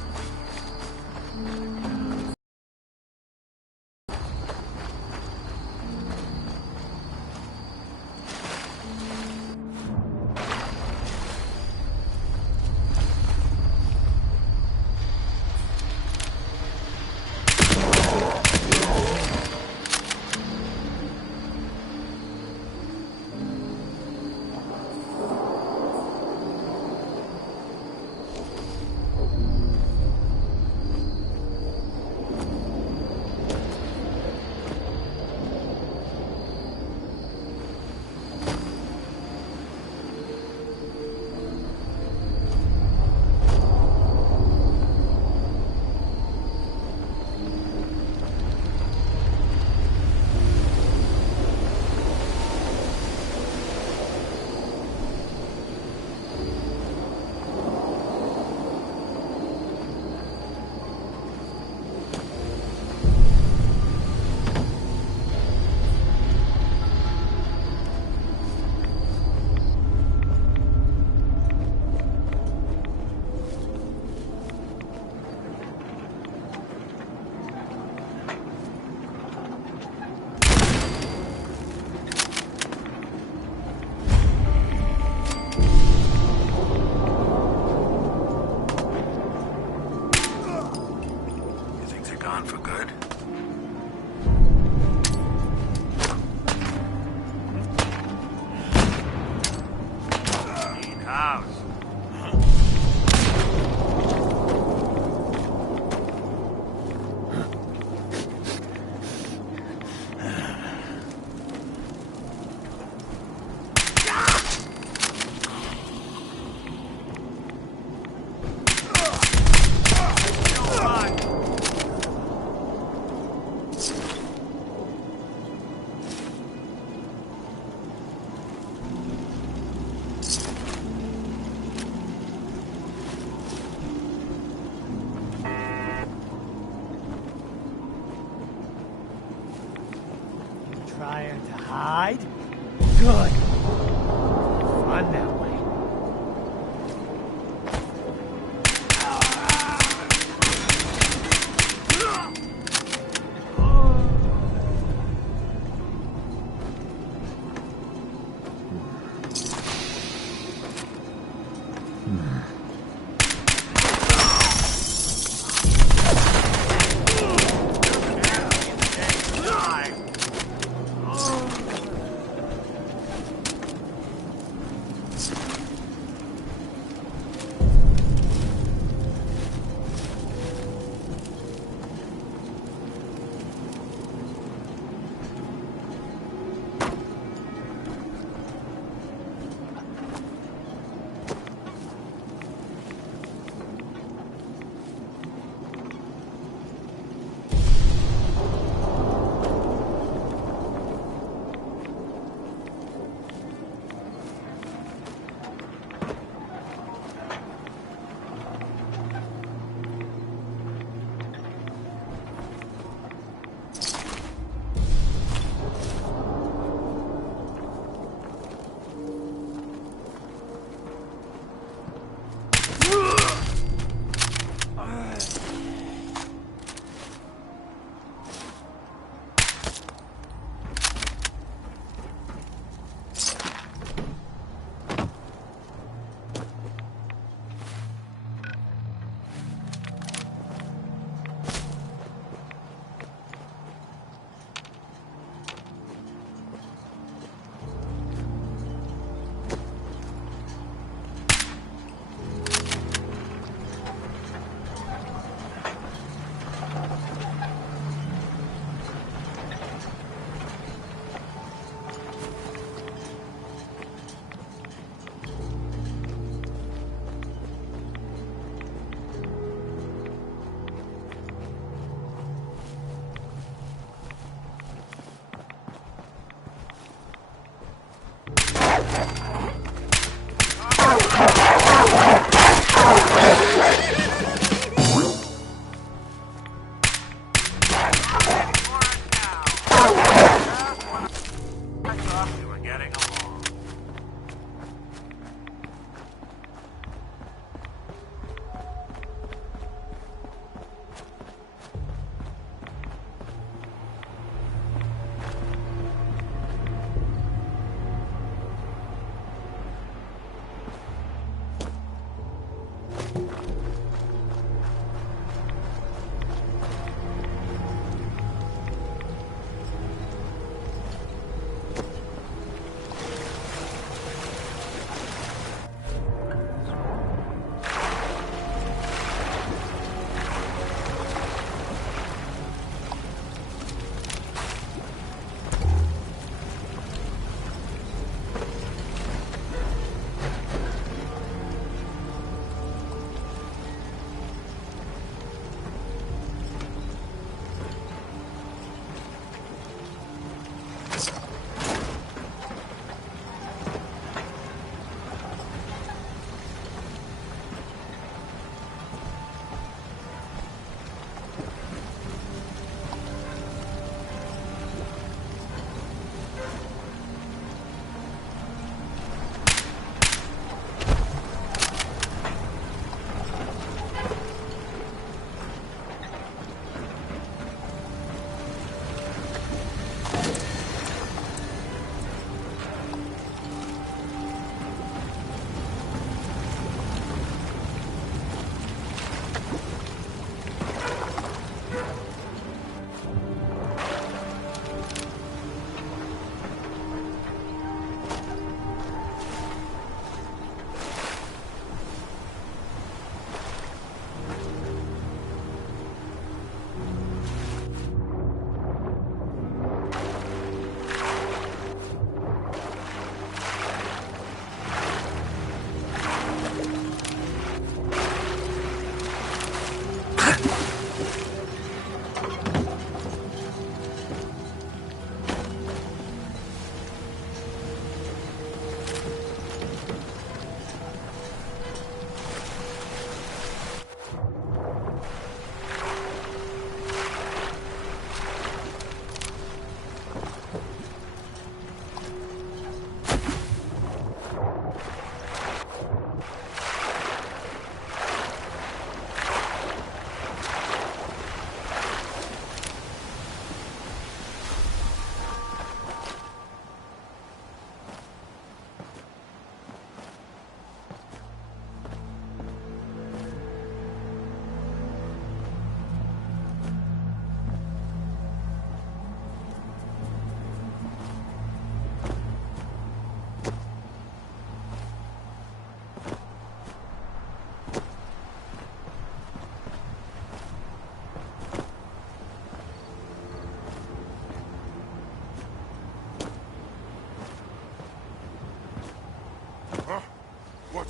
Somewhere to hide? Good. Fun that way.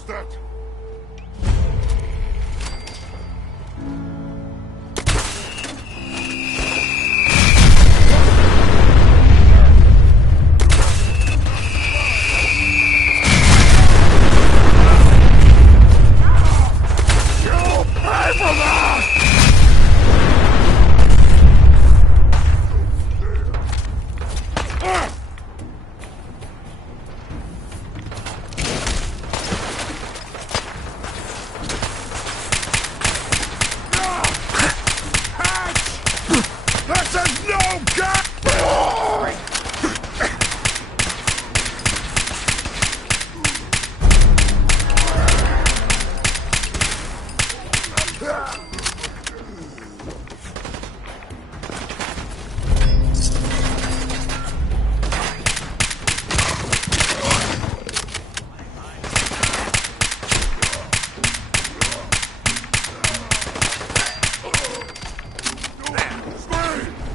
worth it! You'll pay for that! This is no good!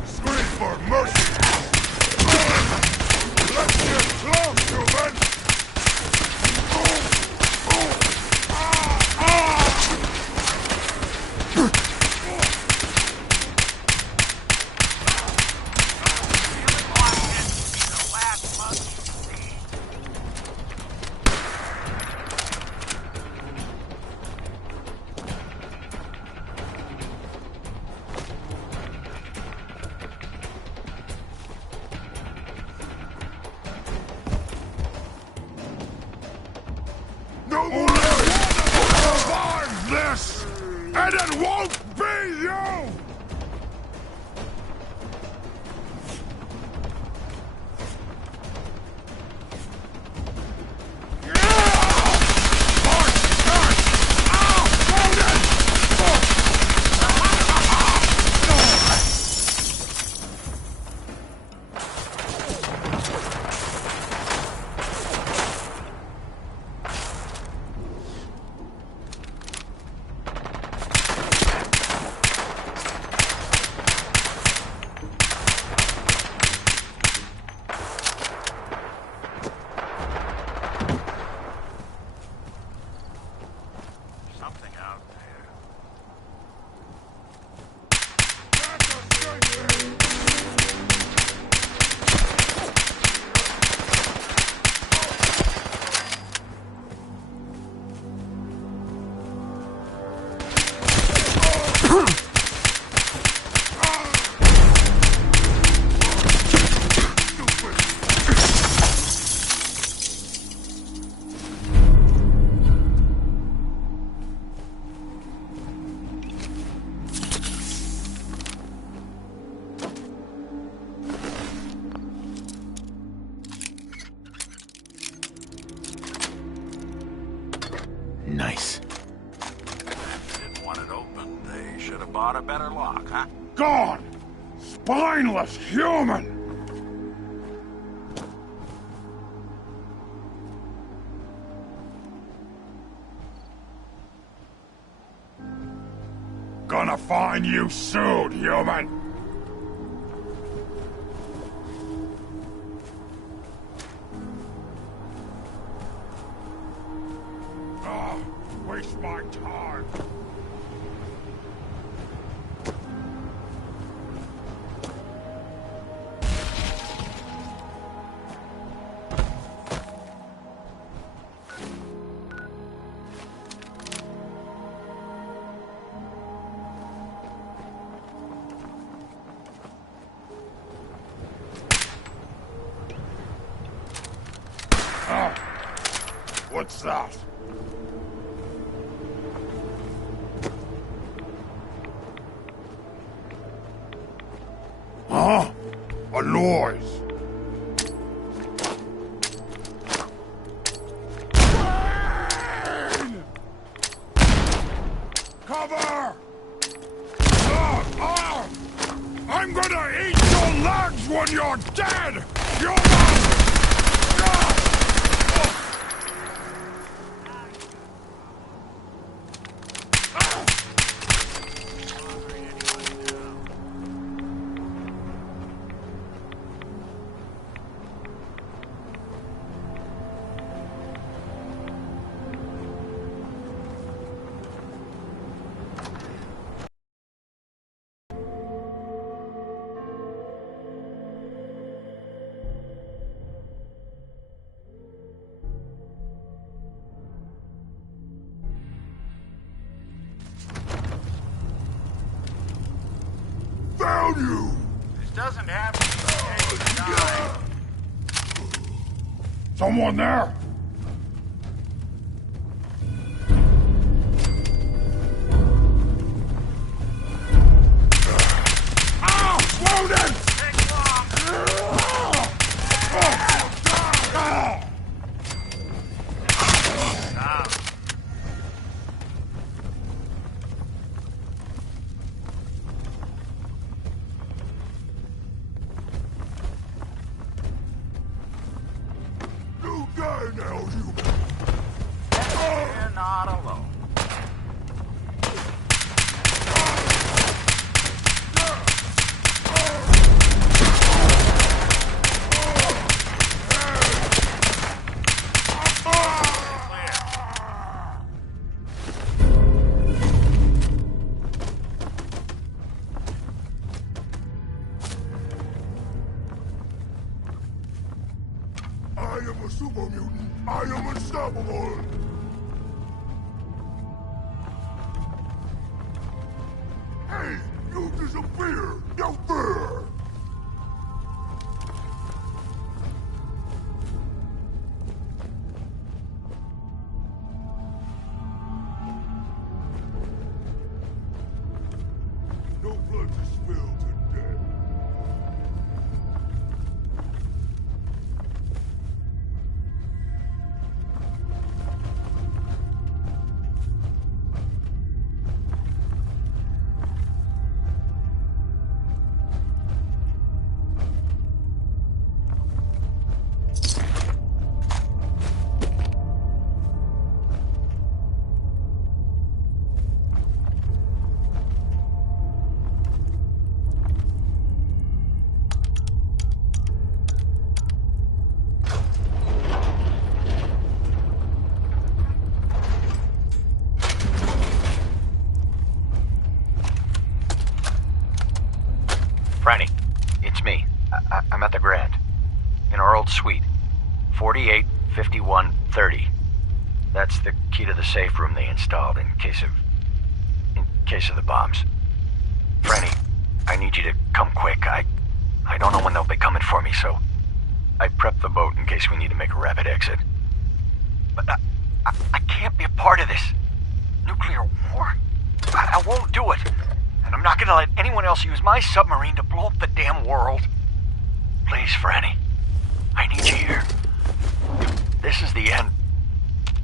Scream for mercy! Let's get close, human! No one will survive this! And it won't be you! Something out there. Nice. Didn't want it open. They should have bought a better lock, huh? Gone! Spineless human! Gonna find you soon, human! Waste my time. What's that? Huh? A noise. Cover! I'm gonna eat your legs when you're dead! on you! This doesn't have to be die. Someone there? Wounded! You die now, you... You're not alone. I am a super mutant. I am unstoppable. Hey, you disappear. No fear. No blood to spill today. Franny, it's me. I'm at the Grand. In our old suite. 485130. That's the key to the safe room they installed in case of the bombs. Franny, I need you to come quick. I don't know when they'll be coming for me, so I prepped the boat in case we need to make a rapid exit. But I can't be a part of this. Nuclear war? I won't do it. And I'm not gonna let anyone else use my submarine to blow up the damn world. Please, Franny. I need you here. If this is the end,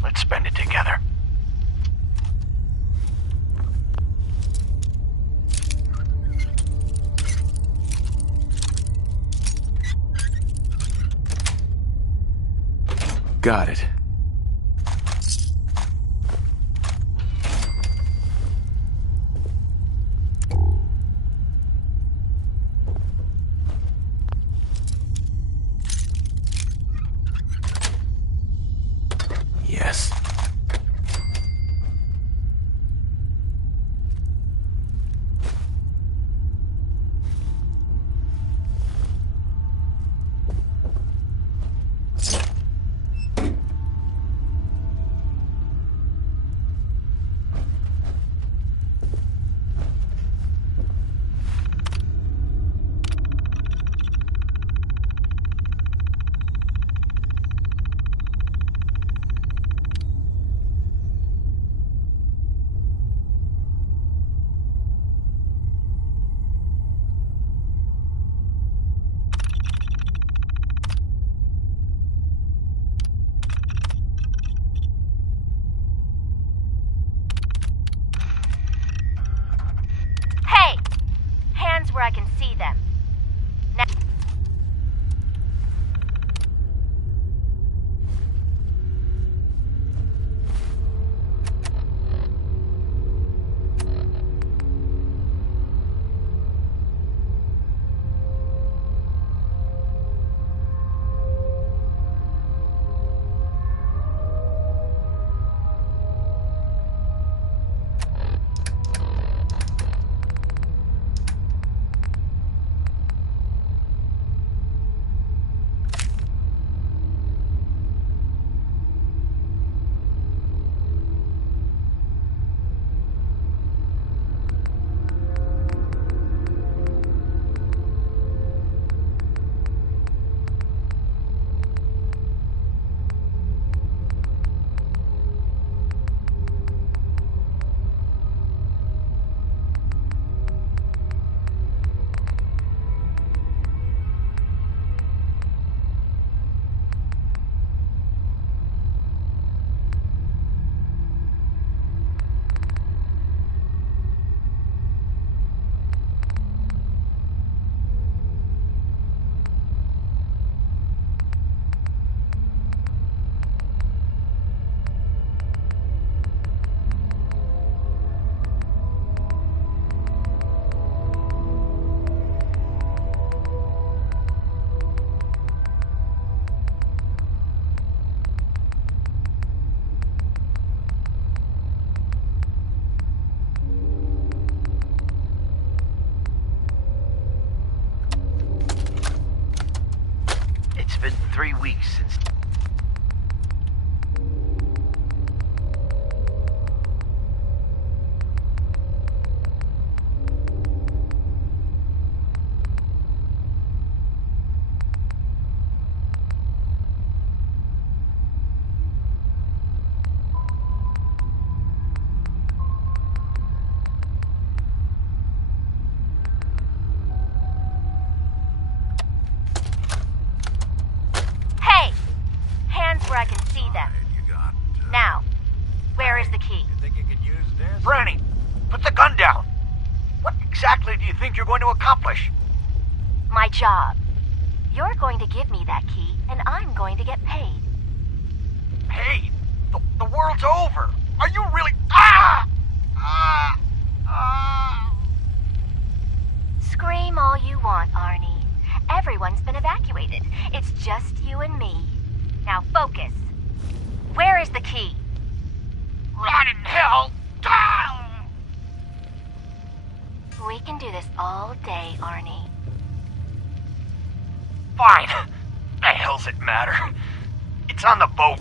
let's spend it together. Got it. Yes. weeks since... Hey! Hands where I can see them. Now, where is the key? Franny, put the gun down! What exactly do you think you're going to accomplish? My job. You're going to give me that key, and I'm going to get paid. Hey, the world's over! Are you really... Ah! Ah! Ah! Scream all you want, Arnie. Everyone's been evacuated. It's just you and me. Now focus. Where is the key? Rot in hell! Ah! We can do this all day, Arnie. Fine. The hell's it matter? It's on the boat.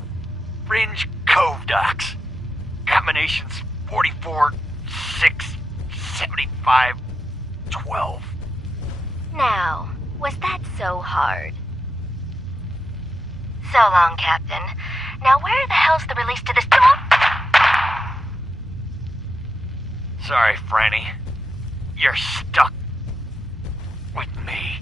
Fringe Cove docks. Combinations 44, 6, 75, 12. Now, was that so hard? So long, Captain. Now where the hell's the release to this door? Sorry, Franny. You're stuck with me.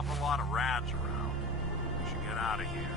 A lot of rats around. We should get out of here.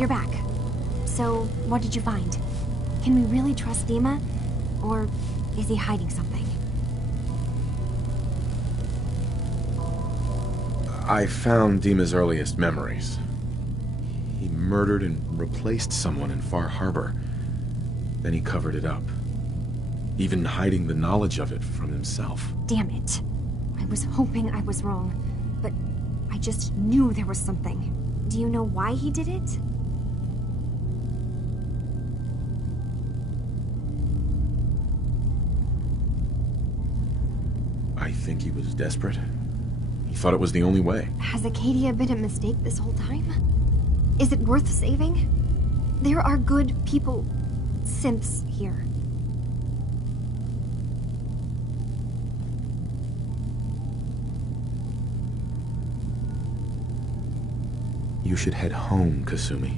you're back. So, what did you find? Can we really trust Dima? Or is he hiding something? I found Dima's earliest memories. He murdered and replaced someone in Far Harbor. Then he covered it up, even hiding the knowledge of it from himself. Damn it. I was hoping I was wrong, but I just knew there was something. Do you know why he did it? I think he was desperate. He thought it was the only way. Has Acadia been a mistake this whole time? Is it worth saving? There are good people, synths here. You should head home, Kasumi.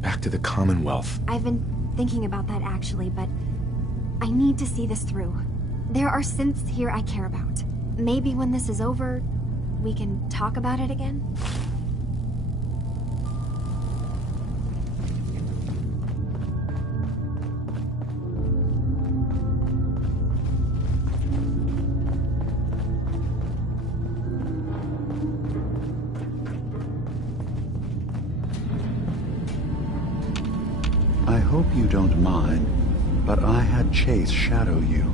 Back to the Commonwealth. I've been thinking about that actually, but I need to see this through. There are synths here I care about. Maybe when this is over, we can talk about it again? I hope you don't mind, but I had Chase shadow you.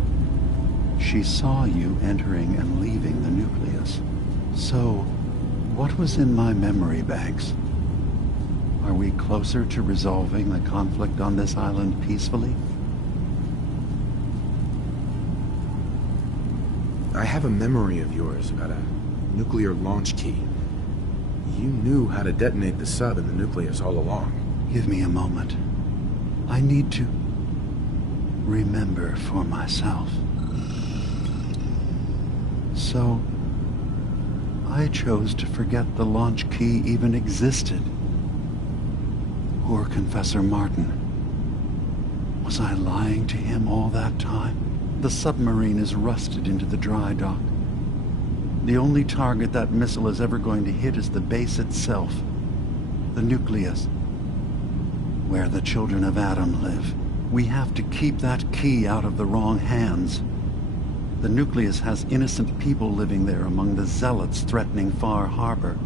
She saw you entering and leaving the nucleus. So, what was in my memory banks? Are we closer to resolving the conflict on this island peacefully? I have a memory of yours about a nuclear launch key. You knew how to detonate the sub in the nucleus all along. Give me a moment. I need to remember for myself. So, I chose to forget the launch key even existed. Poor Confessor Martin. Was I lying to him all that time? The submarine is rusted into the dry dock. The only target that missile is ever going to hit is the base itself. The nucleus. Where the children of Adam live. We have to keep that key out of the wrong hands. The nucleus has innocent people living there among the zealots threatening Far Harbor.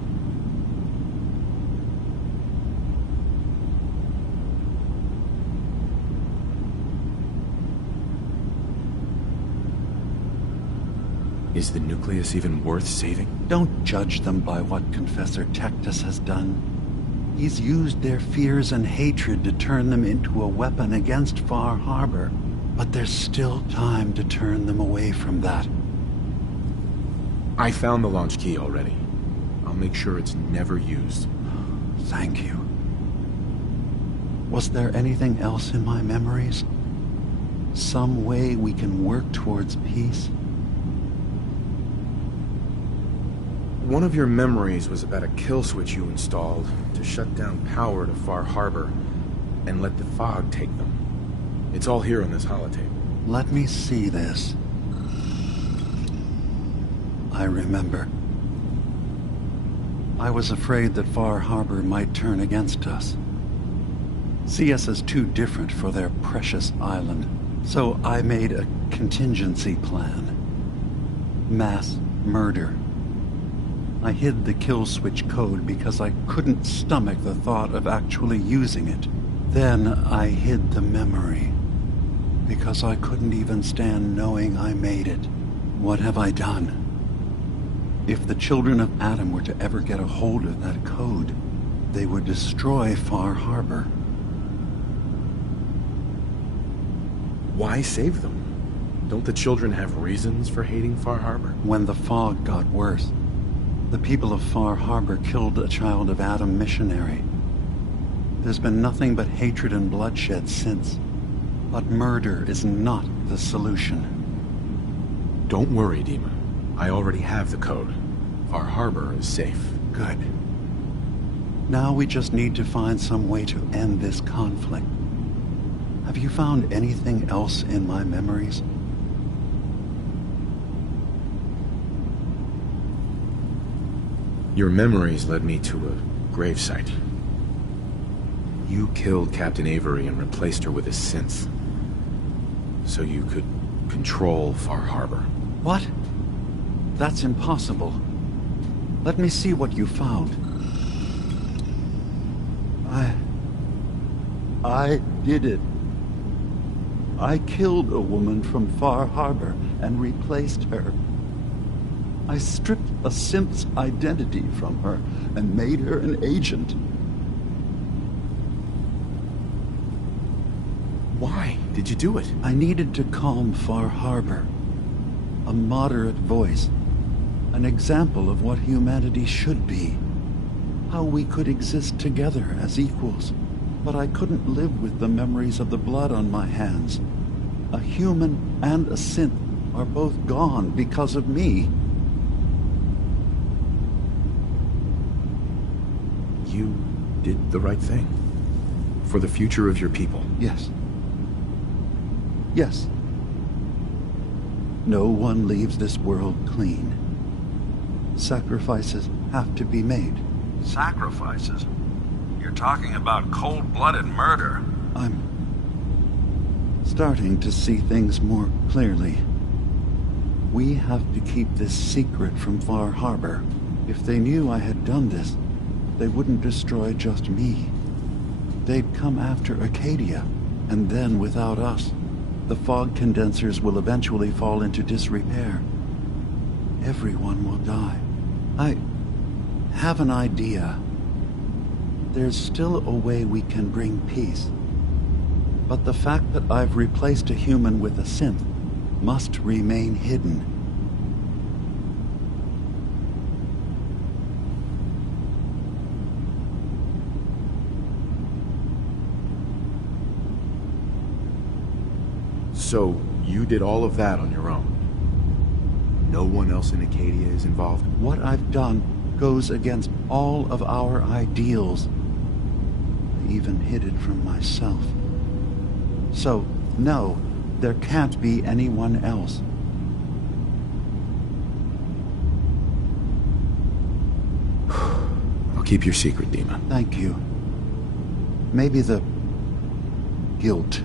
Is the nucleus even worth saving? Don't judge them by what Confessor Tectus has done. He's used their fears and hatred to turn them into a weapon against Far Harbor. But there's still time to turn them away from that. I found the launch key already. I'll make sure it's never used. Thank you. Was there anything else in my memories? Some way we can work towards peace? One of your memories was about a kill switch you installed to shut down power to Far Harbor and let the fog take them. It's all here on this holotape. Let me see this. I remember. I was afraid that Far Harbor might turn against us. See us as too different for their precious island. So I made a contingency plan. Mass murder. I hid the kill switch code because I couldn't stomach the thought of actually using it. Then I hid the memory. Because I couldn't even stand knowing I made it. What have I done? If the children of Adam were to ever get a hold of that code, they would destroy Far Harbor. Why save them? Don't the children have reasons for hating Far Harbor? When the fog got worse, the people of Far Harbor killed a child of Adam missionary. There's been nothing but hatred and bloodshed since. But murder is not the solution. Don't worry, Dima. I already have the code. Far Harbor is safe. Good. Now we just need to find some way to end this conflict. Have you found anything else in my memories? Your memories led me to a gravesite. You killed Captain Avery and replaced her with a synth. So you could control Far Harbor. What? That's impossible. Let me see what you found. I did it. I killed a woman from Far Harbor and replaced her. I stripped a synth's identity from her and made her an agent. Why did you do it? I needed to calm Far Harbor. A moderate voice. An example of what humanity should be. How we could exist together as equals. But I couldn't live with the memories of the blood on my hands. A human and a synth are both gone because of me. You did the right thing. For the future of your people. Yes. Yes. No one leaves this world clean. Sacrifices have to be made. Sacrifices? You're talking about cold-blooded murder. I'm starting to see things more clearly. We have to keep this secret from Far Harbor. If they knew I had done this, they wouldn't destroy just me. They'd come after Acadia, and then without us, the fog condensers will eventually fall into disrepair. Everyone will die. I have an idea. There's still a way we can bring peace. But the fact that I've replaced a human with a synth must remain hidden. So, you did all of that on your own? No one else in Acadia is involved? What I've done goes against all of our ideals. I even hid it from myself. So, no, there can't be anyone else. I'll keep your secret, Dima. Thank you. Maybe the guilt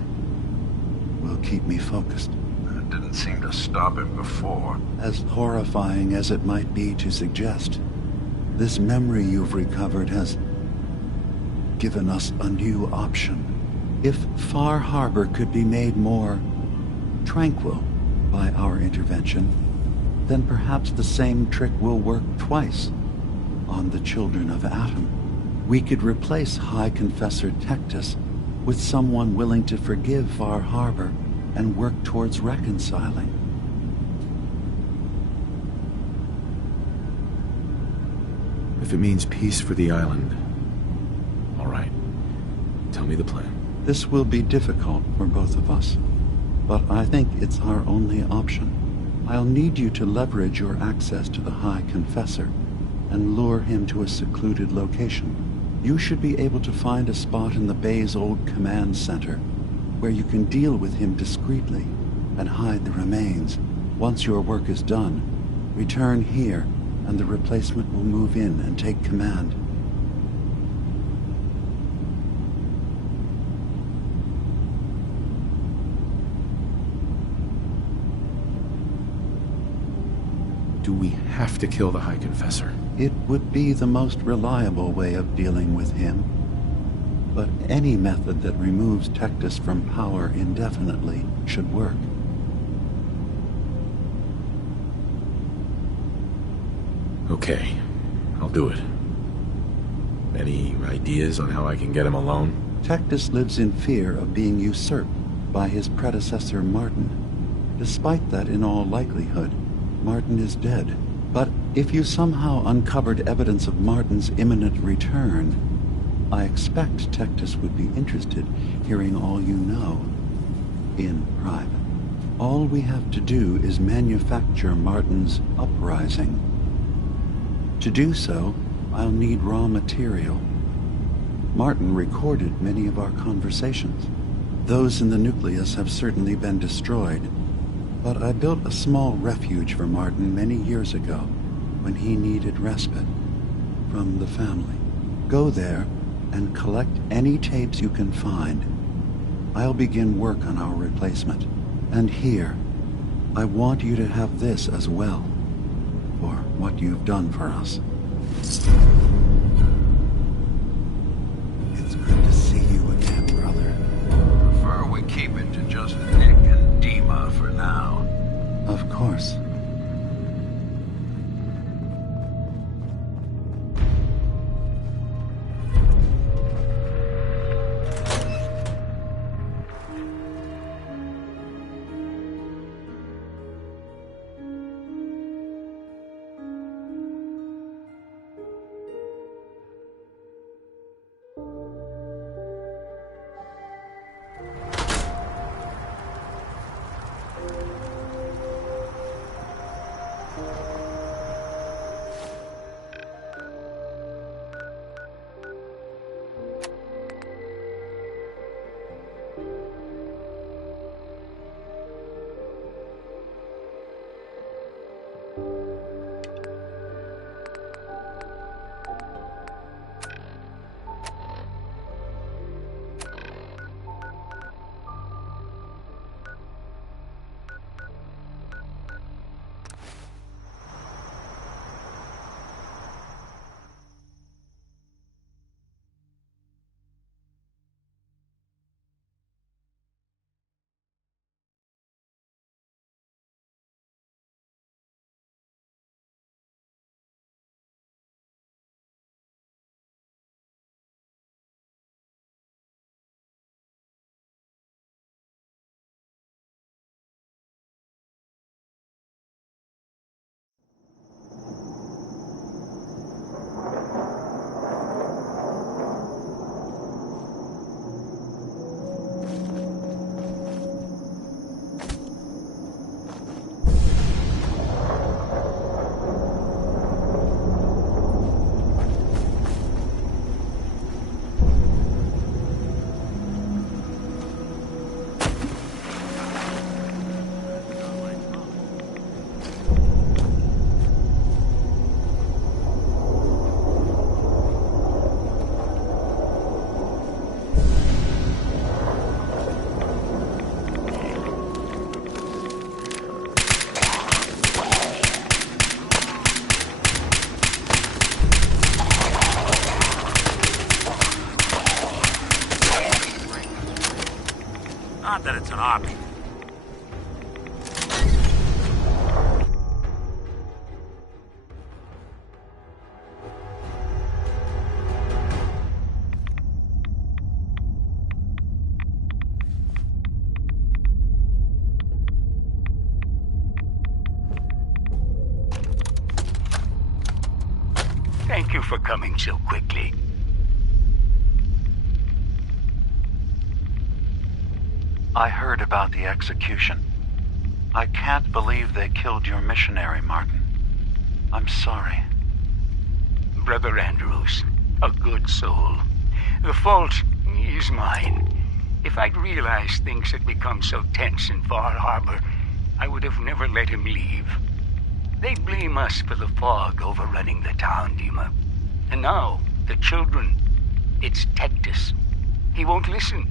will keep me focused. It didn't seem to stop him before. As horrifying as it might be to suggest, this memory you've recovered has given us a new option. If Far Harbor could be made more tranquil by our intervention, then perhaps the same trick will work twice on the children of Atom. We could replace High Confessor Tectus with someone willing to forgive Far Harbor and work towards reconciling. If it means peace for the island, all right. Tell me the plan. This will be difficult for both of us, but I think it's our only option. I'll need you to leverage your access to the High Confessor and lure him to a secluded location. You should be able to find a spot in the Bay's old command center where you can deal with him discreetly and hide the remains. Once your work is done, return here and the replacement will move in and take command. Do we have to kill the High Confessor? It would be the most reliable way of dealing with him. But any method that removes Tectus from power indefinitely should work. Okay, I'll do it. Any ideas on how I can get him alone? Tectus lives in fear of being usurped by his predecessor Martin. Despite that, in all likelihood, Martin is dead. But if you somehow uncovered evidence of Martin's imminent return, I expect Tectus would be interested hearing all you know in private. All we have to do is manufacture Martin's uprising. To do so, I'll need raw material. Martin recorded many of our conversations. Those in the nucleus have certainly been destroyed, but I built a small refuge for Martin many years ago when he needed respite from the family. Go there and collect any tapes you can find. I'll begin work on our replacement. And here, I want you to have this as well, for what you've done for us. It's good to see you again, brother. Prefer we keep it to just Nick and Dima for now. Of course. Not that it's an option. Thank you for coming so quickly. I heard about the execution. I can't believe they killed your missionary, Martin. I'm sorry. Brother Andrews, a good soul. The fault is mine. If I'd realized things had become so tense in Far Harbor, I would have never let him leave. They blame us for the fog overrunning the town, Dima. And now, the children. It's Tectus. He won't listen.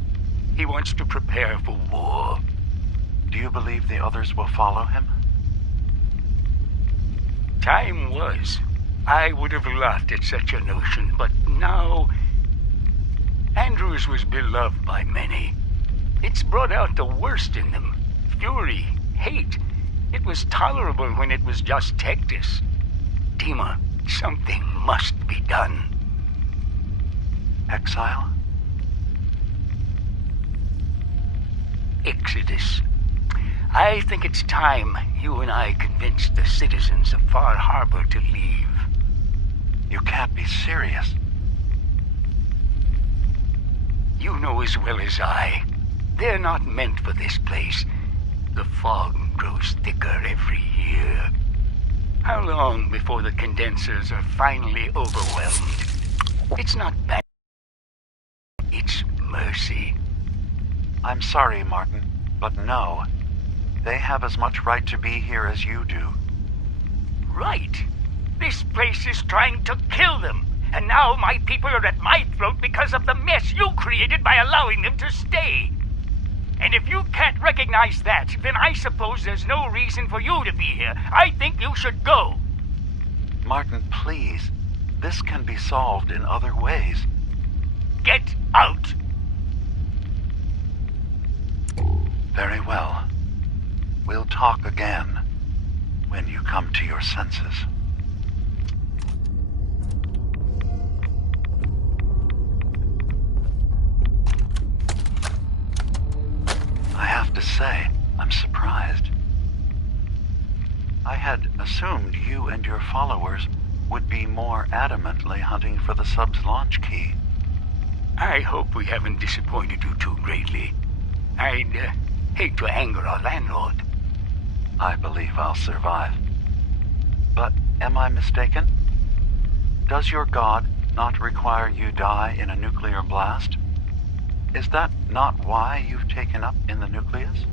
He wants to prepare for war. Do you believe the others will follow him? Time was. I would have laughed at such a notion, but now... Andrews was beloved by many. It's brought out the worst in them. Fury, hate. It was tolerable when it was just Tectus. Dima, something must be done. Exile? Exodus. I think it's time you and I convinced the citizens of Far Harbor to leave. You can't be serious. You know as well as I. They're not meant for this place. The fog grows thicker every year. How long before the condensers are finally overwhelmed? It's not bad. It's mercy. I'm sorry, Martin, but no. They have as much right to be here as you do. Right. This place is trying to kill them. And now my people are at my throat because of the mess you created by allowing them to stay. And if you can't recognize that, then I suppose there's no reason for you to be here. I think you should go. Martin, please. This can be solved in other ways. Get out! Very well. We'll talk again when you come to your senses. I have to say, I'm surprised. I had assumed you and your followers would be more adamantly hunting for the sub's launch key. I hope we haven't disappointed you too greatly. I'd hate to anger our landlord. I believe I'll survive. But am I mistaken? Does your god not require you die in a nuclear blast? Is that not why you've taken up in the nucleus?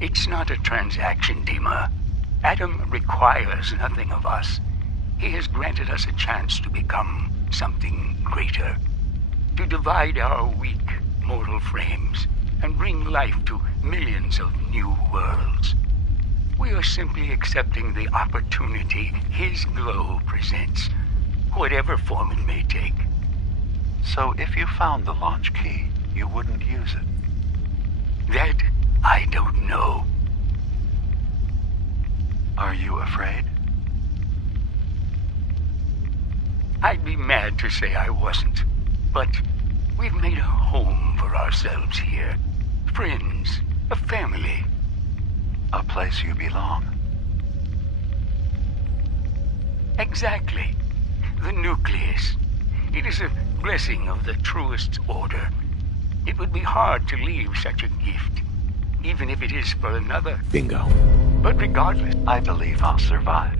It's not a transaction, Dima. Adam requires nothing of us. He has granted us a chance to become something greater. To divide our weak mortal frames and bring life to millions of new worlds. We are simply accepting the opportunity his glow presents, whatever form it may take. So if you found the launch key, you wouldn't use it? That I don't know. Are you afraid? I'd be mad to say I wasn't, but we've made a home for ourselves here. Friends, a family. A place you belong. Exactly. The nucleus. It is a blessing of the truest order. It would be hard to leave such a gift, even if it is for another. Bingo. But regardless, I believe I'll survive.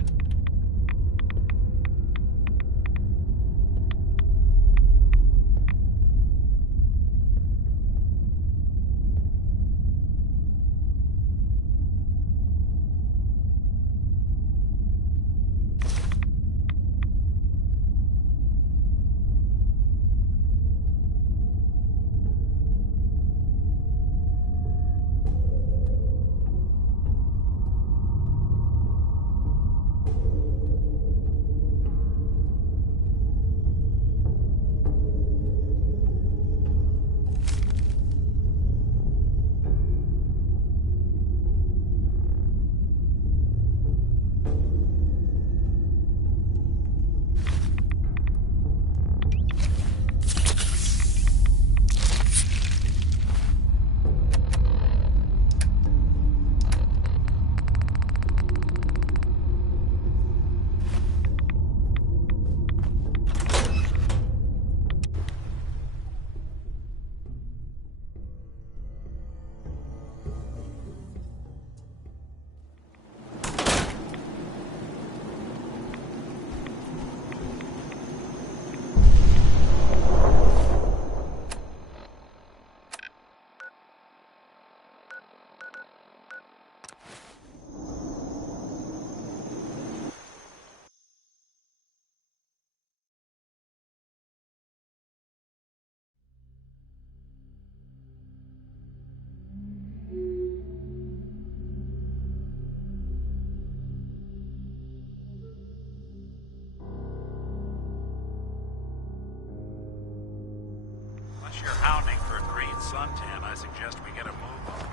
Unless you're hounding for a green suntan, I suggest we get a move on.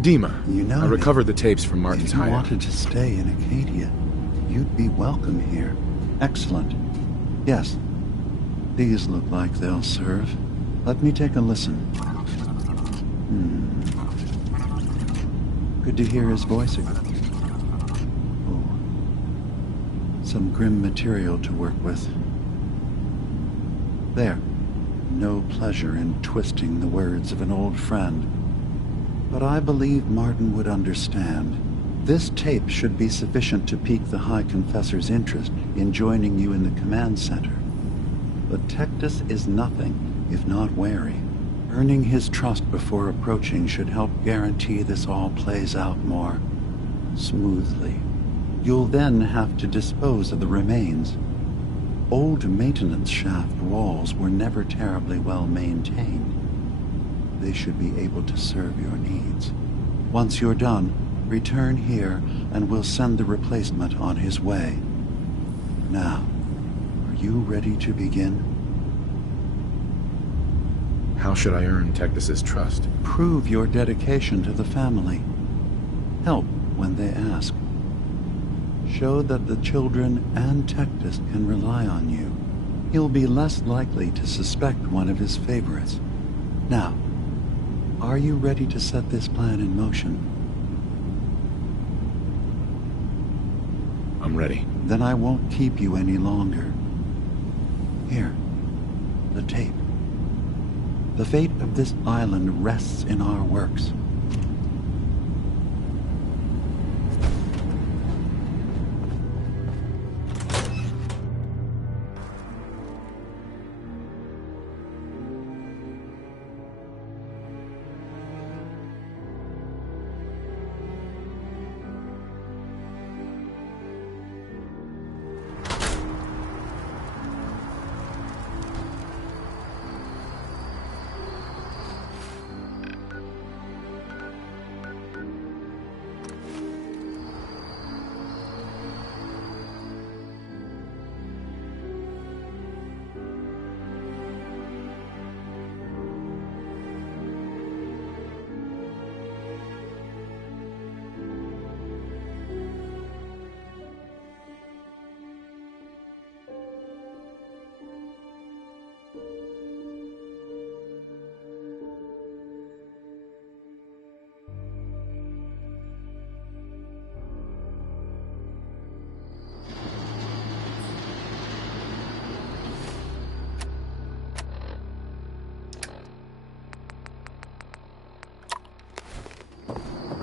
Dima, you know I recovered the tapes from Martin's If you hideout. wanted to stay in Acadia, you'd be welcome here. Excellent. Yes, these look like they'll serve. Let me take a listen. Good to hear his voice again. some grim material to work with. There. No pleasure in twisting the words of an old friend. But I believe Martin would understand. This tape should be sufficient to pique the High Confessor's interest in joining you in the command center. But Tectus is nothing if not wary. Earning his trust before approaching should help guarantee this all plays out more smoothly. You'll then have to dispose of the remains. Old maintenance shaft walls were never terribly well maintained. They should be able to serve your needs. Once you're done, return here and we'll send the replacement on his way. Now, are you ready to begin? How should I earn Tectus's trust? Prove your dedication to the family. Help when they ask. Show that the children and Tectus can rely on you. He'll be less likely to suspect one of his favorites. Now, are you ready to set this plan in motion? I'm ready. Then I won't keep you any longer. Here, the tape. The fate of this island rests in our works.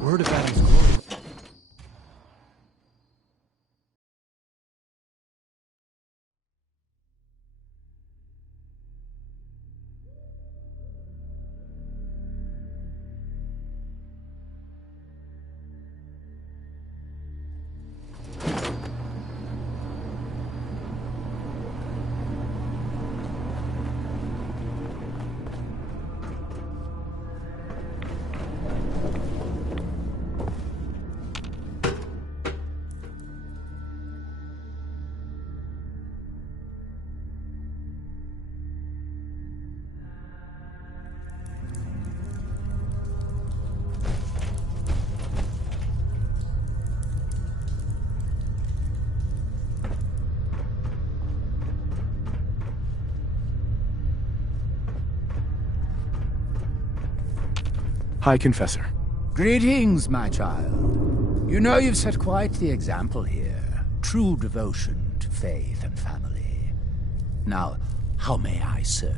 Word of Adam's glory. High Confessor. Greetings, my child. You know you've set quite the example here. True devotion to faith and family. Now, how may I serve?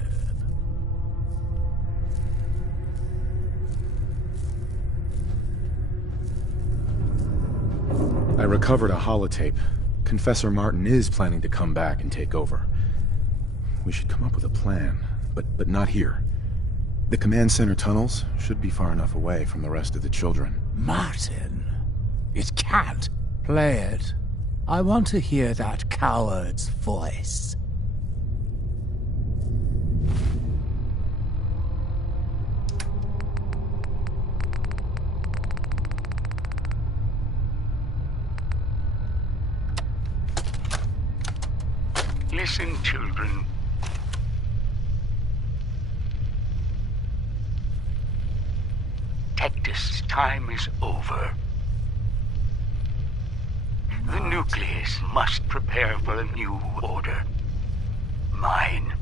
I recovered a holotape. Confessor Martin is planning to come back and take over. We should come up with a plan, but not here. The command center tunnels should be far enough away from the rest of the children. Martin, it can't. Play it. I want to hear that coward's voice. Listen, children. Tectus' time is over. The nucleus must prepare for a new order. Mine.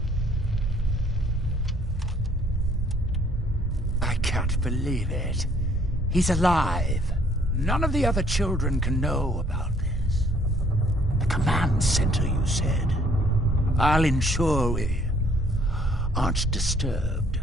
I can't believe it. He's alive. None of the other children can know about this. command center, you said. I'll ensure we aren't disturbed.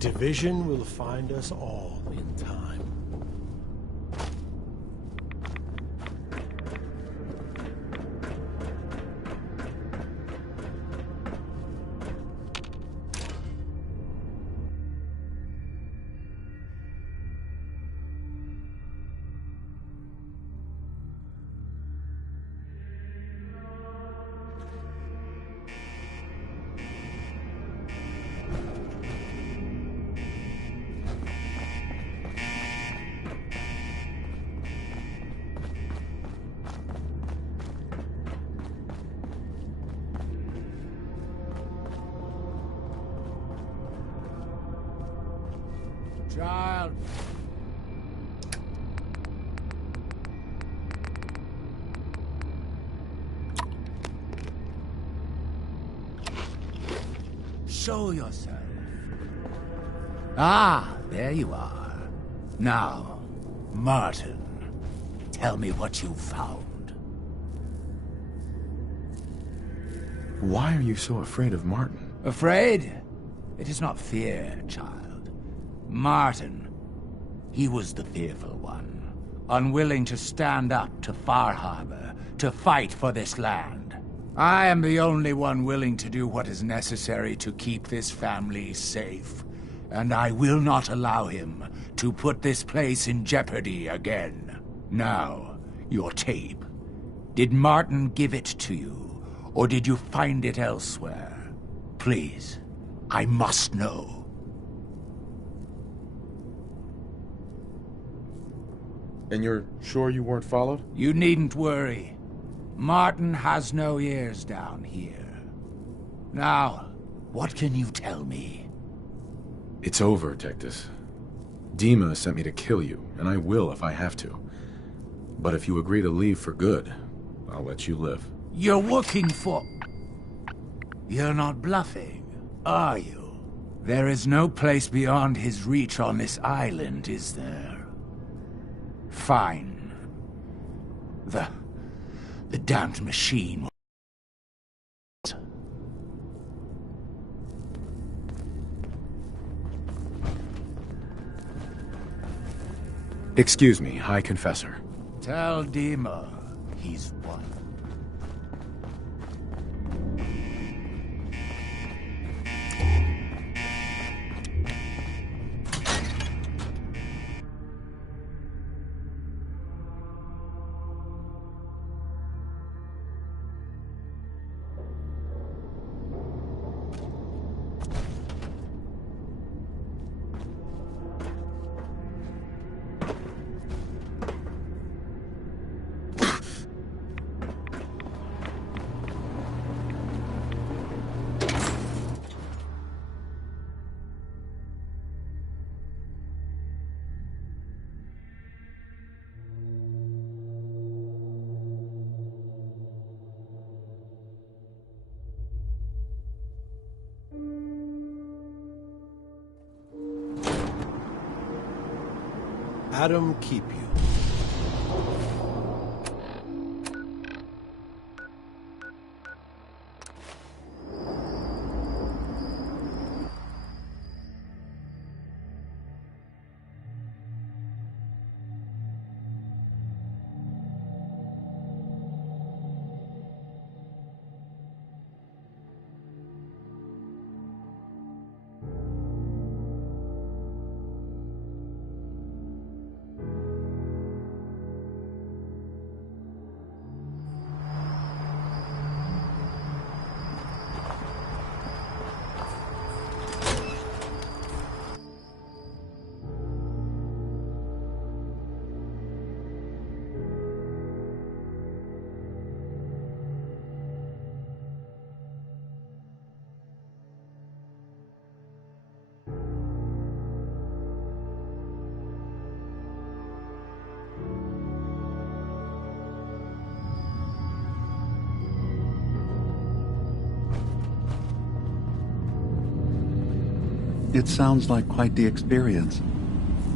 Division will find us all in time. Child. Show yourself. Ah, there you are. Now, Martin, tell me what you found. Why are you so afraid of Martin? Afraid? It is not fear, child. Martin, he was the fearful one, unwilling to stand up to Far Harbor, to fight for this land. I am the only one willing to do what is necessary to keep this family safe, and I will not allow him to put this place in jeopardy again. Now, your tape. Did Martin give it to you, or did you find it elsewhere? Please, I must know. And you're sure you weren't followed? You needn't worry. Martin has no ears down here. Now, what can you tell me? It's over, Tectus. Dima sent me to kill you, and I will if I have to. But if you agree to leave for good, I'll let you live. You're working for... You're not bluffing, are you? There is no place beyond his reach on this island, is there? Fine. The damned machine. Excuse me, High Confessor. Tell Dima he's one. Adam keep you. It sounds like quite the experience.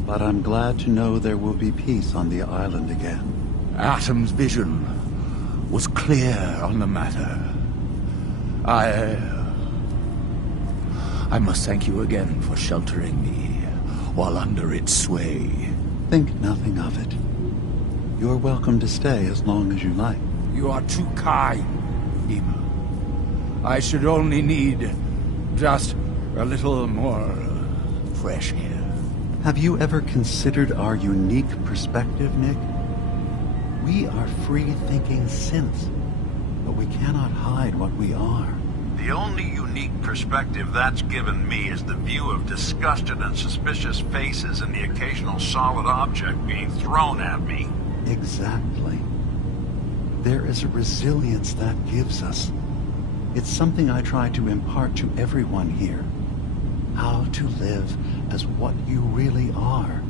But I'm glad to know there will be peace on the island again. Atom's vision was clear on the matter. I must thank you again for sheltering me while under its sway. Think nothing of it. You're welcome to stay as long as you like. You are too kind, Dima. I should only need just a little more fresh air. Have you ever considered our unique perspective, Nick? We are free-thinking synths, but we cannot hide what we are. The only unique perspective that's given me is the view of disgusted and suspicious faces and the occasional solid object being thrown at me. Exactly. There is a resilience that gives us. It's something I try to impart to everyone here. How to live as what you really are,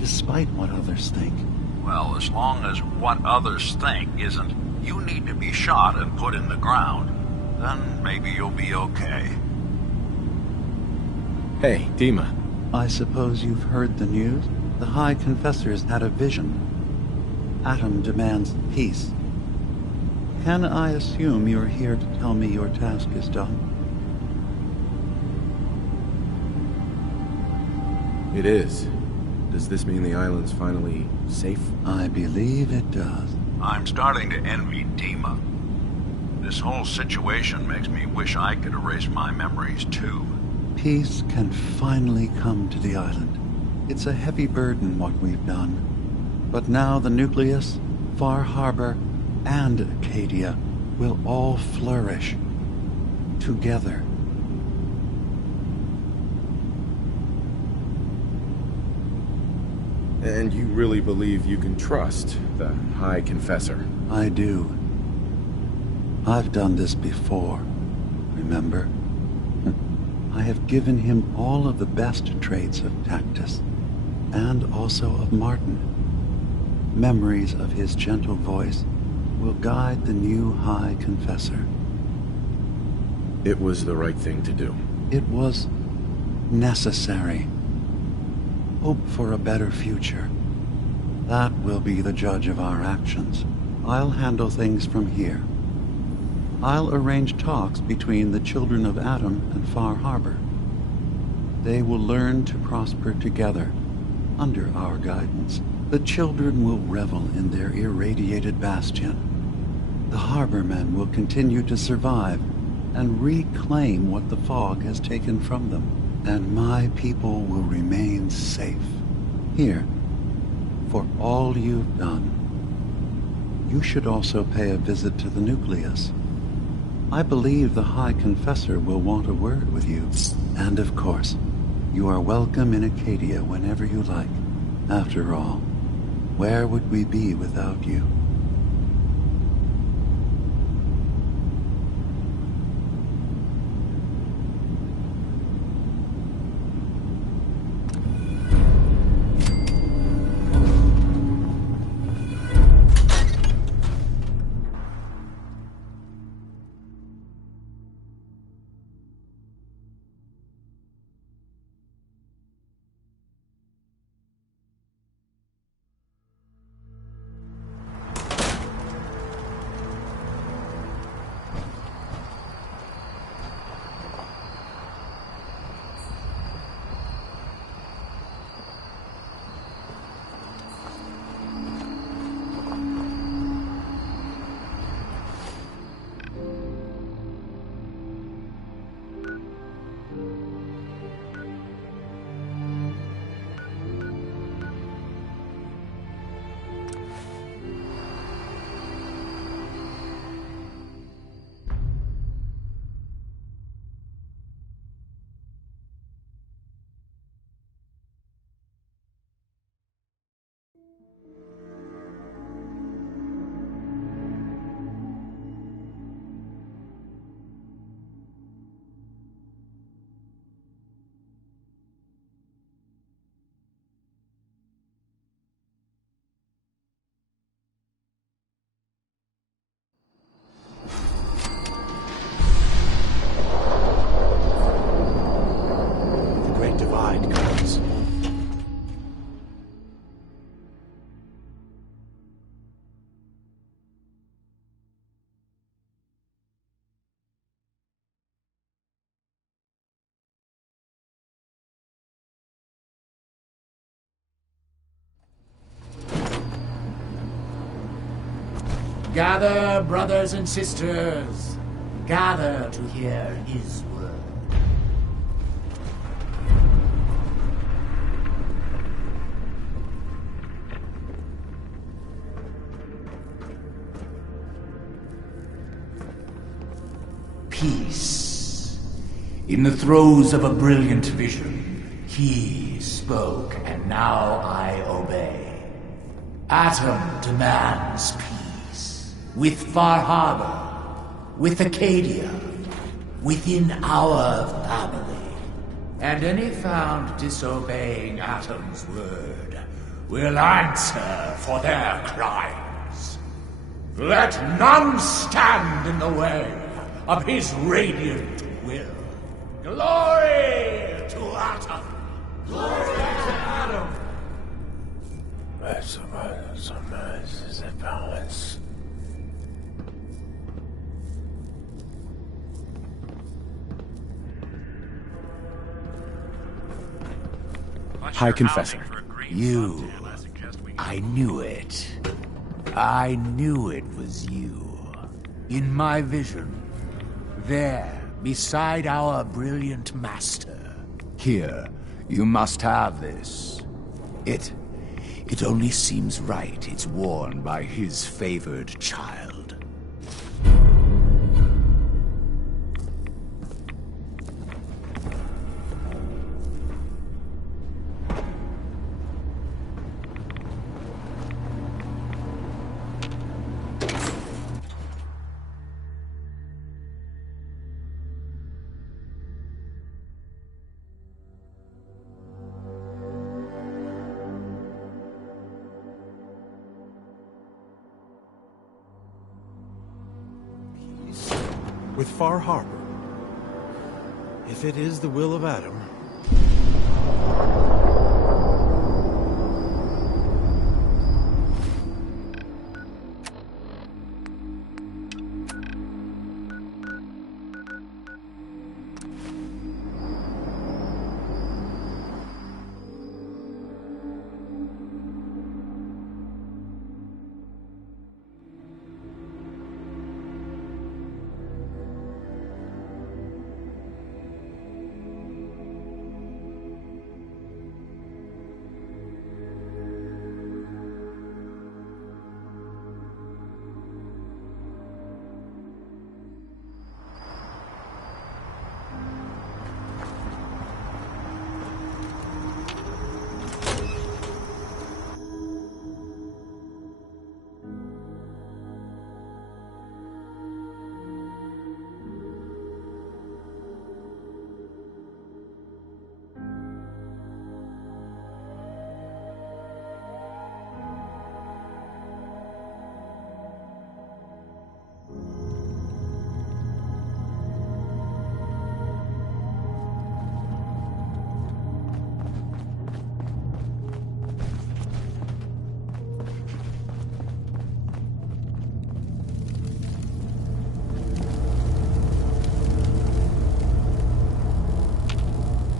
despite what others think. Well, as long as what others think isn't, you need to be shot and put in the ground, then maybe you'll be okay. Hey, Dima. I suppose you've heard the news? The High Confessor's had a vision. Atom demands peace. Can I assume you're here to tell me your task is done? It is. Does this mean the island's finally safe? I believe it does. I'm starting to envy Dima. This whole situation makes me wish I could erase my memories too. Peace can finally come to the island. It's a heavy burden what we've done. But now the Nucleus, Far Harbor, and Acadia will all flourish together. And you really believe you can trust the High Confessor? I do. I've done this before, remember? I have given him all of the best traits of Tactus, and also of Martin. Memories of his gentle voice will guide the new High Confessor. It was the right thing to do. It was necessary. Hope for a better future. That will be the judge of our actions. I'll handle things from here. I'll arrange talks between the children of Atom and Far Harbor. They will learn to prosper together under our guidance. The children will revel in their irradiated bastion. The Harbormen will continue to survive and reclaim what the fog has taken from them. And my people will remain safe. Here, for all you've done. You should also pay a visit to the Nucleus. I believe the High Confessor will want a word with you. And of course, you are welcome in Acadia whenever you like. After all, where would we be without you? hide comes. Gather, brothers and sisters. Gather to hear his word. Peace. In the throes of a brilliant vision, he spoke, and now I obey. Atom demands peace. With Far Harbor, with Acadia, within our family. And any found disobeying Atom's word will answer for their crimes. Let none stand in the way of his radiant will. Glory to Atom! Glory to Atom! High Confessor. You. I knew it. I knew it was you. In my vision. There, beside our brilliant master. Here, you must have this. It only seems right it's worn by his favored child. With Far Harbor. If it is the will of Atom.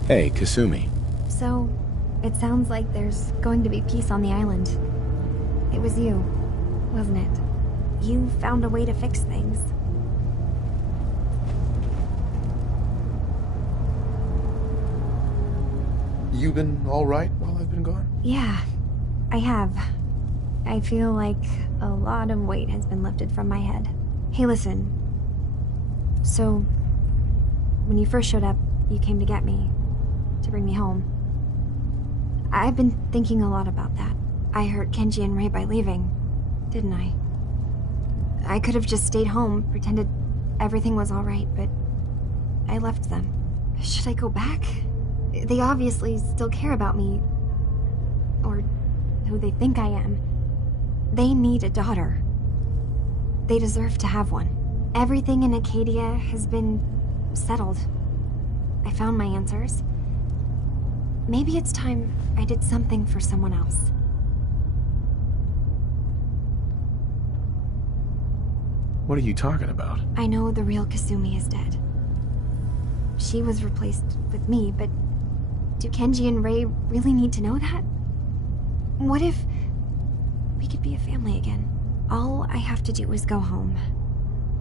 Hey, Kasumi. So, it sounds like there's going to be peace on the island. It was you, wasn't it? You found a way to fix things. You been alright while I've been gone? Yeah, I have. I feel like a lot of weight has been lifted from my head. Hey, listen. So, when you first showed up, you came to get me. To bring me home. I've been thinking a lot about that. I hurt Kenji and Rei by leaving, didn't I? I could have just stayed home, pretended everything was alright, but I left them. Should I go back? They obviously still care about me. Or who they think I am. They need a daughter. They deserve to have one. Everything in Acadia has been settled. I found my answers. Maybe it's time I did something for someone else. What are you talking about? I know the real Kasumi is dead. She was replaced with me, but do Kenji and Rei really need to know that? What if we could be a family again? All I have to do is go home.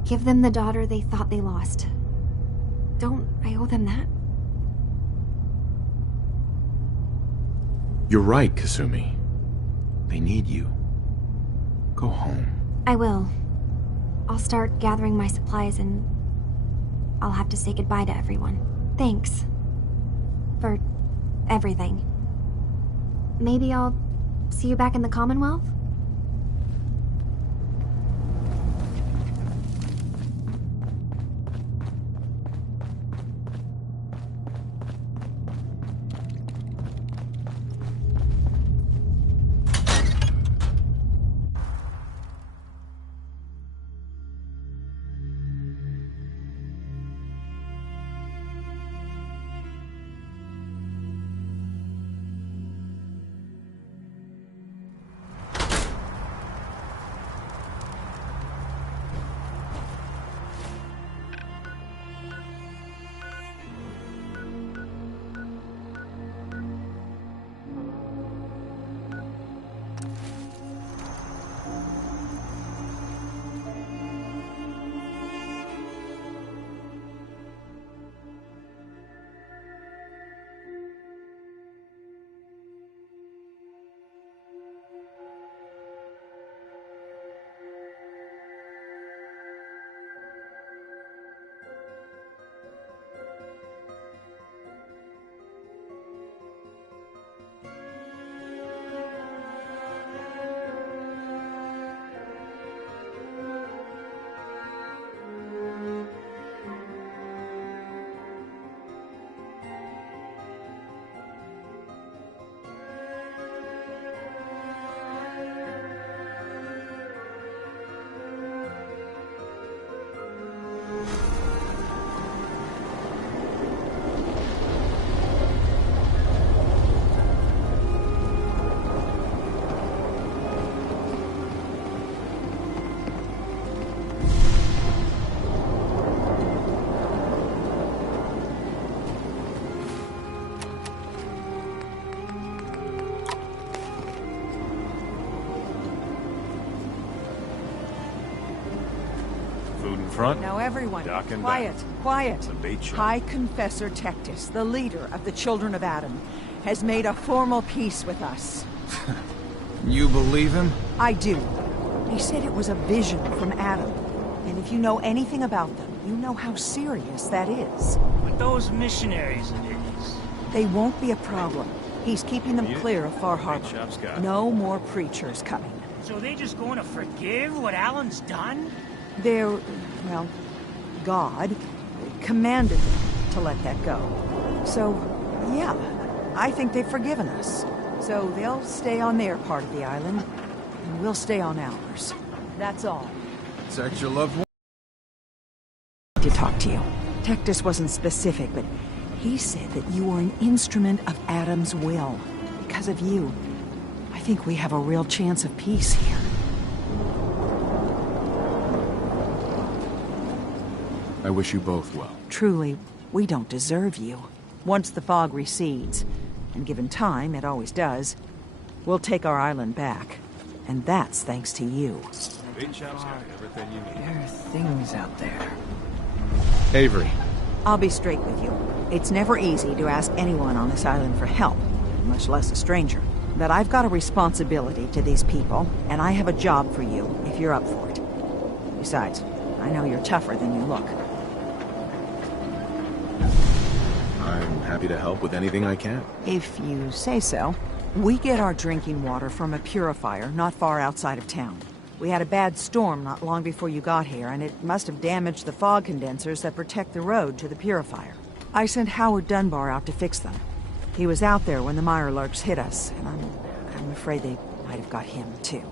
Give them the daughter they thought they lost. Don't I owe them that? You're right, Kasumi. They need you. Go home. I will. I'll start gathering my supplies and I'll have to say goodbye to everyone. Thanks. For everything. Maybe I'll see you back in the Commonwealth? Front. Now everyone, Dock and quiet, back. quiet. It's a bait shop. High Confessor Tectus, the leader of the Children of Adam, has made a formal peace with us. You believe him? I do. He said it was a vision from Adam. And if you know anything about them, you know how serious that is. With those missionaries of his. They won't be a problem. He's keeping them clear of Far Harbor. No more preachers coming. So they just going to forgive what Alan's done? They're, well, God commanded them to let that go. So, yeah, I think they've forgiven us. So they'll stay on their part of the island, and we'll stay on ours. That's all. Protect your loved one. To talk to you. Tectus wasn't specific, but he said that you were an instrument of Adam's will. Because of you, I think we have a real chance of peace here. I wish you both well. Truly, we don't deserve you. Once the fog recedes, and given time, it always does, we'll take our island back. And that's thanks to you. Bait shop's got everything you need. There are things out there. Avery. I'll be straight with you. It's never easy to ask anyone on this island for help, much less a stranger. But I've got a responsibility to these people, and I have a job for you, if you're up for it. Besides, I know you're tougher than you look. I'm happy to help with anything I can. If you say so. We get our drinking water from a purifier not far outside of town. We had a bad storm not long before you got here, and it must have damaged the fog condensers that protect the road to the purifier. I sent Howard Dunbar out to fix them. He was out there when the Mirelurks hit us, and I'm afraid they might have got him, too.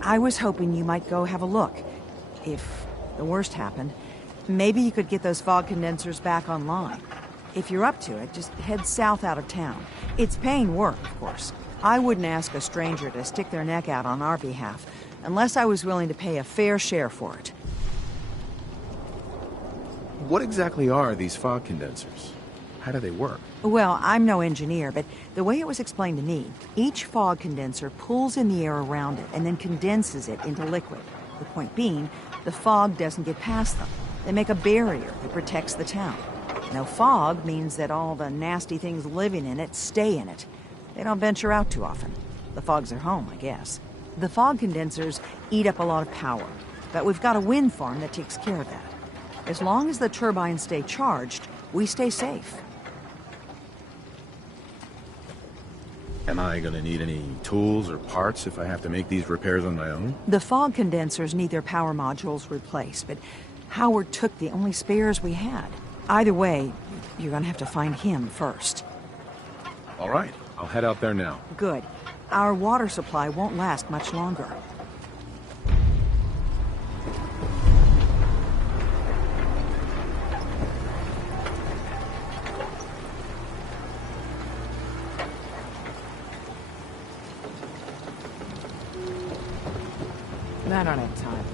I was hoping you might go have a look. If the worst happened, maybe you could get those fog condensers back online. If you're up to it, just head south out of town. It's paying work, of course. I wouldn't ask a stranger to stick their neck out on our behalf, unless I was willing to pay a fair share for it. What exactly are these fog condensers? How do they work? Well, I'm no engineer, but the way it was explained to me, each fog condenser pulls in the air around it and then condenses it into liquid. The point being, the fog doesn't get past them. They make a barrier that protects the town. Now, fog means that all the nasty things living in it stay in it. They don't venture out too often. The fog's their home, I guess. The fog condensers eat up a lot of power, but we've got a wind farm that takes care of that. As long as the turbines stay charged, we stay safe. Am I gonna need any tools or parts if I have to make these repairs on my own? The fog condensers need their power modules replaced, but Howard took the only spares we had. Either way, you're gonna have to find him first. All right, I'll head out there now. Good. Our water supply won't last much longer. I don't have time.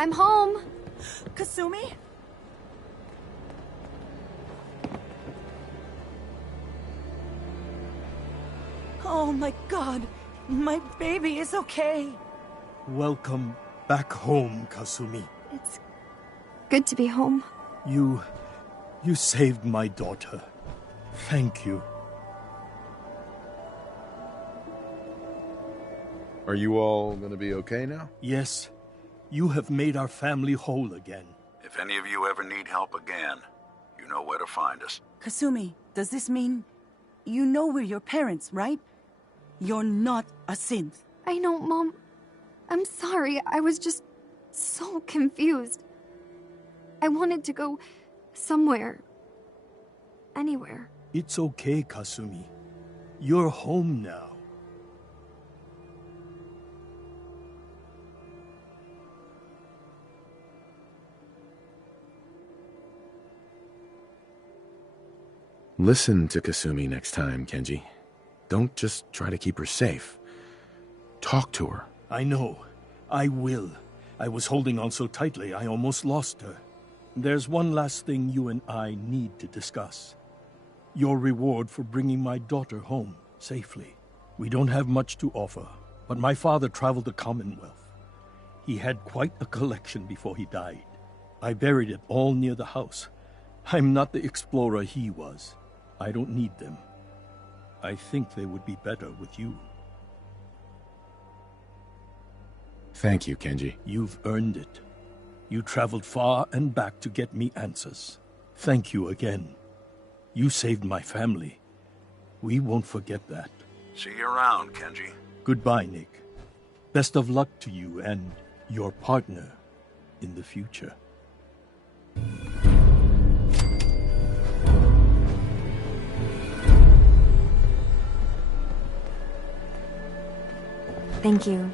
I'm home. Kasumi? Oh my god, my baby is okay. Welcome back home, Kasumi. good to be home. You saved my daughter. Thank you. Are you all gonna be okay now? Yes. You have made our family whole again. If any of you ever need help again, you know where to find us. Kasumi, does this mean... You know we're your parents, right? You're not a synth. I know, Mom. I'm sorry. I was just so confused. I wanted to go somewhere. Anywhere. It's okay, Kasumi. You're home now. Listen to Kasumi next time, Kenji. Don't just try to keep her safe. Talk to her. I know. I will. I was holding on so tightly I almost lost her. There's one last thing you and I need to discuss. Your reward for bringing my daughter home safely. We don't have much to offer, but my father traveled the Commonwealth. He had quite a collection before he died. I buried it all near the house. I'm not the explorer he was. I don't need them. I think they would be better with you. Thank you, Kenji. You've earned it. You traveled far and back to get me answers. Thank you again. You saved my family. We won't forget that. See you around, Kenji. Goodbye, Nick. Best of luck to you and your partner in the future. Thank you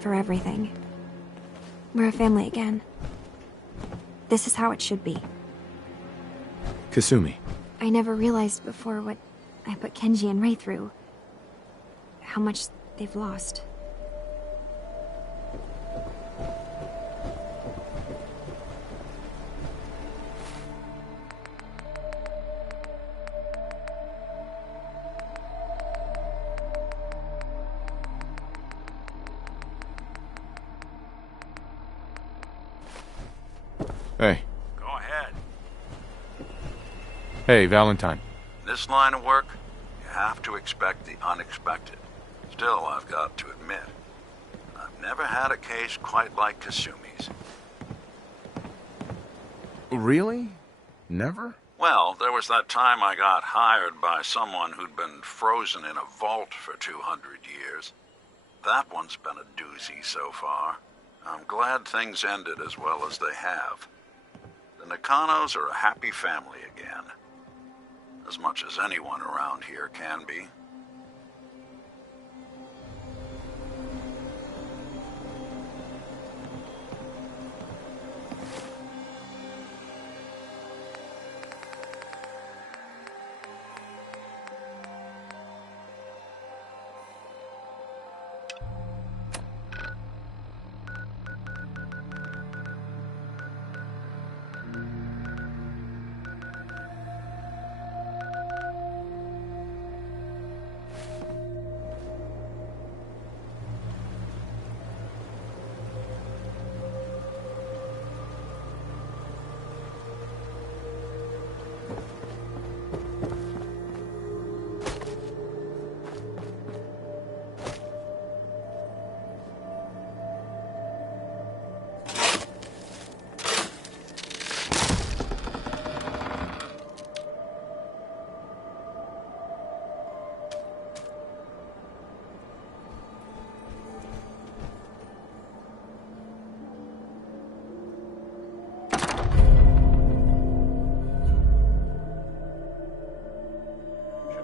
for everything. We're a family again. This is how it should be. Kasumi. I never realized before what I put Kenji and Rei through. How much they've lost. Hey. Go ahead. Hey, Valentine. This line of work, you have to expect the unexpected. Still, I've got to admit, I've never had a case quite like Kasumi's. Really? Never? Well, there was that time I got hired by someone who'd been frozen in a vault for 200 years. That one's been a doozy so far. I'm glad things ended as well as they have. The Nakanos are a happy family again. As much as anyone around here can be.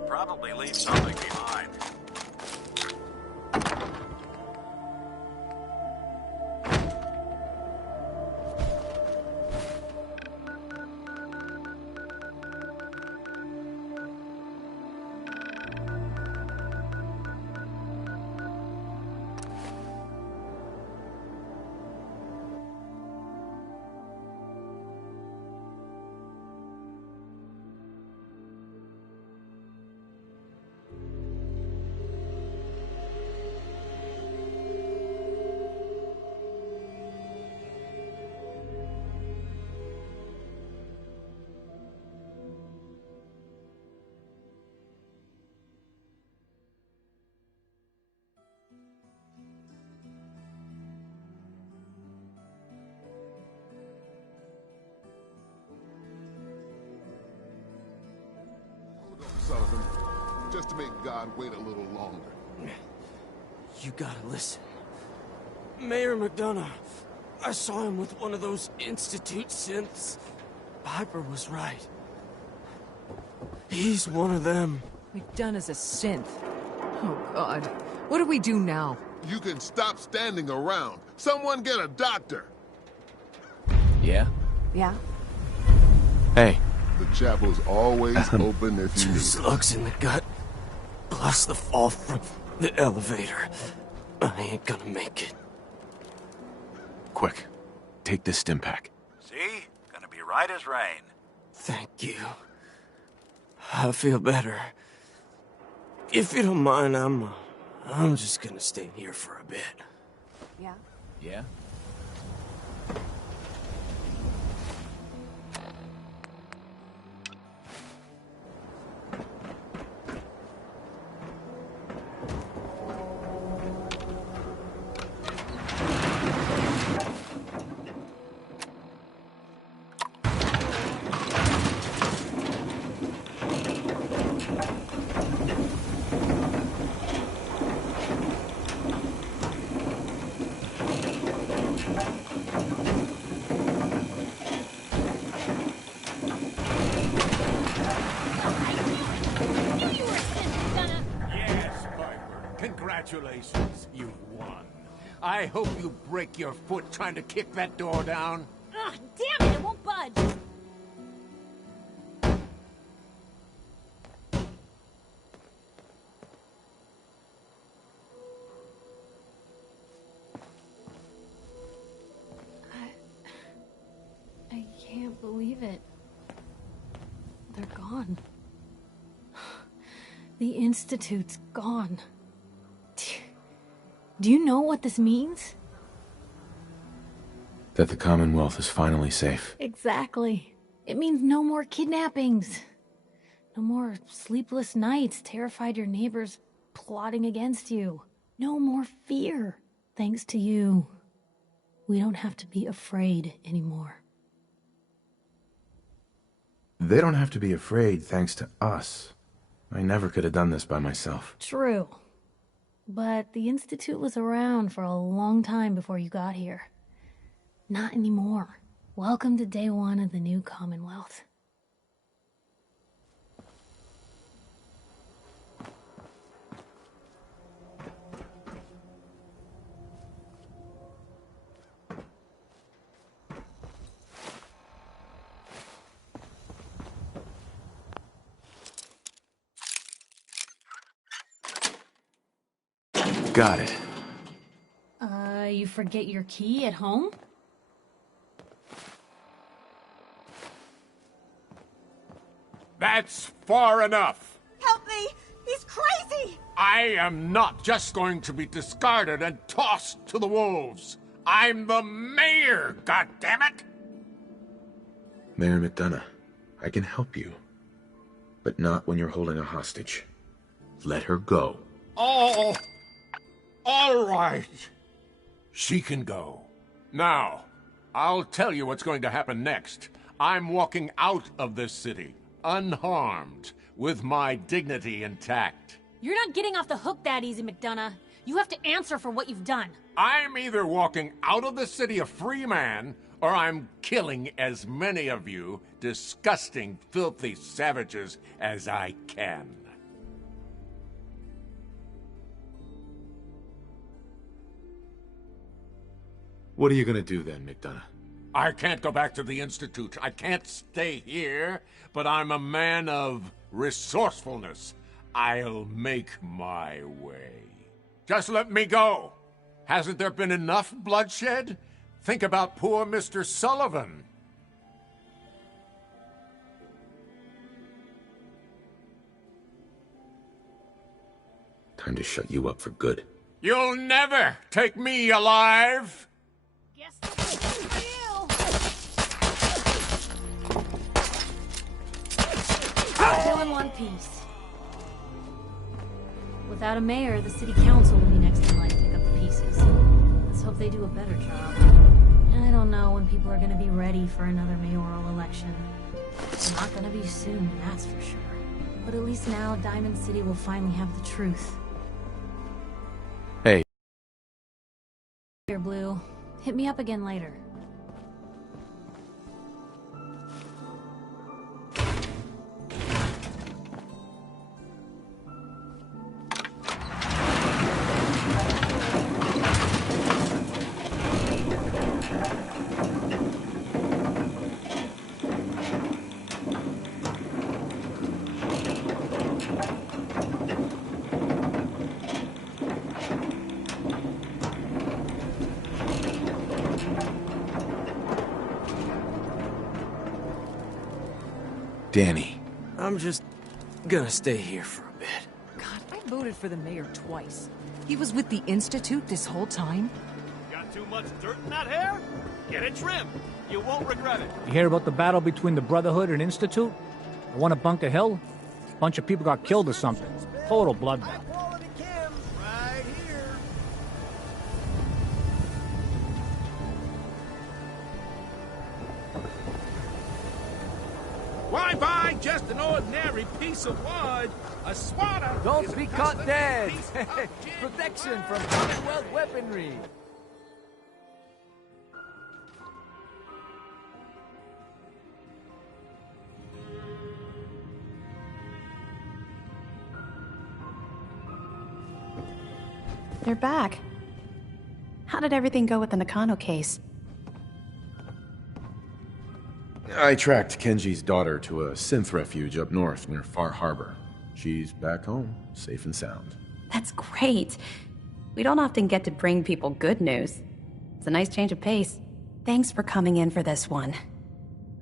Probably leave something behind. just to make God wait a little longer. You gotta listen. Mayor McDonough, I saw him with one of those Institute synths. Piper was right. He's one of them. McDonough's a synth. Oh, God. What do we do now? You can stop standing around. Someone get a doctor. Yeah? Yeah? Hey. The chapel's always open if you... 2 slugs in the gut, plus the fall from the elevator. I ain't gonna make it. Quick. Take this stim pack. See? Gonna be right as rain. Thank you. I feel better. If you don't mind, I'm just gonna stay here for a bit. Yeah? Yeah? Congratulations, you've won. I hope you break your foot trying to kick that door down. Ugh, damn it, it won't budge. I can't believe it. They're gone. The Institute's gone. Do you know what this means? That the Commonwealth is finally safe. Exactly. It means no more kidnappings. No more sleepless nights, terrified your neighbors plotting against you. No more fear, thanks to you. We don't have to be afraid anymore. They don't have to be afraid thanks to us. I never could have done this by myself. True. But the Institute was around for a long time before you got here. Not anymore. Welcome to day 1 of the new Commonwealth. Got it. You forget your key at home? That's far enough. Help me! He's crazy! I am not just going to be discarded and tossed to the wolves. I'm the mayor, goddammit! Mayor McDonough, I can help you. But not when you're holding a hostage. Let her go. Oh! All right. She can go. Now, I'll tell you what's going to happen next. I'm walking out of this city, unharmed, with my dignity intact. You're not getting off the hook that easy, McDonough. You have to answer for what you've done. I'm either walking out of the city a free man, or I'm killing as many of you disgusting, filthy savages as I can. What are you gonna do then, McDonough? I can't go back to the Institute. I can't stay here, but I'm a man of resourcefulness. I'll make my way. Just let me go. Hasn't there been enough bloodshed? Think about poor Mr. Sullivan. Time to shut you up for good. You'll never take me alive! Still in one piece. Without a mayor, the city council will be next in line to pick up the pieces. Let's hope they do a better job. I don't know when people are gonna be ready for another mayoral election. It's not gonna be soon, that's for sure. But at least now Diamond City will finally have the truth. Hey. Here, Blue. Hit me up again later. Danny. I'm just gonna stay here for a bit. God, I voted for the mayor twice. He was with the Institute this whole time? Got too much dirt in that hair? Get it trimmed. You won't regret it. You hear about the battle between the Brotherhood and Institute? The one at Bunker Hill? A bunch of people got killed or something. Total bloodbath. Why buy just an ordinary piece of wood? A swatter Don't be caught dead! Protection from Commonwealth weaponry! They're back. How did everything go with the Nakano case? I tracked Kenji's daughter to a synth refuge up north near Far Harbor. She's back home, safe and sound. That's great. We don't often get to bring people good news. It's a nice change of pace. Thanks for coming in for this one.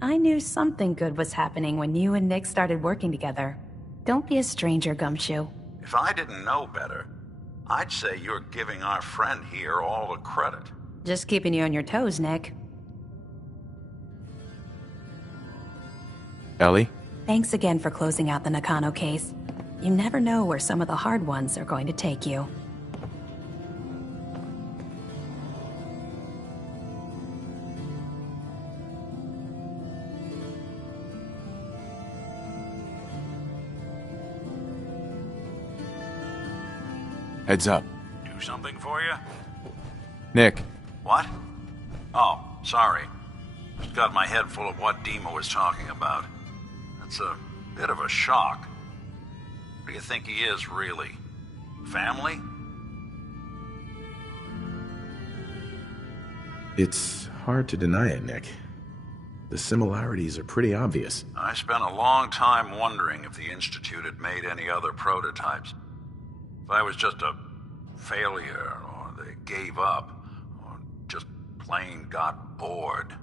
I knew something good was happening when you and Nick started working together. Don't be a stranger, Gumshoe. If I didn't know better, I'd say you're giving our friend here all the credit. Just keeping you on your toes, Nick. Ellie? Thanks again for closing out the Nakano case. You never know where some of the hard ones are going to take you. Heads up. Do something for you? Nick. What? Oh, sorry. Just got my head full of what Dima was talking about. It's a bit of a shock. What do you think he is, really? Family? It's hard to deny it, Nick. The similarities are pretty obvious. I spent a long time wondering if the Institute had made any other prototypes. If I was just a failure, or they gave up, or just plain got bored.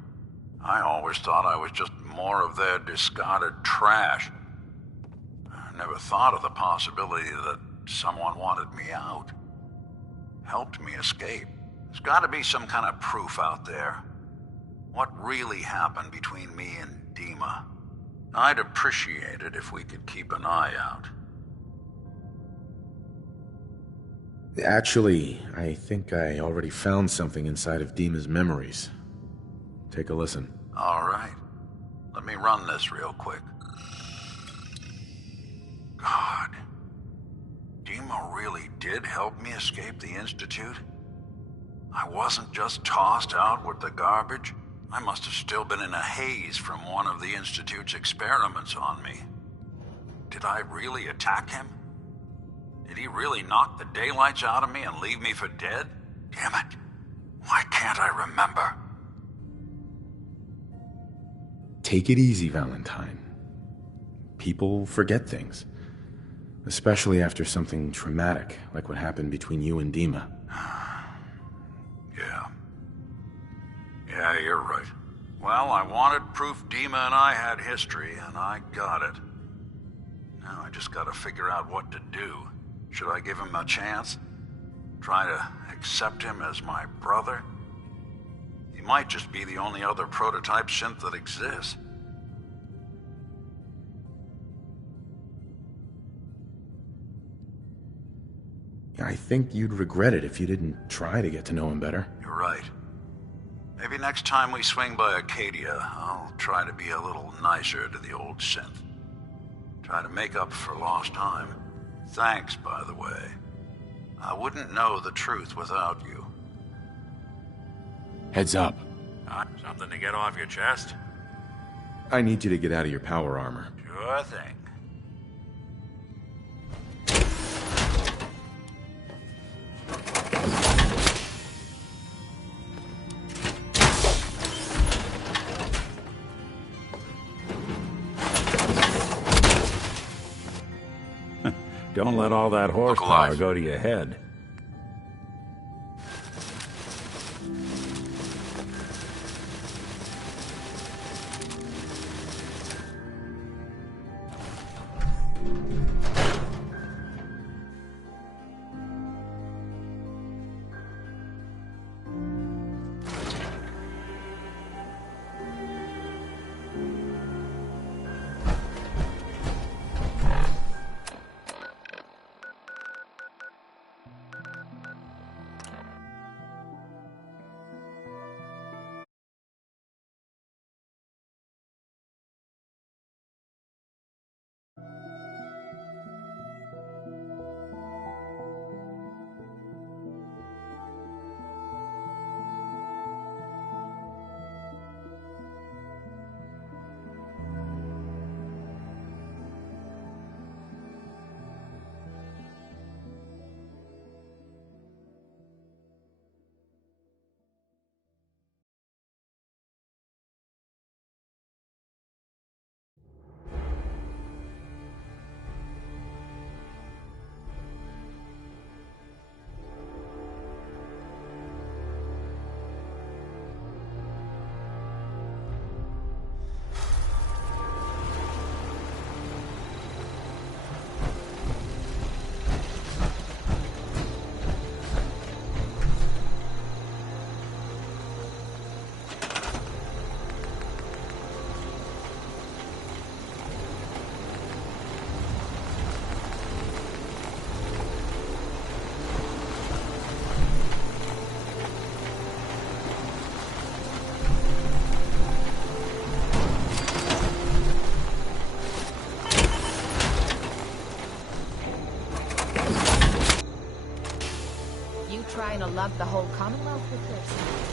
I always thought I was just more of their discarded trash. I never thought of the possibility that someone wanted me out. Helped me escape. There's got to be some kind of proof out there. What really happened between me and Dima? I'd appreciate it if we could keep an eye out. Actually, I think I already found something inside of Dima's memories. Take a listen. All right. Let me run this real quick. God. Dima really did help me escape the Institute? I wasn't just tossed out with the garbage. I must have still been in a haze from one of the Institute's experiments on me. Did I really attack him? Did he really knock the daylights out of me and leave me for dead? Damn it. Why can't I remember? Take it easy, Valentine. People forget things. Especially after something traumatic, like what happened between you and Dima. Yeah, you're right. Well, I wanted proof Dima and I had history, and I got it. Now I just gotta figure out what to do. Should I give him a chance? Try to accept him as my brother? He might just be the only other prototype synth that exists. I think you'd regret it if you didn't try to get to know him better. You're right. Maybe next time we swing by Acadia, I'll try to be a little nicer to the old synth. Try to make up for lost time. Thanks, by the way. I wouldn't know the truth without you. Heads up. Something to get off your chest? I need you to get out of your power armor. Sure thing. Don't let all that horsepower go to your head. Trying to lump the whole Commonwealth with this.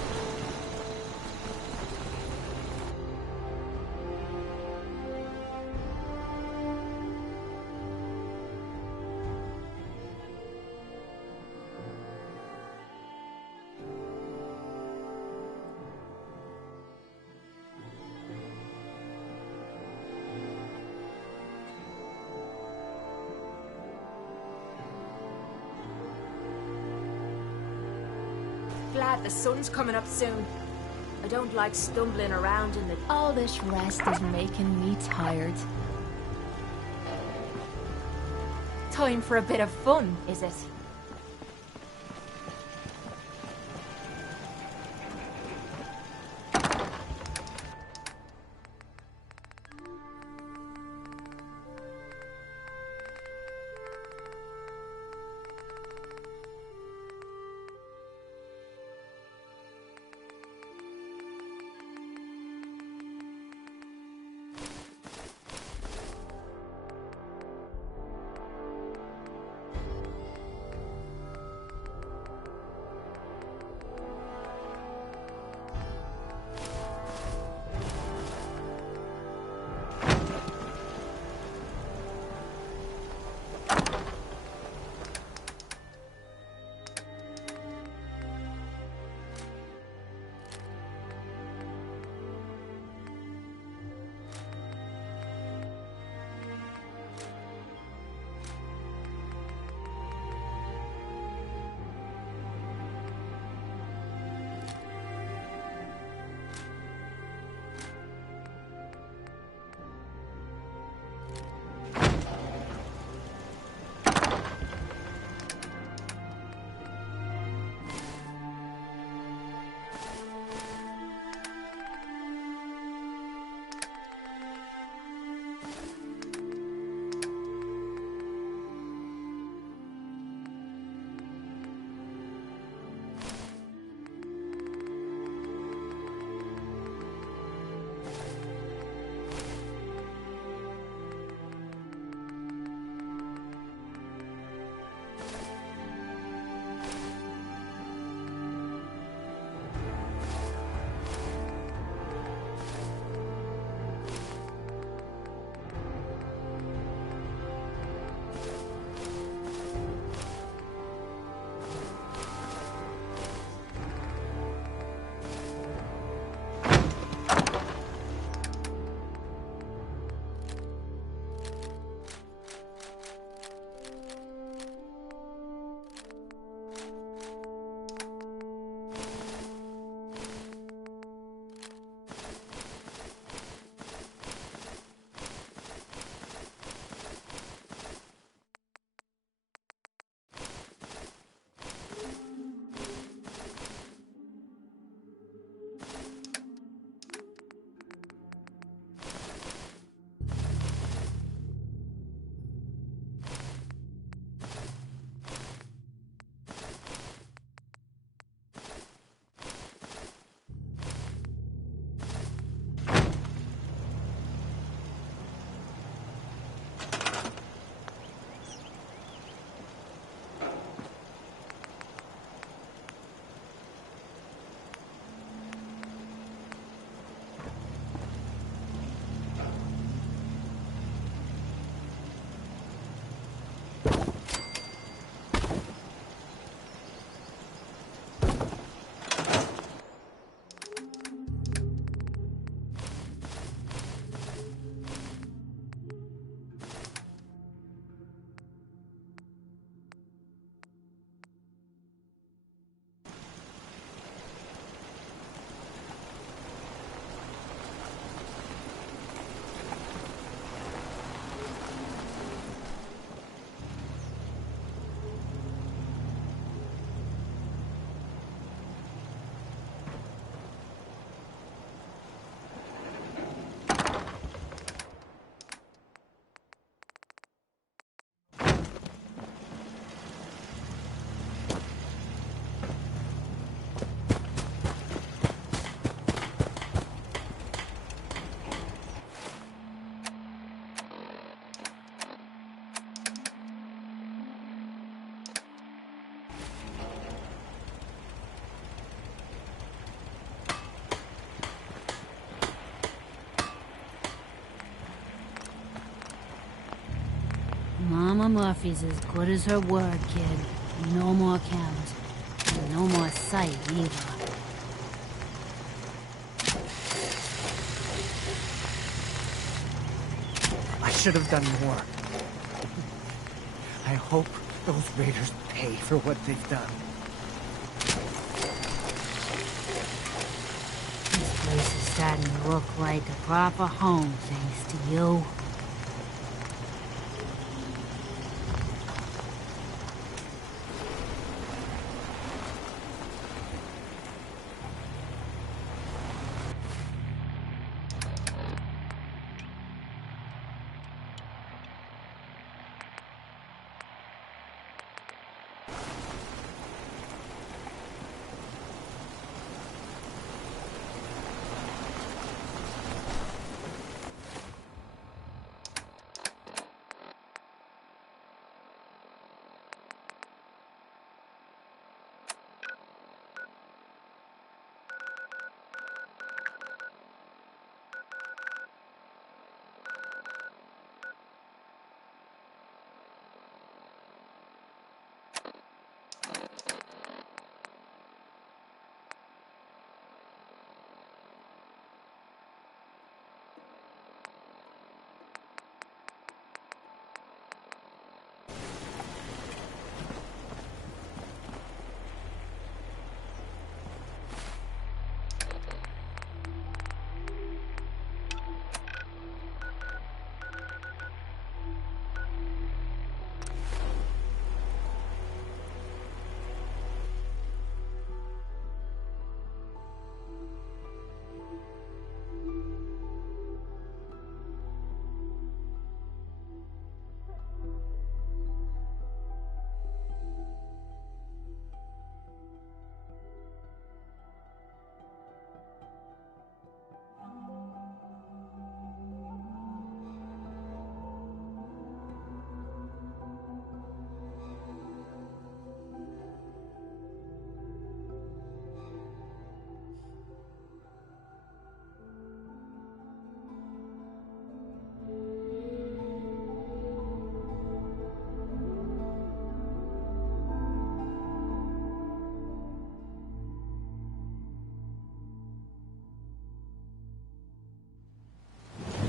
Glad the sun's coming up soon. I don't like stumbling around in the... All this rest is making me tired. Time for a bit of fun, is it? Mama Murphy's as good as her word, kid. No more cows. And no more sight, either. I should have done more. I hope those raiders pay for what they've done. This place is starting to look like a proper home, thanks to you.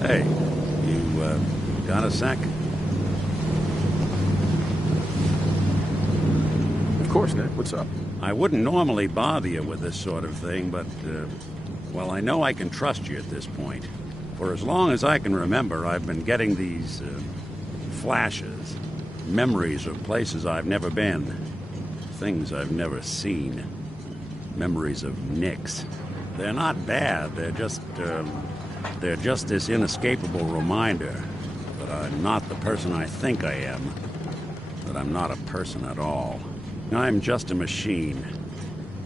Hey, you, got a sec? Of course, Nick. What's up? I wouldn't normally bother you with this sort of thing, but, well, I know I can trust you at this point. For as long as I can remember, I've been getting these, flashes, memories of places I've never been, things I've never seen, memories of Nick's. They're not bad, they're just this inescapable reminder that I'm not the person I think I am, that I'm not a person at all. I'm just a machine,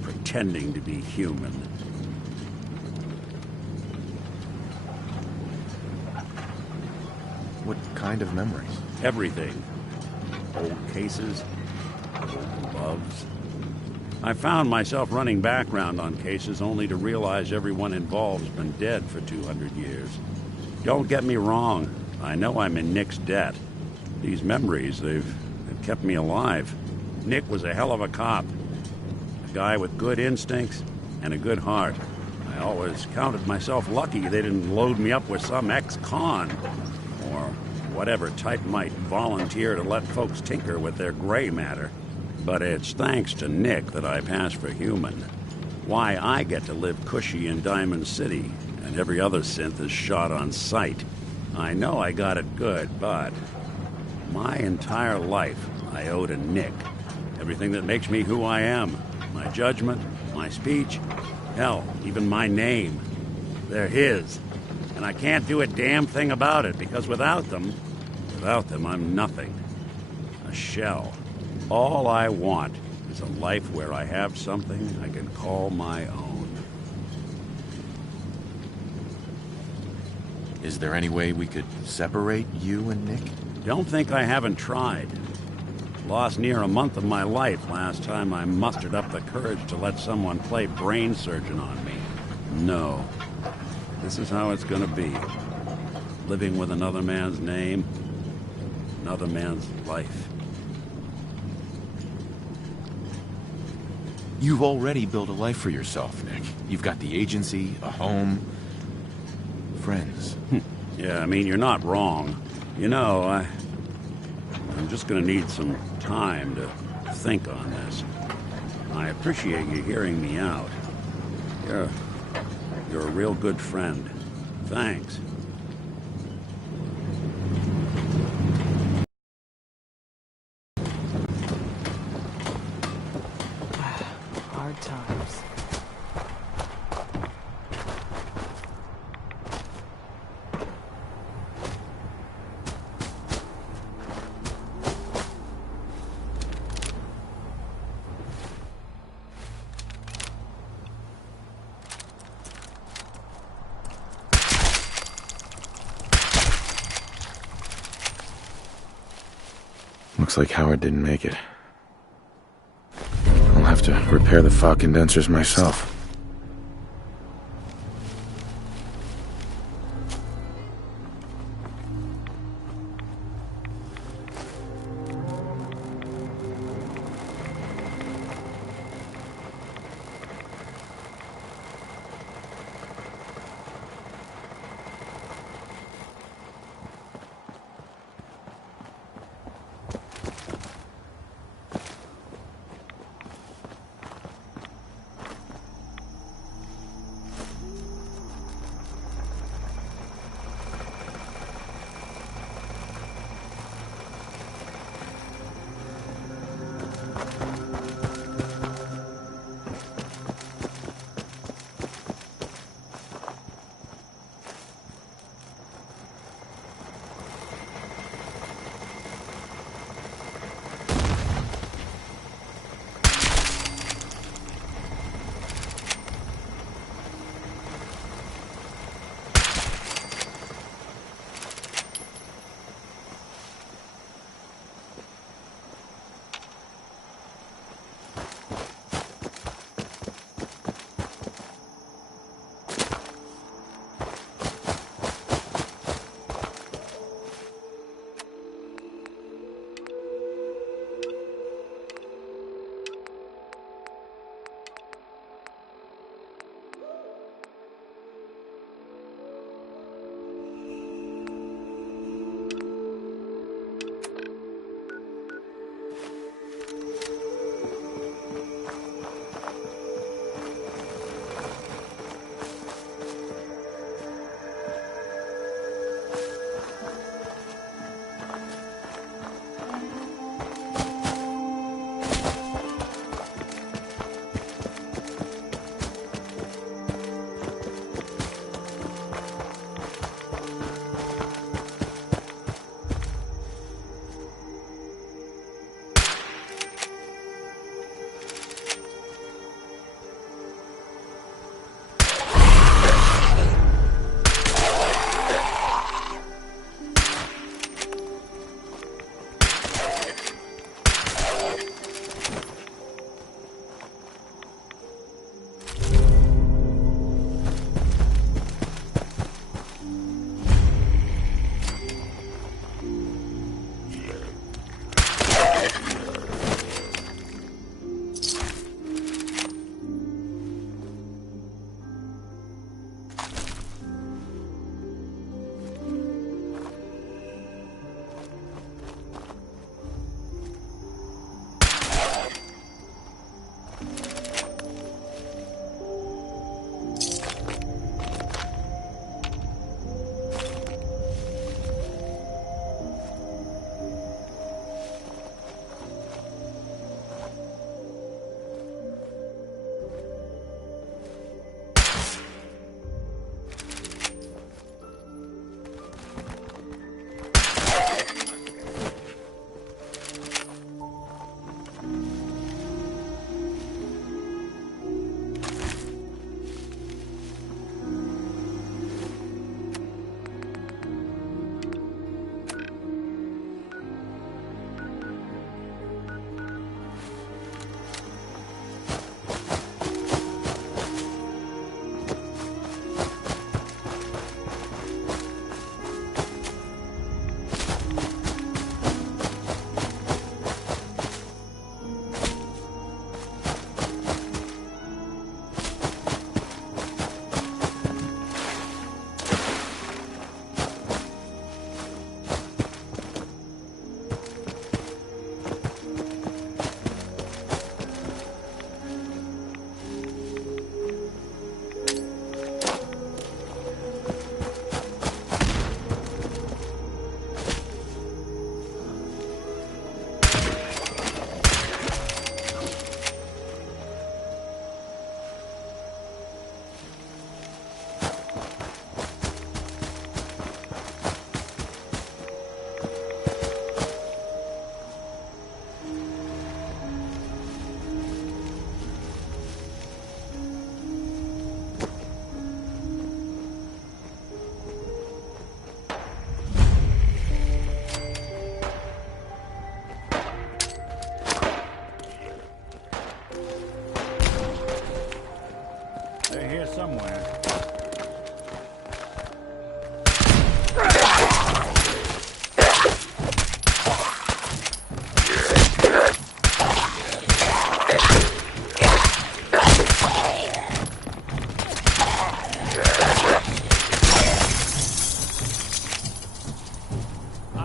pretending to be human. What kind of memories? Everything. Old cases, old loves. I found myself running background on cases only to realize everyone involved's been dead for 200 years. Don't get me wrong, I know I'm in Nick's debt. These memories, they've kept me alive. Nick was a hell of a cop. A guy with good instincts and a good heart. I always counted myself lucky they didn't load me up with some ex-con, or whatever type might volunteer to let folks tinker with their gray matter. But it's thanks to Nick that I pass for human. Why I get to live cushy in Diamond City, and every other synth is shot on sight. I know I got it good, but my entire life I owe to Nick. Everything that makes me who I am. My judgment, my speech, hell, even my name. They're his. And I can't do a damn thing about it, because without them, I'm nothing. A shell. All I want is a life where I have something I can call my own. Is there any way we could separate you and Nick? Don't think I haven't tried. Lost near a month of my life last time I mustered up the courage to let someone play brain surgeon on me. No. This is how it's gonna be. Living with another man's name. another man's life. You've already built a life for yourself, Nick. You've got the agency, a home, friends. Yeah, I mean, you're not wrong. You know, I'm just gonna need some time to think on this. I appreciate you hearing me out. You're a real good friend. Thanks. Hard times. Looks like Howard didn't make it. I'll have to repair the fog condensers myself.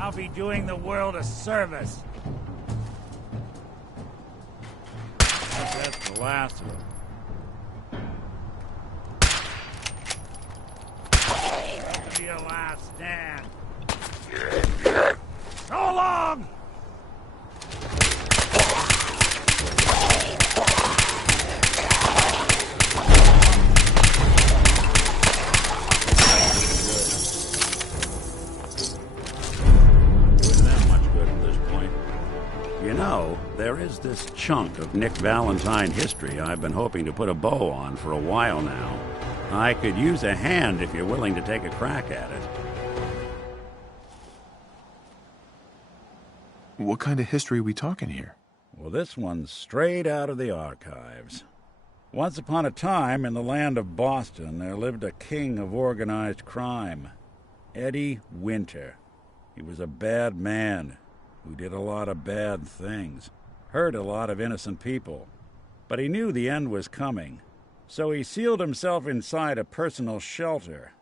I'll be doing the world a service. That's the last of them. This will be your last stand. So long! You know, there is this chunk of Nick Valentine history I've been hoping to put a bow on for a while now. I could use a hand if you're willing to take a crack at it. What kind of history are we talking here? Well, this one's straight out of the archives. Once upon a time, in the land of Boston, there lived a king of organized crime, Eddie Winter. He was a bad man who did a lot of bad things, hurt a lot of innocent people. But he knew the end was coming, so he sealed himself inside a personal shelter,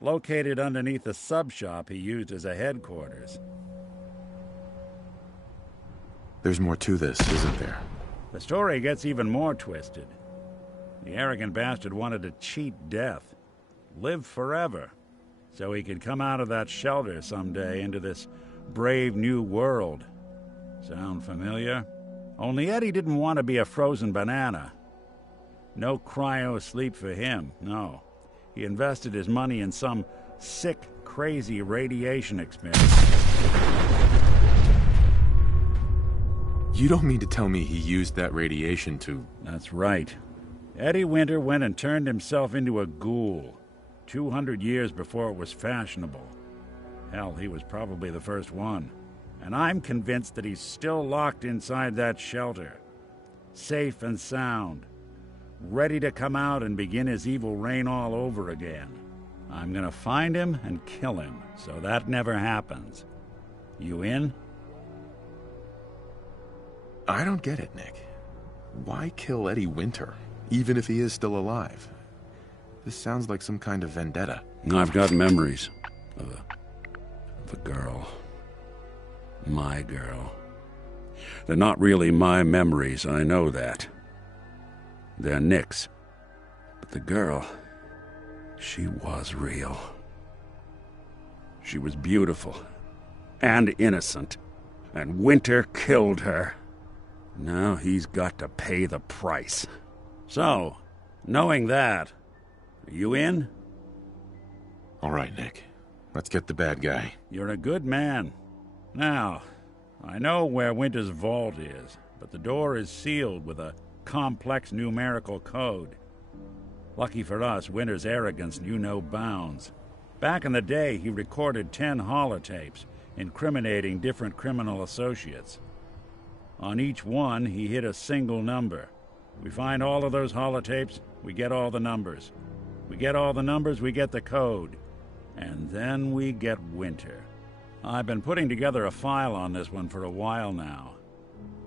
located underneath the sub-shop he used as a headquarters. There's more to this, isn't there? The story gets even more twisted. The arrogant bastard wanted to cheat death, live forever, so he could come out of that shelter someday into this brave new world. Sound familiar? Only Eddie didn't want to be a frozen banana. No cryo sleep for him, no. He invested his money in some sick, crazy radiation experiment. You don't mean to tell me he used that radiation to... That's right. Eddie Winter went and turned himself into a ghoul, 200 years before it was fashionable. Hell, he was probably the first one. And I'm convinced that he's still locked inside that shelter. Safe and sound. Ready to come out and begin his evil reign all over again. I'm gonna find him and kill him, so that never happens. You in? I don't get it, Nick. Why kill Eddie Winter, even if he is still alive? This sounds like some kind of vendetta. I've got memories of a girl. My girl. They're not really my memories, I know that. They're Nick's. But the girl, she was real. She was beautiful and innocent, and Winter killed her. Now he's got to pay the price. So, knowing that, are you in? All right, Nick. Let's get the bad guy. You're a good man. Now, I know where Winter's vault is, but the door is sealed with a complex numerical code. Lucky for us, Winter's arrogance knew no bounds. Back in the day, he recorded 10 holotapes, incriminating different criminal associates. On each one, he hit a single number. We find all of those holotapes, we get all the numbers. We get all the numbers, we get the code. And then we get Winter. I've been putting together a file on this one for a while now.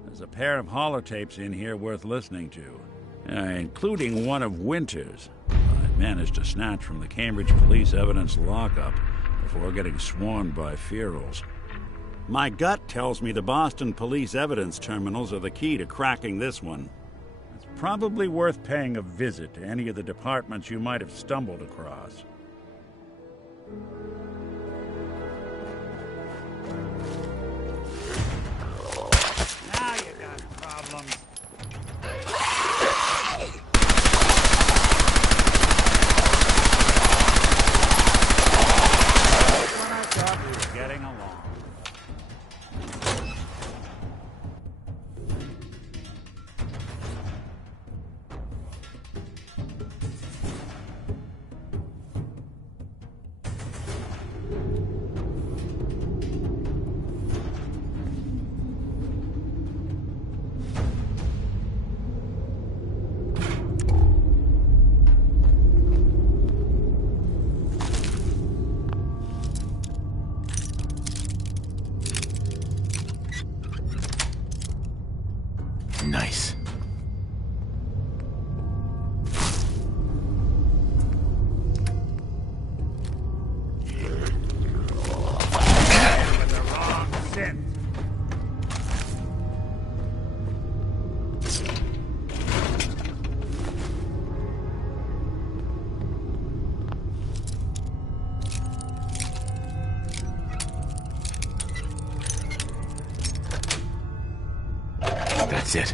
There's a pair of holotapes in here worth listening to, including one of Winter's. I managed to snatch from the Cambridge Police Evidence lockup before getting swarmed by ferals. My gut tells me the Boston Police Evidence terminals are the key to cracking this one. It's probably worth paying a visit to any of the departments you might have stumbled across. Now you got problems. When I thought we were getting along. Nice. Sith. That's it.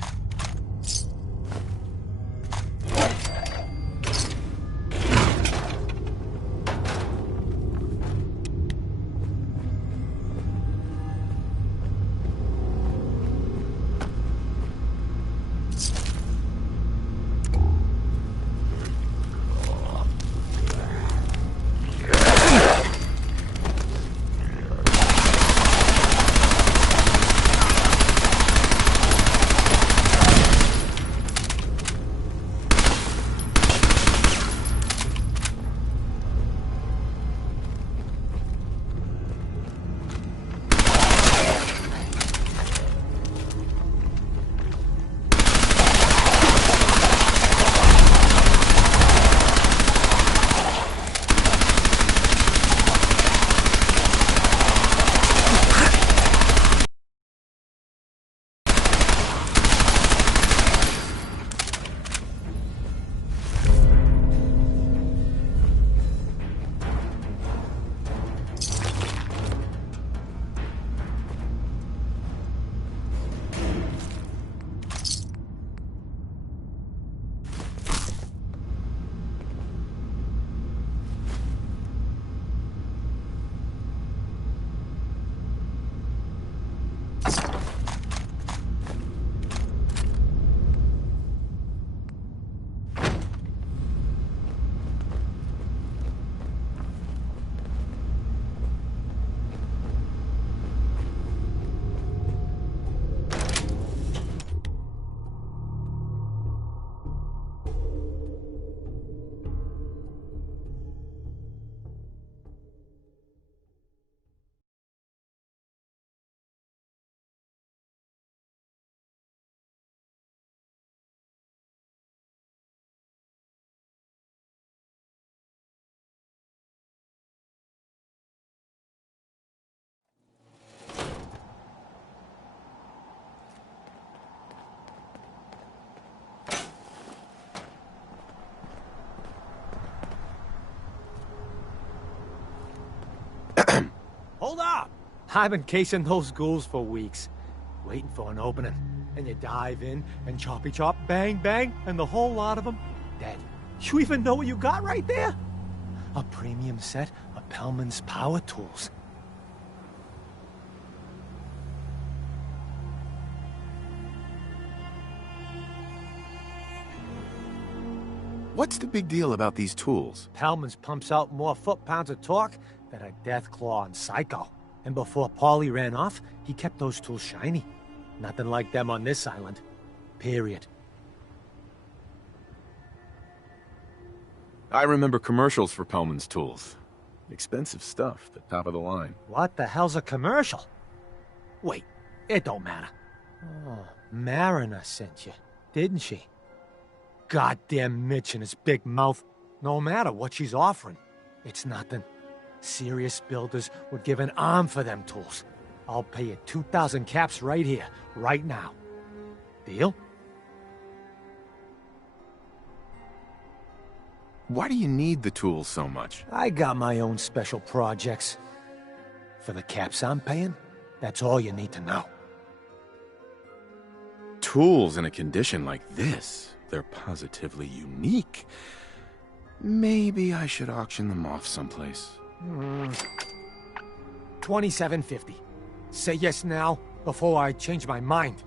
Hold up! I've been casing those ghouls for weeks, waiting for an opening. And you dive in, and choppy chop, bang bang, and the whole lot of them dead. You even know what you got right there? A premium set of Pellman's power tools. What's the big deal about these tools? Pellman's pumps out more foot-pounds of torque than a Deathclaw and Psycho. And before Paulie ran off, he kept those tools shiny. Nothing like them on this island. Period. I remember commercials for Pellman's tools. Expensive stuff, but top of the line. What the hell's a commercial? Wait, it don't matter. Oh, Mariner sent you, didn't she? Goddamn Mitch and his big mouth. No matter what she's offering, it's nothing. Serious builders would give an arm for them tools. I'll pay you 2,000 caps right here, right now. Deal? Why do you need the tools so much? I got my own special projects. For the caps I'm paying, that's all you need to know. Tools in a condition like this, they're positively unique. Maybe I should auction them off someplace. $27.50. Say yes now, before I change my mind.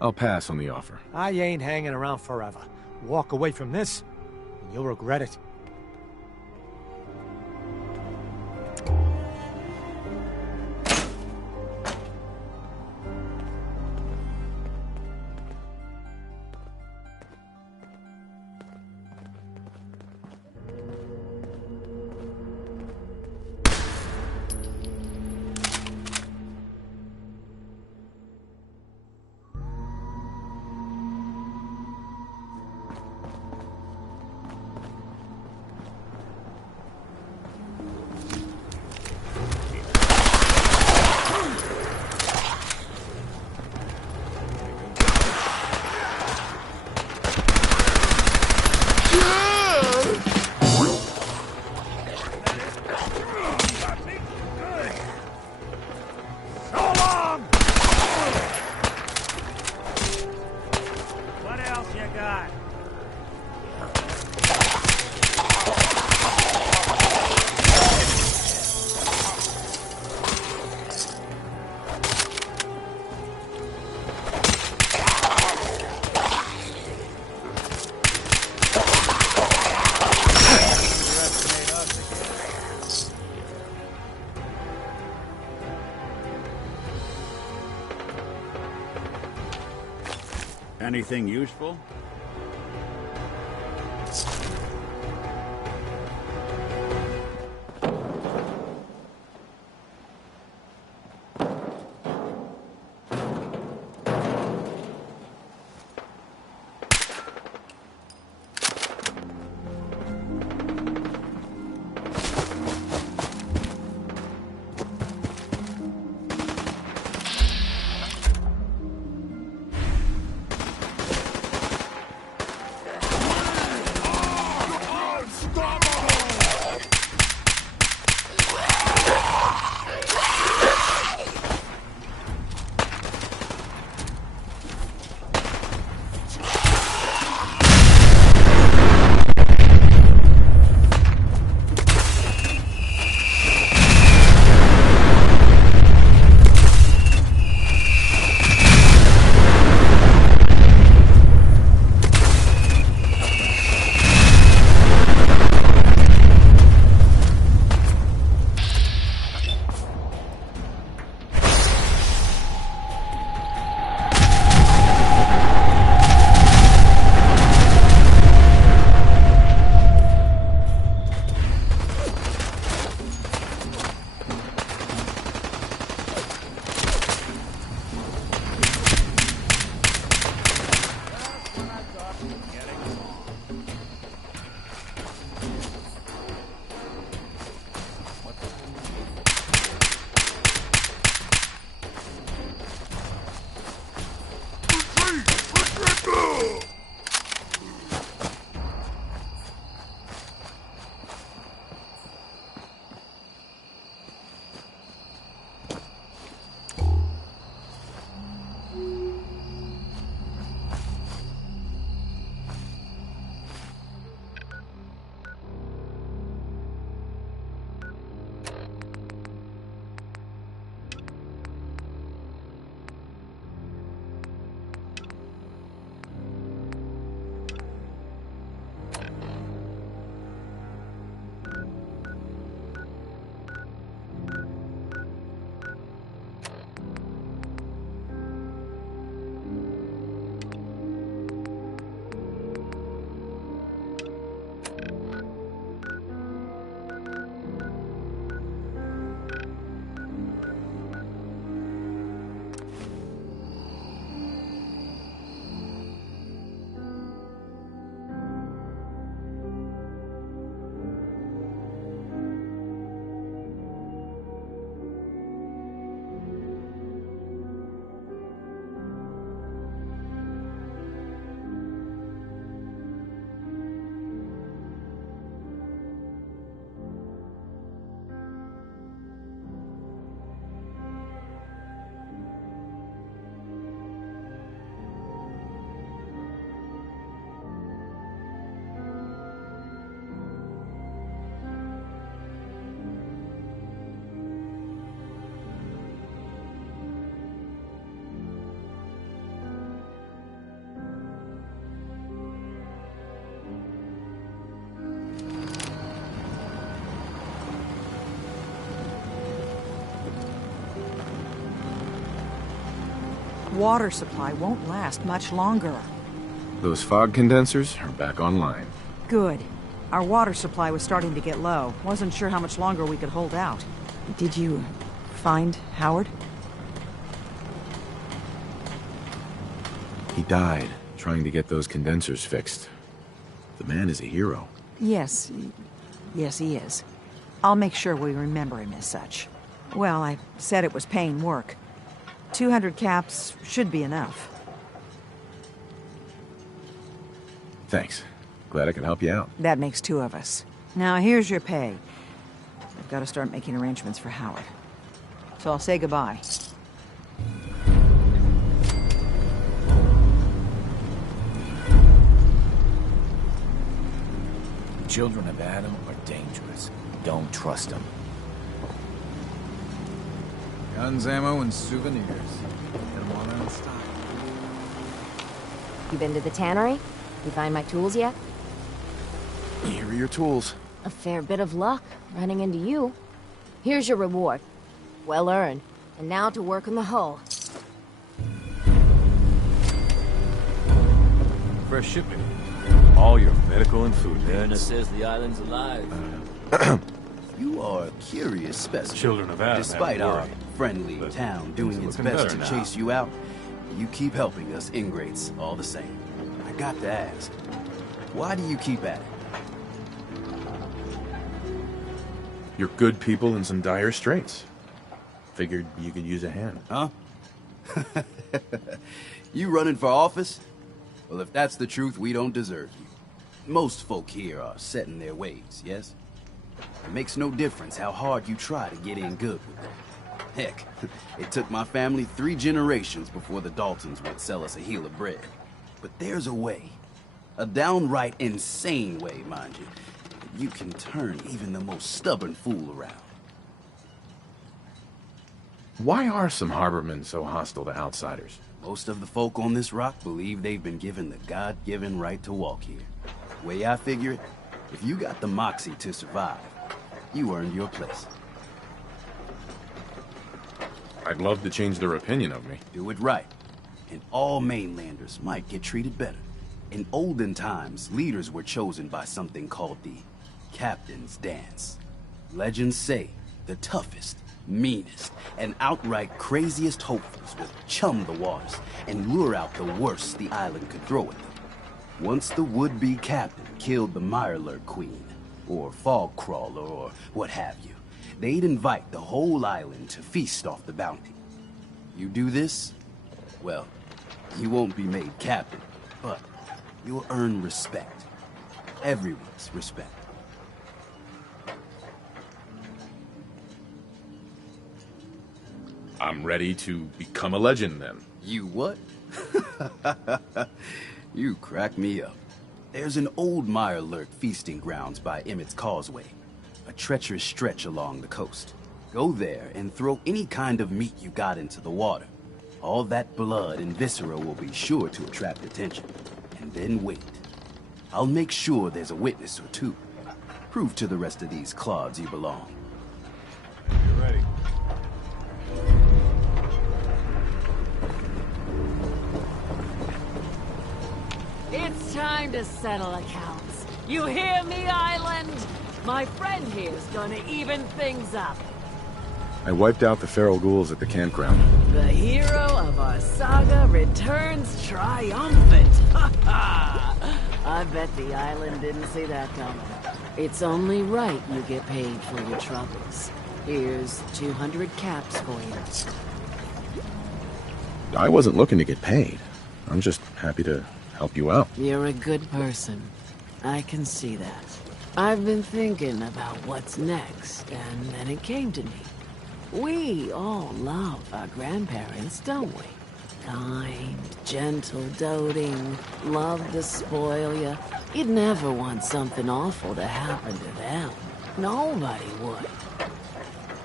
I'll pass on the offer. I ain't hanging around forever. Walk away from this, and you'll regret it. So long! What else you got? Anything useful? Water supply won't last much longer. Those fog condensers are back online. Good. Our water supply was starting to get low. Wasn't sure how much longer we could hold out. Did you find Howard? He died trying to get those condensers fixed. The man is a hero. Yes. Yes, he is. I'll make sure we remember him as such. Well, I said it was paying work. 200 caps should be enough. Thanks. Glad I could help you out. That makes two of us. Now here's your pay. I've got to start making arrangements for Howard. So I'll say goodbye. Children of Adam are dangerous. Don't trust them. Guns, ammo, and souvenirs. Get them all out of stock. You been to the tannery? You find my tools yet? Here are your tools. A fair bit of luck running into you. Here's your reward. Well earned. And now to work on the hull. Fresh shipment. All your medical and food Mariner needs. says the island's alive. You are a curious specimen. Children of Adam Despite haven't our worried. friendly But town doing things its are best looking to better now. chase you out, you keep helping us ingrates all the same. I got to ask, why do you keep at it? You're good people in some dire straits. Figured you could use a hand. Huh? You running for office? Well, if that's the truth, we don't deserve you. Most folk here are set in their ways, yes? It makes no difference how hard you try to get in good with them. Heck, it took my family 3 generations before the Daltons would sell us a heel of bread. But there's a way. A downright insane way, mind you. You can turn even the most stubborn fool around. Why are some harbormen so hostile to outsiders? Most of the folk on this rock believe they've been given the God-given right to walk here. Way I figure it, if you got the moxie to survive, you earned your place. I'd love to change their opinion of me. Do it right, and all mainlanders might get treated better. In olden times, leaders were chosen by something called the Captain's Dance. Legends say the toughest, meanest, and outright craziest hopefuls would chum the waters and lure out the worst the island could throw at them. Once the would-be captain killed the Mirelurk Queen, or Fog Crawler, or what have you, they'd invite the whole island to feast off the bounty. You do this, well, you won't be made captain, but you'll earn respect. Everyone's respect. I'm ready to become a legend, then. You what? You crack me up. There's an old Mirelurk feasting grounds by Emmett's Causeway, a treacherous stretch along the coast. Go there and throw any kind of meat you got into the water. All that blood and viscera will be sure to attract attention. And then wait. I'll make sure there's a witness or two. Prove to the rest of these clods you belong. You're ready. It's time to settle accounts. You hear me, Island? My friend here's gonna even things up. I wiped out the feral ghouls at the campground. The hero of our saga returns triumphant. Ha ha! I bet the island didn't see that coming. It's only right you get paid for your troubles. Here's 200 caps for you. I wasn't looking to get paid. I'm just happy to help you out. You're a good person. I can see that. I've been thinking about what's next, and then it came to me. We all love our grandparents, don't we? Kind, gentle, doting, love to spoil you. You'd never want something awful to happen to them. Nobody would.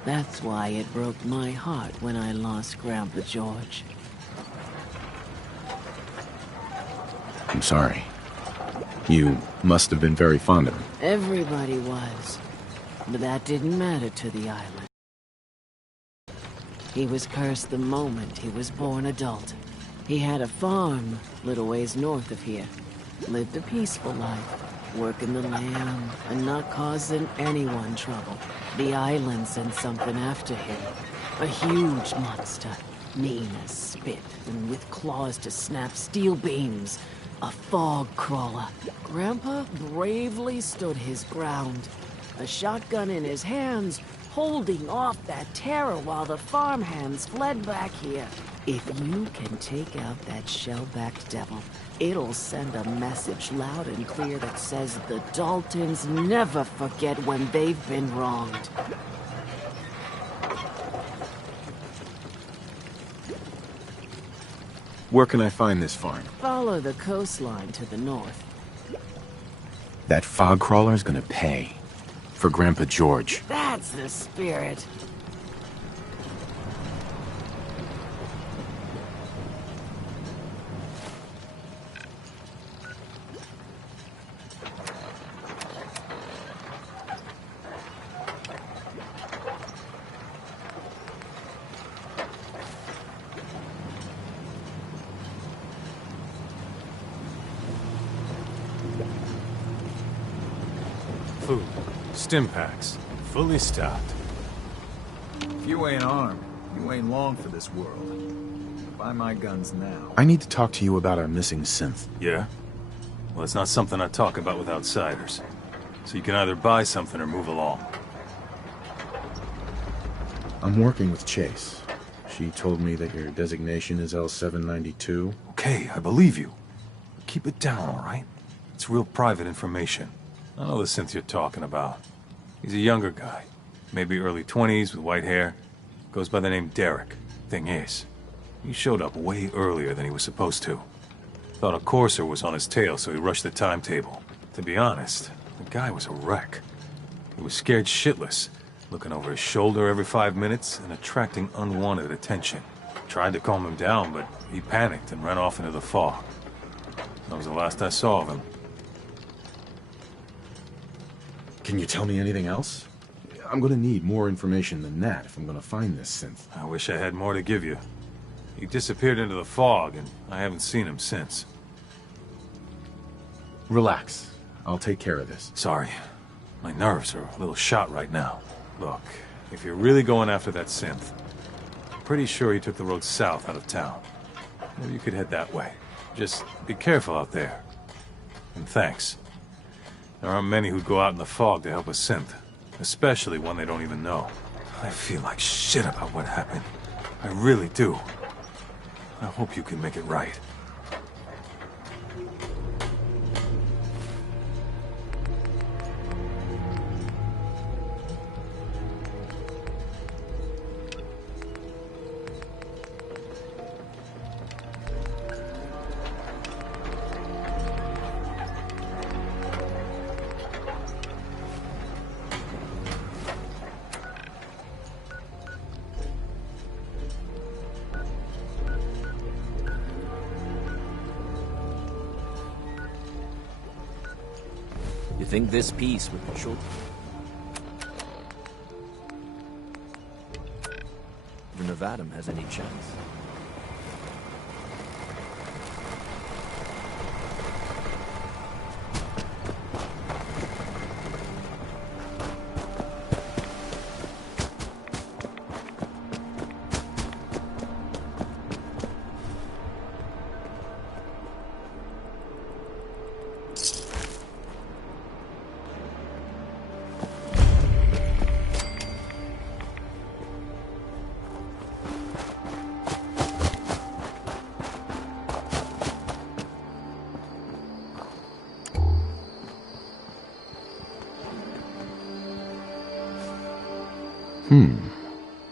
That's why it broke my heart when I lost Grandpa George. I'm sorry. You must have been very fond of him. Everybody was. But that didn't matter to the island. He was cursed the moment he was born adult. He had a farm little ways north of here. Lived a peaceful life, working the land and not causing anyone trouble. The island sent something after him. A huge monster, mean as spit and with claws to snap steel beams. A fog crawler. Grandpa bravely stood his ground. A shotgun in his hands, holding off that terror while the farmhands fled back here. If you can take out that shell-backed devil, it'll send a message loud and clear that says the Daltons never forget when they've been wronged. Where can I find this farm? Follow the coastline to the north. That fog crawler's gonna pay. For Grandpa George. That's the spirit. Food. Stim packs. Fully stocked. If you ain't armed, you ain't long for this world. Buy my guns now. I need to talk to you about our missing synth. Yeah? Well, it's not something I talk about with outsiders. So you can either buy something or move along. I'm working with Chase. She told me that your designation is L792. Okay, I believe you. But keep it down, all right? It's real private information. I know the synth you're talking about. He's a younger guy. Maybe early 20s with white hair. Goes by the name Derek. Thing is, he showed up way earlier than he was supposed to. Thought a courser was on his tail, so he rushed the timetable. To be honest, the guy was a wreck. He was scared shitless, looking over his shoulder every 5 minutes and attracting unwanted attention. Tried to calm him down, but he panicked and ran off into the fog. That was the last I saw of him. Can you tell me anything else? I'm gonna need more information than that if I'm gonna find this synth. I wish I had more to give you. He disappeared into the fog, and I haven't seen him since. Relax. I'll take care of this. Sorry. My nerves are a little shot right now. Look, if you're really going after that synth, I'm pretty sure he took the road south out of town. Maybe you could head that way. Just be careful out there. And thanks. There aren't many who'd go out in the fog to help a synth, especially one they don't even know. I feel like shit about what happened. I really do. I hope you can make it right. You think this piece with the children? Even if Adam has any chance.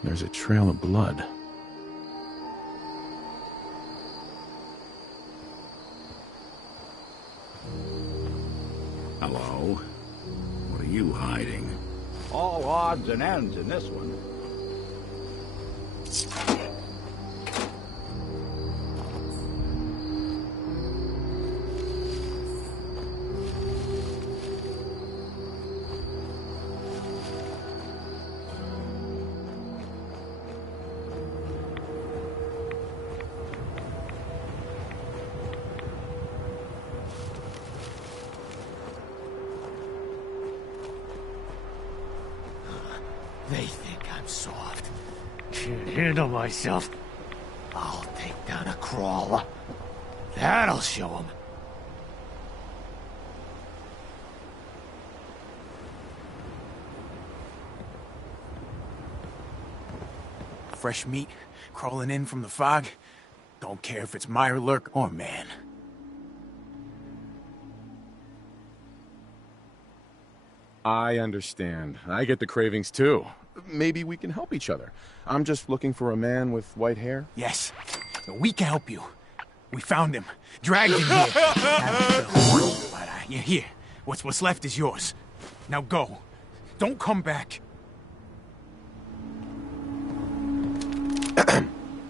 There's a trail of blood. Hello? What are you hiding? All odds and ends in this one. They think I'm soft. Can't handle myself. I'll take down a crawler. That'll show them. Fresh meat crawling in from the fog. Don't care if it's Mirelurk or man. I understand. I get the cravings too. Maybe we can help each other. I'm just looking for a man with white hair. Yes, we can help you. We found him. Dragged him here. But, yeah, here. What's left is yours. Now go. Don't come back.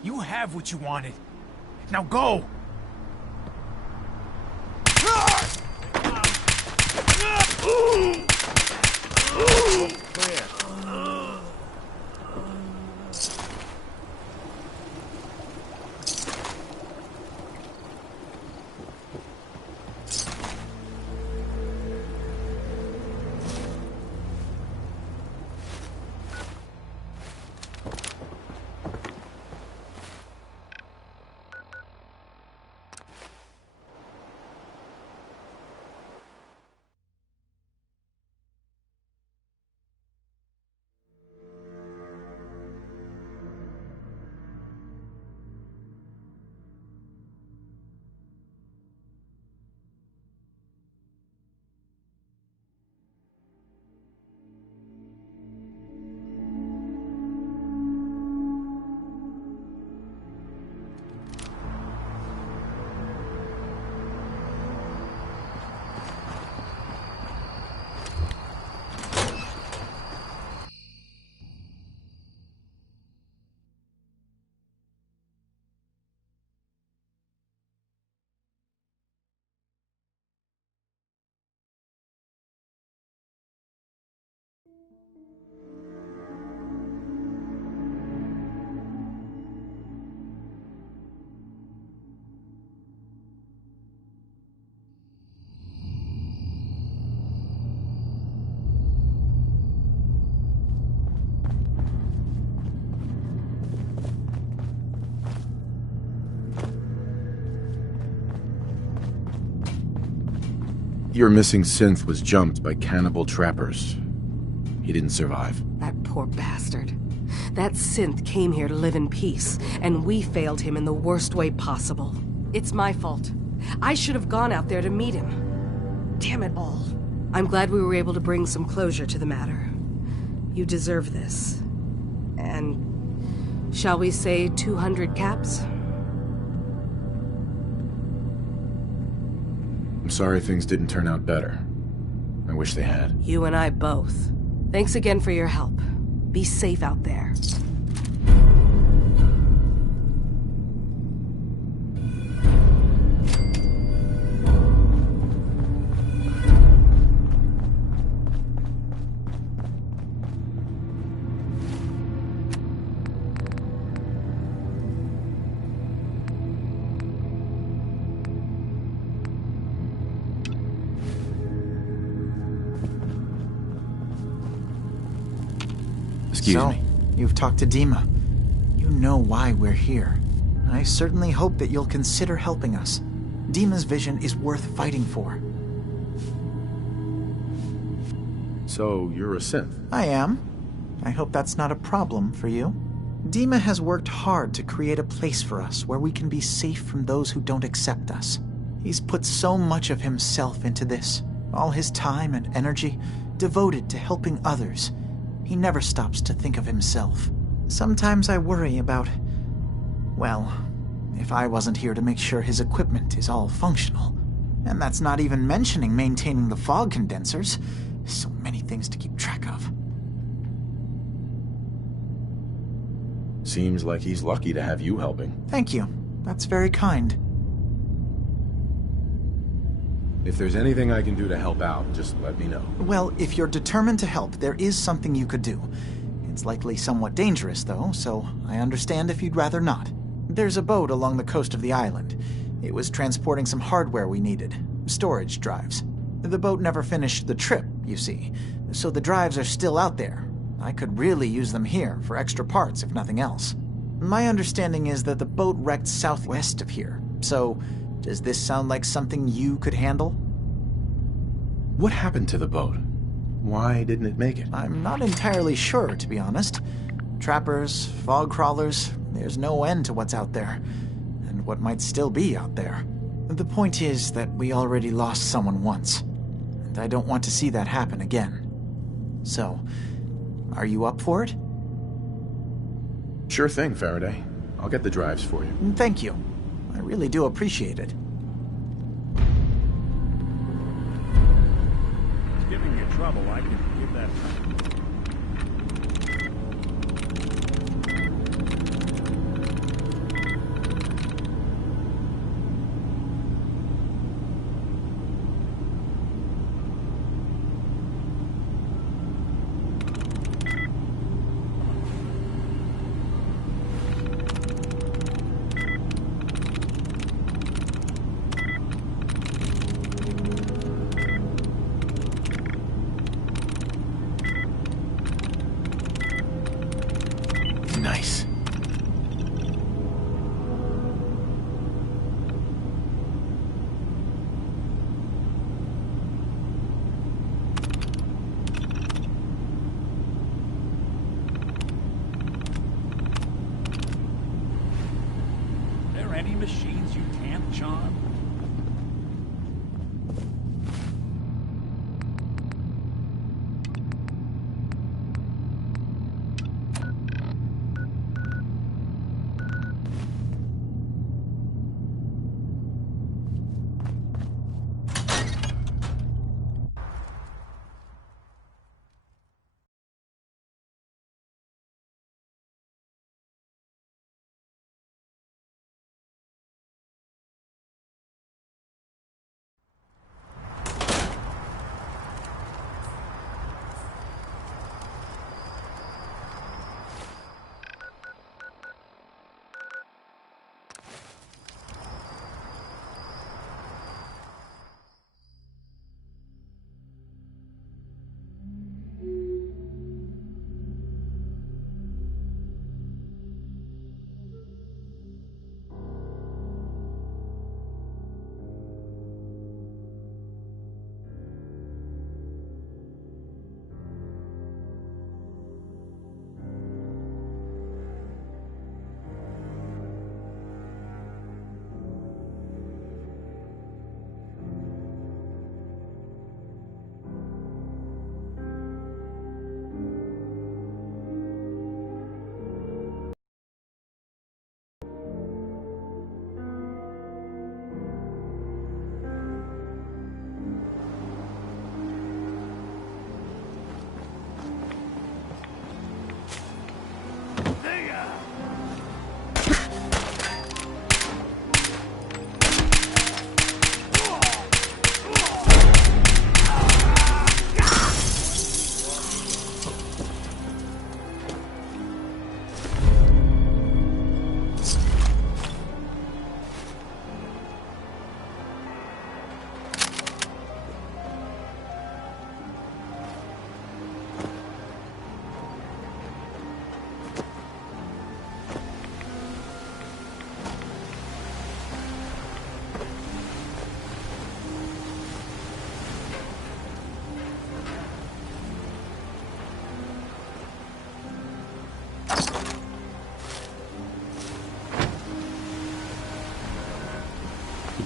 You have what you wanted. Now go! Your missing synth was jumped by cannibal trappers. He didn't survive. That poor bastard. That synth came here to live in peace, and we failed him in the worst way possible. It's my fault. I should have gone out there to meet him. Damn it all. I'm glad we were able to bring some closure to the matter. You deserve this. And shall we say 200 caps? I'm sorry things didn't turn out better. I wish they had. You and I both. Thanks again for your help. Be safe out there. Excuse me. You've talked to Dima. You know why we're here. I certainly hope that you'll consider helping us. Dima's vision is worth fighting for. So, you're a synth? I am. I hope that's not a problem for you. Dima has worked hard to create a place for us where we can be safe from those who don't accept us. He's put so much of himself into this, all his time and energy devoted to helping others. He never stops to think of himself. Sometimes I worry about, well, if I wasn't here to make sure his equipment is all functional. And that's not even mentioning maintaining the fog condensers. So many things to keep track of. Seems like he's lucky to have you helping. Thank you. That's very kind. If there's anything I can do to help out, just let me know. Well, if you're determined to help, there is something you could do. It's likely somewhat dangerous, though, so I understand if you'd rather not. There's a boat along the coast of the island. It was transporting some hardware we needed. Storage drives. The boat never finished the trip, you see, so the drives are still out there. I could really use them here for extra parts, if nothing else. My understanding is that the boat wrecked southwest of here, so does this sound like something you could handle? What happened to the boat? Why didn't it make it? I'm not entirely sure, to be honest. Trappers, fog crawlers, there's no end to what's out there, and what might still be out there. The point is that we already lost someone once, and I don't want to see that happen again. So, are you up for it? Sure thing, Faraday. I'll get the drives for you. Thank you. I really do appreciate it. It's giving you trouble. I can give that. Nice. Are there any machines you can't charm?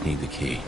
Need the key.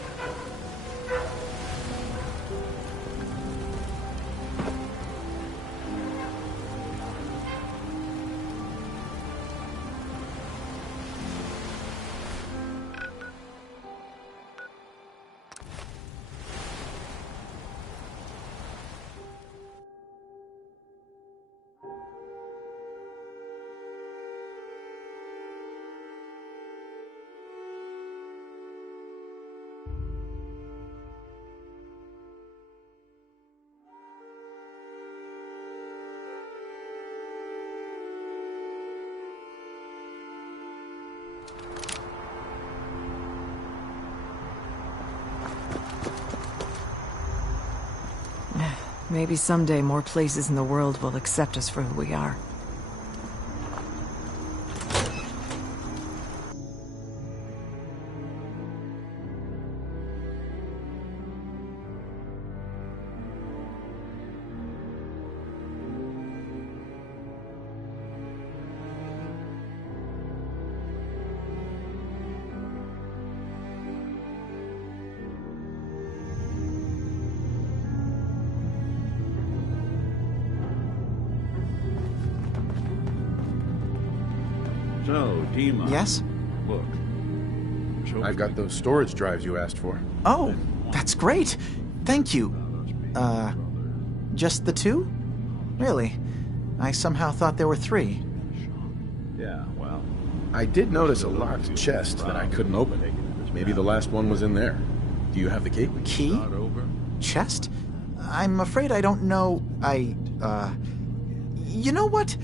Maybe someday more places in the world will accept us for who we are. So, Dima. Yes? Look, I've got those storage drives you asked for. Oh, that's great. Thank you. Just the 2? Really? I somehow thought there were 3. Yeah, well... I did notice a locked chest that I couldn't open. Maybe the last one was in there. Do you have the key? Key? Chest? I'm afraid I don't know. You know what?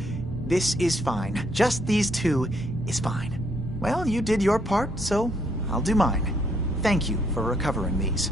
This is fine. Just these 2 is fine. Well, you did your part, so I'll do mine. Thank you for recovering these.